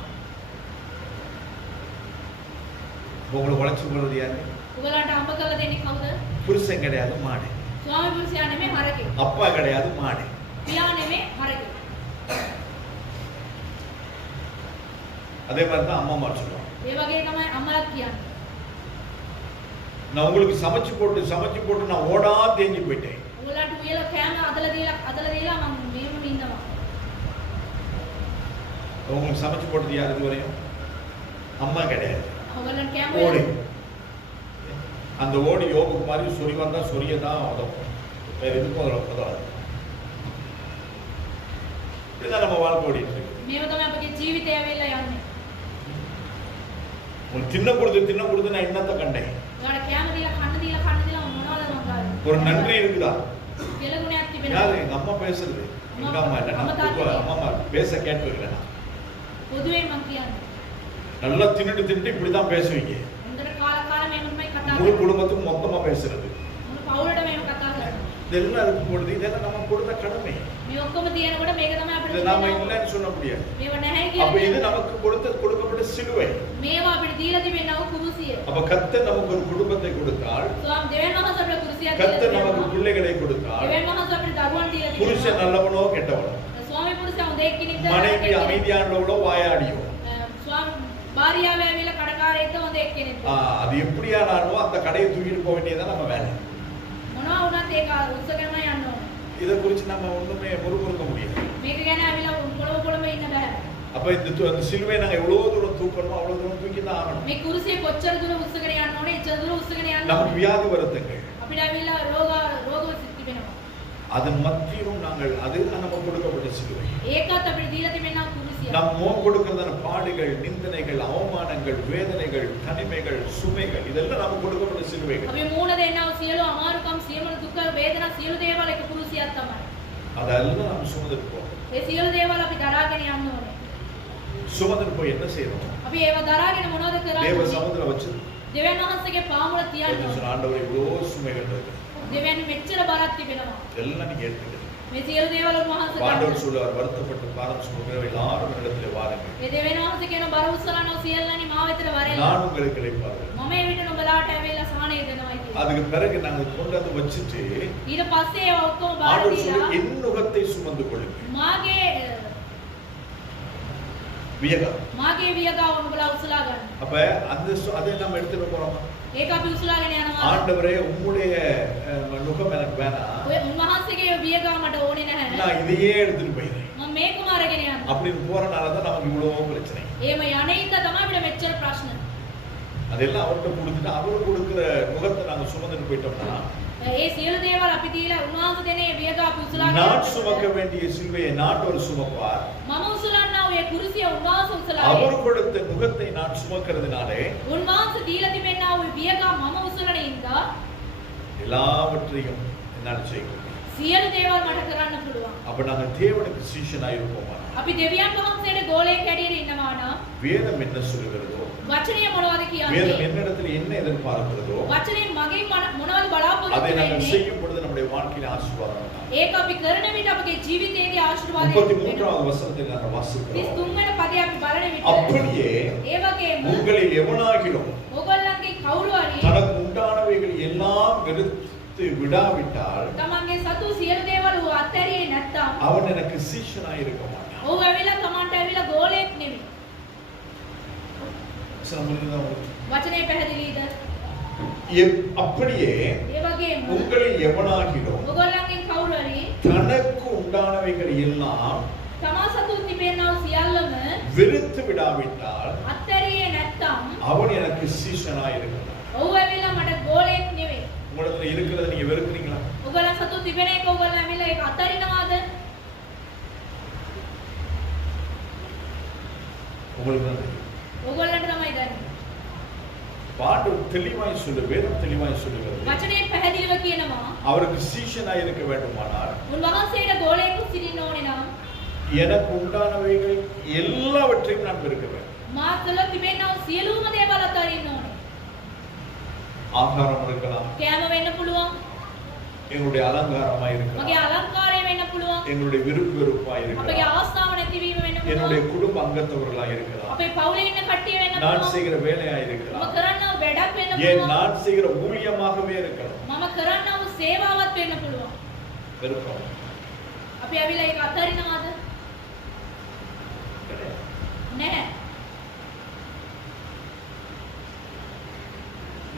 உங்களை உழைச்சு போறது யாரு? උගලන්ට අඹ කරලා දෙන්නේ කවුද? புருஷன் கிடையாது, மாடு. ස්වාමි පුරුෂයා නෙමෙයි හරකෙක්. அப்பா கிடையாது, மாடு. පියා නෙමෙයි හරකෙක්. அதே மாதிரி தான் அம்மா சொல்லுவாங்க. ඒ වගේ තමයි අම්මලාත් කියන්නේ. நான் உங்களுக்கு சமைச்சு போட்டு நான் ஓடா தேஞ்சு போயிட்டேன். උගලන්ට උයලා කෑම අදලා දීලා මම මේම ඉන්නවා. உங்களுக்கு சமைச்சு போட்டது யார் இதுவரையும்? அம்மா கிடையாது. උගලන්ට කෑම ஓடி. அந்த ஓடி யோபுக்கு மாதிரி சொறி வந்தா சொரிய தான் உதவும். வேற எதுக்கும் உதவாது. இதுதான் நம்ம வாழ்க்கை ஓடிட்டு இருக்கு. මේව තමයි අපගේ ජීවිතය ඇවිල්ලා යන්නේ. உங்களுக்கு தின்ன கொடுத்து நான் என்னத்தை கண்டேன்? උගලට කෑම දීලා කන්න දීලා මොනවද මං ගාවේ? ஒரு நன்றி இருக்குதா? කෙලගුණයක් තිබෙනවා. யாரு? எங்க அம்மா பேசுறது. எங்க அம்மா இல்ல, நான் அம்மா பேச கேட்டுக்கிறேன். பொதுவே මං කියන්නේ. நல்லா தின்னுட்டு இப்படிதான் பேசுவீங்க. හොඳට කාලා මේක තමයි කතා முழு කරන්නේ. குடும்பத்துக்கு மொத்தமா பேசுறது. මුළු පවුලට මේක කතා කරනවා. இதெல்லாம் இருக்கும் பொழுது இதெல்லாம் நம்ம கொடுத்த கடமை. මේ ඔක්කොම තියෙනකොට මේක තමයි අපිට இதை நாம இல்லைன்னு சொல்ல முடியாது. මේව නැහැ அப்ப இது කියන්නේ. நமக்கு கொடுக்கப்பட்ட சிலுவை. මේවා අපිට දීලා තිබෙනව කුරුසිය. அப்ப கர்த்தர் நமக்கு ஒரு குடும்பத்தை கொடுத்தால், ස්වාම දෙවියන් වහන්සේ අපිට කුරුසියක් දීලා கர்த்தர் நமக்கு තිබෙනවා. பிள்ளைகளை கொடுத்தால், දෙවියන් වහන්සේ අපිට දරුවන් දීලා புருஷன் තිබෙනවා. நல்லவனோ கெட்டவனோ, ස්වාමි පුරුෂයා හොඳ එක්කෙනෙක්ද மனைவி அமைதியானவளோ வாயாடியோ, ස්වාමි භාර්යාව ඇවිල්ලා කඩකාරයෙක්ද හොඳ එක්කෙනෙක්ද அது எப்படியானாலும் அந்த கடையை தூக்கிட்டு போக வேண்டியதான் நம்ம வேலை. මොනවා වුණත් ඒක උත්සගෙන යන්න ඕනේ. இதை குறித்து நம்ம ஒண்ணுமே முறுமுறுக்க முடியாது. මේක ගැන ඇවිල්ලා පොළොව ඉන්න බෑ. அப்ப இந்த சிலுவை நாங்க எவ்வளவு தூரம் தூக்கணுமோ அவ்வளவு தூரம் தூக்கி தான் ஆகணும். මේ කුරුසිය කොච්චර දුර උත්සගෙන යන්න ඕනේ එච්චර දුර උත්සගෙන යන්න நமக்கு ඕනේ. வியாதி வருத்தங்கள், අපිට ඇවිල්ලා රෝග තිබෙනවා. அதன் மத்தியிலும் நாங்கள் அதுதான் நமக்கு கொடுக்கப்பட்ட சிலுவை. ඒකත් අපිට දීලා තිබෙනා කුරුසිය. நம் முகம் கொடுக்கிறதான பாடுகள், நிந்தனைகள், அவமானங்கள், வேதனைகள், தனிமைகள், சுமைகள் இதெல்லாம் நமக்கு கொடுக்கப்பட்ட சிலுவைகள். අපි මූණ දෙන්නව සියලු අමාරුකම් සියලු දුක වේදනා සියලු දේවල් එක කුරුසියක් තමයි. அதெல்லாம் நாம் சுமந்துட்டு போறோம். ඒ සියලු දේවල් අපි දරාගෙන යන්න ඕනේ. சுமந்துட்டு போய் என்ன செய்யணும்? අපි ඒව දරාගෙන මොනවද தேவ කරන්නේ? சமுத்திர வச்சு දෙවියන් වහන්සේගේ පාමුල තියන්න ඕනේ. ஆண்டவர் இவ்வளோ சுமைகள் இருக்கு, දෙවියන් මෙච්චර බරක් තිබෙනවා. எல்லாம் நீங்க ஏற்றுக்கணும். මේ සියලු දේවල් උන්වහන්සේ ஆண்டவர் ගන්නවා. சொல்லுவார், வருத்தப்பட்டு பாரம் சுமக்கிற எல்லாரும் இடத்துல வாருங்கள், මේ දෙවියන් වහන්සේ කියන බර උස්සලනෝ සියල්ලනි මා වෙතට වරෙන්න. நான் உங்களுக்கு இளைப்பாறுவேன். මම මේ විට නුඹලාට ඇවිල්ලා සාහනය දෙනවා කියලා. அதுக்கு பிறகு நாங்க கொண்டு வந்து வச்சுட்டு ඊට පස්සේ ඒවා ඔක්කොම බාර ஆண்டவர் சொல்லி දීලා என் நுகத்தை சுமந்து கொள்ளுங்கள். මාගේ වියගාව උඹලා උස්සලා ගන්න. அப்ப அந்த அதை நம்ம எடுத்துட்டு போறோமா? ඒක අපි උස්සලාගෙන යනවා. ஆண்டவரே உம்முடைய நுகம் எனக்கு வேணாம், ඔය උන්වහන්සේගේ වියගාව මට ඕනේ නැහැ. நான் இதையே எடுத்துட்டு போயிடுறேன் මම මේකම අරගෙන යනවා. அப்படின்னு போறனால தான் நமக்கு இவ்வளவு பிரச்சனை. එහෙම යන්නේ ඉඳ තමයි අපිට මෙච්චර ප්‍රශ්න. அதெல்லாம் அவர்கிட்ட கொடுத்துட்டு அவர் கொடுக்கிற நுகத்தை நாங்க சுமந்துட்டு போயிட்டோம்னா, ඒ සියලු දේවල් අපි දීලා උන්වහන්සේ දෙන ඒ වියගාව අපි උස්සලා நான் சுமக்க வேண்டிய சிலுவையை நாட்டவர் சுமப்பார். මම උස්සලන්නා ඔය කුරුසිය උන්වහන්සේ උස්සලා அவர் கொடுத்த நுகத்தை நான் சுமக்கிறதுனாலே උන්වහන්සේ දීලා තිබෙනා ඔය වියගාව මම උස්සලන ඉඳා எல்லாவற்றையும் என்னால் செய்ய முடியும். සියලු දේවල් මට කරන්න පුළුවන්. அப்ப நாங்க தேவனுக்கு சீஷனாய் இருப்போமா? අපි දෙවියන් වහන්සේට ගෝලයක් හැටියට ඉන්නවා නම් வேதம் என்ன சொல்லுகிறதோ, වචනය මොනවද வேதம் කියන්නේ? என்னிடத்தில் என்ன எதிர்பார்க்கிறதோ වචනේ මගෙන් මොනවද அதை බලාපොරොත්තු நாங்கள் වෙන්නේ? செய்யும் பொழுது நம்முடைய வாழ்க்கையில ஆசீர்வாதம் உண்டாகும். ඒක අපි කරන විට අපගේ ජීවිතයේදී ආශිර්වාදයක් 33வது வசனத்தில் நான் வாசிக்கிறோம், 33 වෙනි පදේ අපි බලන විට அப்படியே ඒ වගේම உங்களில் எவனாகிலும் ඕගොල්ලන්ගේ කවුරු හරි தனக்கு உண்டானவைகள் எல்லாம் வெறுத்து விடாவிட்டால் තමන්ගේ සතු සියලු දේවල් ඌ අත්හැරියේ නැත්තම් அவன் எனக்கு சீஷனாய் இருக்க மாட்டான். ඌ ඇවිල්ලා තමන්ට ඇවිල්ලා ගෝලයක් නෙමෙයි. වචනේ පැහැදිලිද? அப்படியே ඒ වගේම உங்களில் எவனாகிலும் ඕගොල්ලන්ගෙන් කවුරු හරි தனக்கு உண்டானவைகள் எல்லாம் තමා සතු තිබෙනා වූ සියල්ලම வெறுத்து விடாவிட்டால் අත්හැරියේ නැත්තම් அவன் எனக்கு சீஷனாய் இருக்கிறான். ඌ ඇවිල්ලා මට ගෝලයක් නෙමෙයි. உங்களிடத்துல இருக்கிறத நீங்க வெறுக்கிறீங்களா? ඔයගොල්ලන් සතු තිබෙන එක ඔයගොල්ලන් ඇවිල්ලා ඒක අත්හරිනවාද? உங்களுக்கு தான் தெரியும். ඔයගොල්ලන්ට තමයි දන්නේ. பாட்டு தெளிவாய் சொல்லு, வேதம் தெளிவாய் சொல்லுகிறது, වචනේ පැහැදිලිව කියනවා அவருக்கு சீஷனாய் இருக்க வேண்டுமானால் උන්වහන්සේට ගෝලයෙකු සිටින්න ඕනේ නම් எனக்கு உண்டானவைகள் எல்லாவற்றையும் நான் வெறுக்க வேண்டும். මා තුළ තිබෙනා වූ සියලුම දේවල් අත්හරින්න ඕනේ. ஆகாரம் இருக்கலாம், කෑම වෙන්න පුළුවන්. எங்களுடைய அலங்காரமா මගේ இருக்கலாம், අලංකාරය වෙන්න පුළුවන්. எங்களுடைய விருப்பு வெறுப்பா අපගේ இருக்கலாம், ආස්ථාව නැතිවීම වෙන්න என்னுடைய පුළුවන්. குடும்ப அங்கத்தவர்களா இருக்கலாம், අපේ පවුලේ ඉන්න කට්ටිය වෙන්න நான் පුළුවන්. செய்கிற வேலையா මම இருக்கலாம், කරන්නව වැඩක් වෙන්න ஏன் පුළුවන්. நான் செய்கிற ஊழியமாகவே இருக்கலாம். මම කරන්නව සේවාවක් වෙන්න පුළුවන්. விருப்பம் අපි ඇවිල්ලා ඒක අතරිනවද? கிடையாது. නැහැ.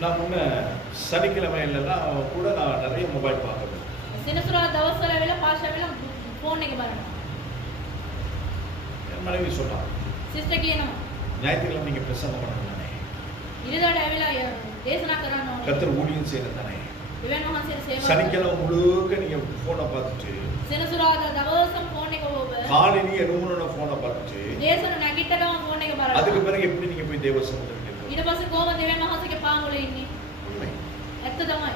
நான் முன்ன சனிக்கிழமையிலலாம் கூட நான் நிறைய மொபைல் பார்க்குறேன். සෙනසුරාදා දවස්වල ඇවිල්ලා පාෂා ඇවිල්ලා ෆෝන් එක බලනවා. என் மனைவி சொன்னான், සිස්ටර් කියනවා ஞாயிற்றுக்கிழமை நீங்க பிரசங்கம் பண்ணணும் தானே, ඉරිදාට ඇවිල්ලා දේශනා කරන්න ඕනේ. கர்த்தர் ஊழியம் செய்யணும் தானே, දෙවියන් වහන්සේට සේවා කරන්න. சனிக்கிழமை முழுக்க நீங்க போனை பார்த்துட்டு සෙනසුරාදා දවසම ෆෝන් එක ඔබ காலை நீ என்ன போனை பார்த்துட்டு දේශන නැගිට ගමන් ෆෝන් එක බලනවා. அதுக்கு பிறகு எப்படி நீங்க போய் தேவ சமூகத்தில் ඊට පස්සේ කොහොමද දෙවියන් වහන්සේගේ පාමුල ඉන්නේ? உண்மை. ඇත්ත තමයි.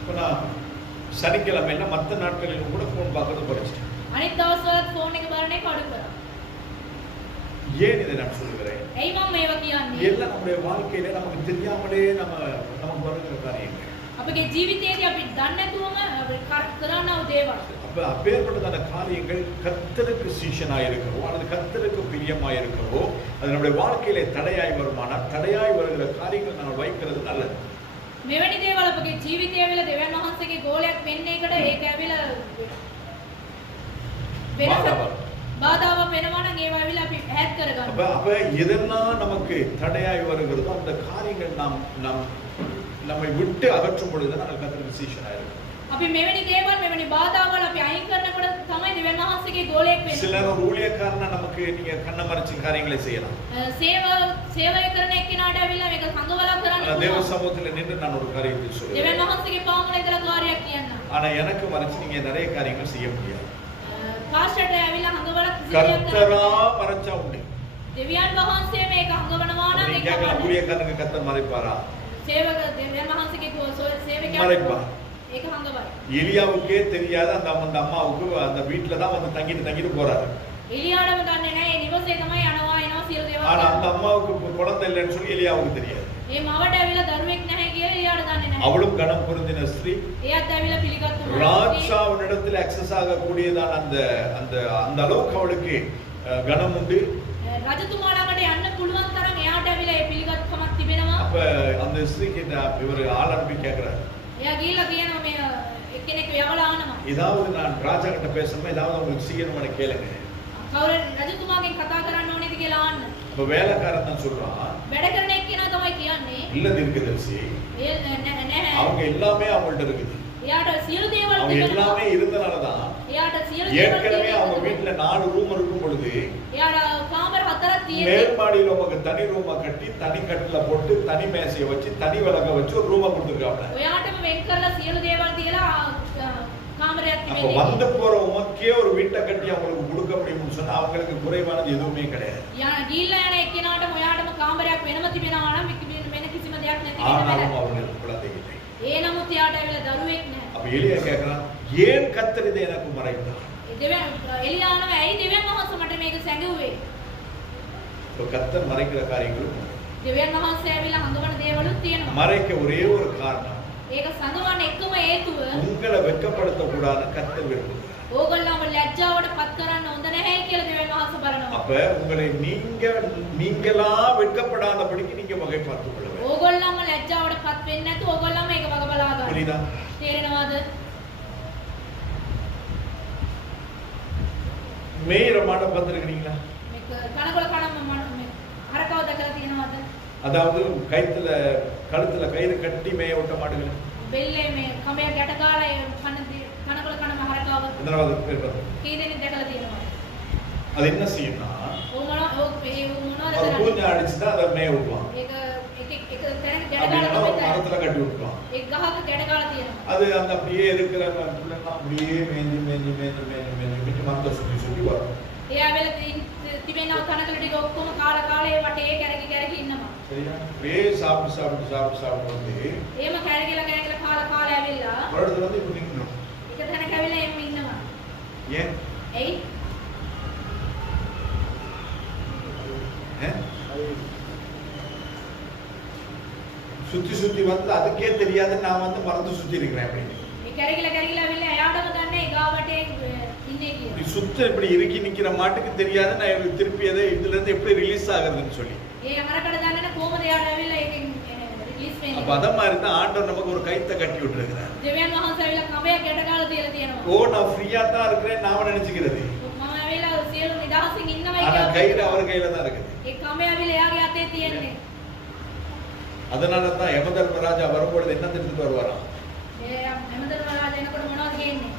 இப்ப நான் சனிக்கிழமையில மற்ற நாட்களிலும் கூட போன் பார்க்கறது குறைச்சிட்டேன். අනිත් දවස්වලත් ෆෝන් එක බලන එක අඩු කරා. ஏன் இதை நான் சொல்லுகிறேன்? ඇයි මම මේවා කියන්නේ? எல்லாம் நம்முடைய வாழ்க்கையில நமக்கு தெரியாமலே நமக்கு வருகிற காரியங்கள். අපගේ ජීවිතයේදී අපි දන්නේ නැතුවම කරනා වූ දේවල්. அப்ப அப்பேற்பட்டதான காரியங்கள் கர்த்தருக்கு சீஷனாய் இருக்கவோ அல்லது கர்த்தருக்கு பிரியமாய் இருக்கவோ அது நம்முடைய வாழ்க்கையில தடையாய் வருமானால் தடையாய் வருகிற காரியங்கள் நாங்கள் வைக்கிறது நல்லது. මෙවැනි දේවල් අපගේ ජීවිතය ඇවිල්ලා දෙවියන් වහන්සේගේ ගෝලයක් වෙන්න එකට ඒක ඇවිල්ලා බාධාවක් වෙනවා නම් ඒවා ඇවිල්ලා අපි ඈත් කරගන්න. அப்ப எதெல்லாம் நமக்கு தடையாய் வருகிறதோ அந்த காரியங்கள் நம்மை விட்டு அகற்றும் பொழுது நாங்கள் கர்த்தருக்கு சீஷனாய் இருக்கோம். අපි මෙවැනි දේවල් මෙවැනි බාධාවල් අපි අයින් කරනකොට තමයි දෙවියන් වහන්සේගේ ගෝලයක් වෙන්නේ. சிலர் ஒரு ஊழியக்காரனா நமக்கு நீங்க கண்ண மறைச்சு காரியங்களை செய்யலாம். සේවය කරන එක්කෙනාට ඇවිල්ලා මේක සංගවලා කරන්න ஆனா தேவ පුළුවන්. சமூகத்துல நின்று நான் ஒரு காரியத்தை சொல்றேன். දෙවියන් වහන්සේගේ පාමුලේ ඉඳලා කාර්යයක් කියන්න. ஆனா எனக்கு மறைச்சு நீங்க நிறைய காரியங்கள் செய்ய முடியாது. පාස්ටර්ට ඇවිල්ලා හංගවලා கர்த்தரா மறைச்சா உண்டு. දෙවියන් වහන්සේ මේක හංගවනවා නම් நீங்க ඒක கேட்கலாம், ஊழியக்காரனுக்கு கர்த்தர் மறைப்பாரா? සේවක දෙවියන් වහන්සේගේ සේවකයන් மறைப்பா. ඒක හංගවයි. எலியாவுக்கே தெரியாத அந்த அம்மாவுக்கு அந்த வீட்டுல தான் வந்து தங்கிட்டு போறாரு. එලියාටම දන්නේ නැහැ ඒ නිවසේ තමයි යනවා එනවා සියලු දේවල්. ஆனா அந்த அம்மாவுக்கு குழந்தை இல்லைன்னு சொல்லி எலியாவுக்கு தெரியாது. ඒ මවට ඇවිල්ලා දරුවෙක් නැහැ කියලා එලියාට දන්නේ නැහැ. அவளும் கனம் பொருந்தின ஸ்திரீ, එයාත් ඇවිල්ලා පිළිගත්තු ராஜாவினிடத்தில் அக்சஸ் ஆகக்கூடியதான அந்த அந்த அந்த அளவுக்கு அவளுக்கு கனம் உண்டு. රජතුමා ළඟට යන්න පුළුවන් තරම් එයාට ඇවිල්ලා ඒ පිළිගත්කමක් තිබෙනවා. அப்ப அந்த ஸ்திரீக்கு இவர் ஆள் அனுப்பி கேட்கிறாரு, එයා ගිහිල්ලා කියනවා මේ එක්කෙනෙක් යවලා ආනවා. ஏதாவது நான் ராஜா கிட்ட பேசணுமா, ஏதாவது உங்களுக்கு செய்யணும்னு கேளுங்க. කවුරු රජතුමාගෙන් කතා කරන්න ඕනේද කියලා ආන්න. அப்ப வேலைக்காரன் தான் சொல்றான், වැඩ කරන එක්කෙනා තමයි කියන්නේ. இல்ல தீர்க்கதரிசி, ඒ නැහැ. அவங்க எல்லாமே அவங்கள்ட்ட இருக்குது. එයාට සියලු දේවල් அவங்க තිබෙනවා. எல்லாமே இருந்தனாலதான் එයාට සියලු දේවල් ஏற்கனவே அவங்க තිබෙනවා. வீட்டுல 4 ரூம் இருக்கும் பொழுது එයාට කාමර 4ක් තියෙනවා. மேல்மாடியில உங்களுக்கு தனி ரூமை கட்டி தனி கட்டில போட்டு தனி மேசையை வச்சு தனி விளக்க வச்சு ஒரு ரூமை கொடுத்துருக்காங்க. ඔයාටම වෙන් කරලා සියලු දේවල් තියලා කාමරයක් அப்ப තිබෙනවා. வந்து போற உமக்கே ஒரு வீட்டை கட்டி அவங்களுக்கு கொடுக்க முடியும்னு சொன்னா அவங்களுக்கு குறைவானது எதுவுமே கிடையாது. ගිහිල්ලා යන එක්කෙනාටම ඔයාටම කාමරයක් වෙනම තිබෙනවා නම් වෙන කිසිම දෙයක් නැති වෙන ஆனாலும் බෑ. அவங்களுக்கு குழந்தை இல்லை. ඒ නමුත් එයාට ඇවිල්ලා දරුවෙක් නැහැ. அப்ப எலியா கேட்கிறான், ஏன் கர்த்தர் இதை எனக்கு மறைத்தார்? එලියානම ඇයි දෙවියන් වහන්සේ මට මේක සැඟවුවේ? இப்ப கர்த்தர் மறைக்கிற காரியங்களும் දෙවියන් වහන්සේ ඇවිල්ලා හංගවන දේවලුත් තියෙනවා. மறைக்க ஒரே ஒரு காரணம், ඒක සංගවන්න එකම හේතුව உங்களை வெட்கப்படுத்த கூடாதுன்னு கர்த்தர் விரும்புகிறார். ඕගොල්ලන්ව ලැජ්ජාවට පත් කරන්න හොඳ නැහැ කියලා දෙවියන් වහන්සේ බලනවා. அப்ப உங்களை நீங்களா வெட்கப்படாதபடிக்கு நீங்க வகை பார்த்துக் கொள்ள வேண்டும். ඕගොල්ලන්ව ලැජ්ජාවට පත් වෙන්නේ නැතුව ඕගොල්ලන්ම ඒක වග බලා ගන්න. புரியுதா? තේරෙනවද? மேயிற மாட்டை பார்த்துருக்கீங்களா? මේක කනකොල කනම හරකව දැකලා තියෙනවද? அதாவது கழுத்துல கயிறு கட்டி மேய விட்ட மாடுகள். බෙල්ලේ මේ කඹයක් යට ගාලා කනකොල කනම හරකව எத்தனாவது பேர் பார்த்து? කී දෙනෙක් දැකලා තියෙනවද? அது என்ன செய்யும்னா මොනවද ஒரு කරන්නේ? பூஞ்சை அடிச்சுதான் அதை மேய விடுவான். ඒක එක තැනක ජඩ அப்படின்னா ගාලා ஒரு மரத்துல கட்டி விட்டுருவான். ඒ ගහක ජඩ ගාලා තියෙනවා. அது அந்த அப்படியே இருக்கிற புள்ளெல்லாம் அப்படியே மேஞ்சி மரத்தை சுற்றி வரும். එයා වෙල තිබෙනව තනකල ටික ඔක්කොම කාලා ඒ වටේ කැරකි ඉන්නවා. சரியா? அப்படியே சாப்பிட்டு வந்து එහෙම කැරකිලා කාලා ඇවිල්ලා ஒரு இடத்துல வந்து இப்ப நிக்கணும். එක තැනක ඇවිල්ලා එම්ම ඉන්නවා. ஏன்? එයි சுத்தி சுத்தி வந்து அதுக்கே தெரியாது நான் வந்து மறந்து சுத்தி இருக்கிறேன் அப்படின்னு. ඒ කැරකිලා ඇවිල්ලා එයාටම දන්නේ ගාවට ඉන්නේ කියලා. இப்படி சுத்த இப்படி இறுக்கி நிக்கிற மாட்டுக்கு தெரியாது நான் திருப்பி அதை இதுல இருந்து எப்படி ரிலீஸ் ஆகுறதுன்னு சொல்லி. ඒ අරකට දන්නේ නැහැ කොහොමද එයාට ඇවිල්ලා ඒකෙන් රිලීස් වෙන්නේ. அப்ப அத மாதிரி தான் ஆண்டவர் நமக்கு ஒரு கயித்தை கட்டி விட்டுருக்கிறார். දෙවියන් වහන්සේ ඇවිල්ලා කඹයක් ගැට ගාලා තියලා තියෙනවා. ஓ நான் ஃப்ரீயா தான் இருக்கிறேன் நான் நினைச்சுக்கிறது. මම ඇවිල්ලා සියලු නිදහසින් ඉන්නවා ஆனா කියලා. கயிறு அவர் கையில தான் இருக்குது. ඒ කඹය ඇවිල්ලා එයාගේ අතේ තියෙන්නේ. அதனால தான் யமதர்மராஜா வரும்பொழுது என்ன தெரிஞ்சுட்டு வருவாராம். ඒ හැමදේම රාජ එනකොට මොනවද කියන්නේ?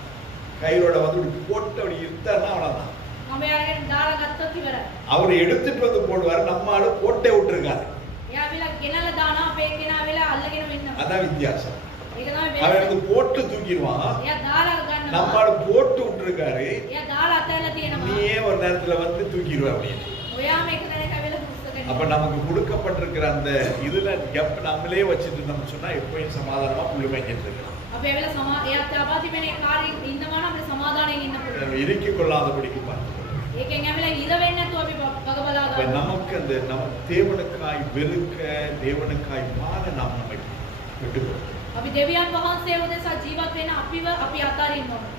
கயிறோட வந்து இப்படி போட்டு அப்படி இருத்தாருன்னா அவ்வளவுதான். කඹය අරගෙන දාලා ගත්තොත් ඉවරයි. அவர் எடுத்துட்டு வந்து போடுவாரு, நம்ம ஆளு போட்டே விட்டுருக்காரு. එයා ඇවිල්ලා ගෙනල්ලා දානවා අපේ කෙනා ඇවිල්ලා අල්ලගෙන ඉන්නවා. அதான் வித்தியாசம். ඒක තමයි அவர் වෙනස. வந்து போட்டு தூக்கிடுவான், එයා දාලා நம்ம ගන්නවා. ஆளு போட்டு விட்டுருக்காரு, එයා දාලා අතහැරලා තියෙනවා. நீயே ஒரு நேரத்துல வந்து தூக்கிடுவ அப்படின்னு. ඔයා මේක දැනක ඇවිල්ලා පුස්තකෙන්. அப்ப நமக்கு கொடுக்கப்பட்டிருக்கிற அந்த இதுல கப் நம்மளே வச்சிட்டு இருந்தோம்னு சொன்னா எப்பயும் சமாதானமா புள்ளி மேய்ஞ்சிட்டு இருக்கலாம். අපි ඇවිල්ලා එයා තාපාති වෙන කාර්යය ඉන්නවනම් අපිට සමාදානයෙන් ඉන්න පුළුවන්. நம்ம இறுக்கிக் கொள்ளாதபடிக்கு பார்த்துக்கணும். ඒකෙන් ඇවිල්ලා ඉර වෙන්නේ නැතුව අපි වග බලා அப்ப ගන්නවා. நமக்கு அந்த நம்ம தேவனுக்காய் வெறுக்க தேவனுக்காய் வாழ நாம் நம்மை விட்டுக்கிறோம். අපි දෙවියන් වහන්සේ උදෙසා ජීවත් වෙන අපිව අපි අතාරින්න ඕන.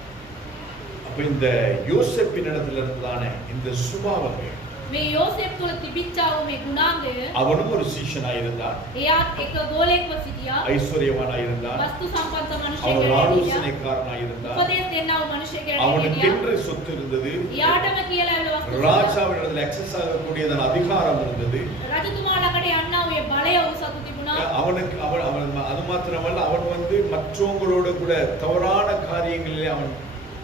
அப்ப இந்த யோசேப்பின் இடத்துல இருந்துதானே இந்த சுபாவங்கள். මේ යෝසෙෆ් තුළ තිබිච්චා වූ මේ ගුණාංගය அவனும் ஒரு சீஷனாய் இருந்தான், එයාත් එක ගෝලෙක්ව සිටියා. ஐஸ்வர்யவானாய் இருந்தான், වස්තු සම්පන්න அவன் මනුෂ්‍යයෙක් හිටියා. ஆலோசனைக்காரனாய் இருந்தான், උපදේශ දෙන්නා වූ මනුෂ්‍යයෙක් හිටියා. அவனுக்கென்று சொத்து இருந்தது, එයාටම කියලා ඇවිල්ලා වස්තු ராஜாவிடத்தில் எக்ஸஸ் ஆகக்கூடியதான அதிகாரம் இருந்தது. රජතුමා ළඟට යන්නා වූ ඒ බලය වූ සතු තිබුණා. அவனுக்கு அவன் அது மாத்திரமல்ல, அவன் வந்து மற்றவங்களோடு கூட தவறான காரியங்களிலே அவன்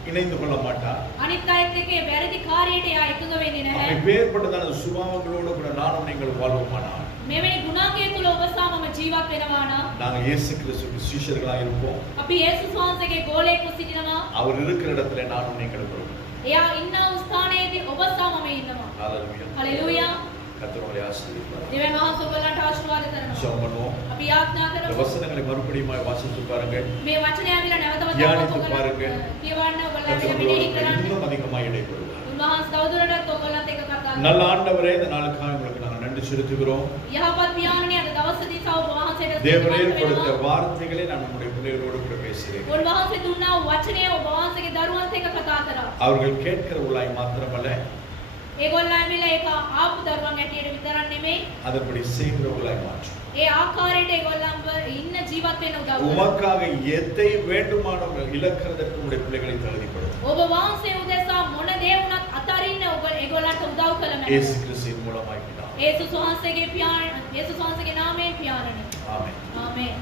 இணைந்து கொள்ள மாட்டான். අනිත් අයත් එක්ක ඒ වැරදි කාර්යයට එයා එකඟ වෙන්නේ නැහැ. அப்பேற்பட்டதான சுபாவங்களோடு கூட நானும் நீங்கள் வாழ்வோமானால் මෙවැනි ගුණාංගය තුළ ඔබ සහ මම ජීවත් වෙනවා නම් நாங்கள் இயேசு கிறிஸ்துவின் சீஷர்களாக இருப்போம். අපි යේසුස් වහන්සේගේ ගෝලයෙක්ව සිටිනවා. அவர் இருக்கிற இடத்துல நானும் நீங்கள் இருப்போம். එයා ඉන්නා වූ ස්ථානයේදී ඔබ සහ මම ඉන්නවා. ஹalleluya. හලෙලූයා. கர்த்தர் உங்களை ஆசீர்வதிப்பார். දෙවියන් වහන්සේ ඔයගලන්ට ආශිර්වාද කරනවා. ஜெபம் பண்ணுவோம். අපි යාඥා இந்த කරමු. வசனங்களை மறுபடியும் வாசித்து பாருங்க. මේ වචනය ඇවිල්ලා නැවත தியானித்து වතාවක් பாருங்க. කියවන්න ඔයගලන්ට கர்த்தர் මෙනෙහි உங்களோடு කරන්න. இன்னும் அதிகமாக இடைப்படுவார். උන්වහන්සේ තවදුරටත් ඔයගලන්ට එක කතා நல்ல ஆண்டவரே, இந்த நாளுக்காக உங்களுக்கு நாங்கள் நன்றி செலுத்துகிறோம். යහපත් පියාණනි අද දවසේදී සව වහන්සේට தேவரே ස්තුතිවන්ත கொடுத்த වෙනවා. வார்த்தைகளை நான் நம்முடைய பிள்ளைகளோடு கூட பேசுகிறேன். උන්වහන්සේ දුන්නා වූ වචනය ඔබ වහන්සේගේ දරුවන්ට එක කතා කරා. அவர்கள் கேட்கிறவர்களாய் மாத்திரமல்ல, ඒගොල්ලෝ ඇවිල්ලා ඒක ආපු දරුවන් ඇටියට විතරක් නෙමෙයි அதன்படி செய்கிறவர்களாய் மாற்றும். ඒ ආකාරයට ඒගොල්ලන්ව ඉන්න ජීවත් වෙන්න උදව් කරනවා. உமக்காக எதை வேண்டுமானவர்கள் இழக்கிறதற்கு உடைய பிள்ளைகளை தகுதிப்படுத்தும். ඔබ වහන්සේ උදෙසා මොන දේ වුණත් අතරින්න ඔබ ඒගොල්ලන්ට උදව් කළ මැනවි. இயேசு கிறிஸ்துவின் மூலமாய் பிதாவே. යේසුස් වහන්සේගේ නාමයෙන් පියාණනි. ஆமென். ආමේන්.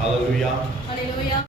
ஹalleluya. හලෙලූයා.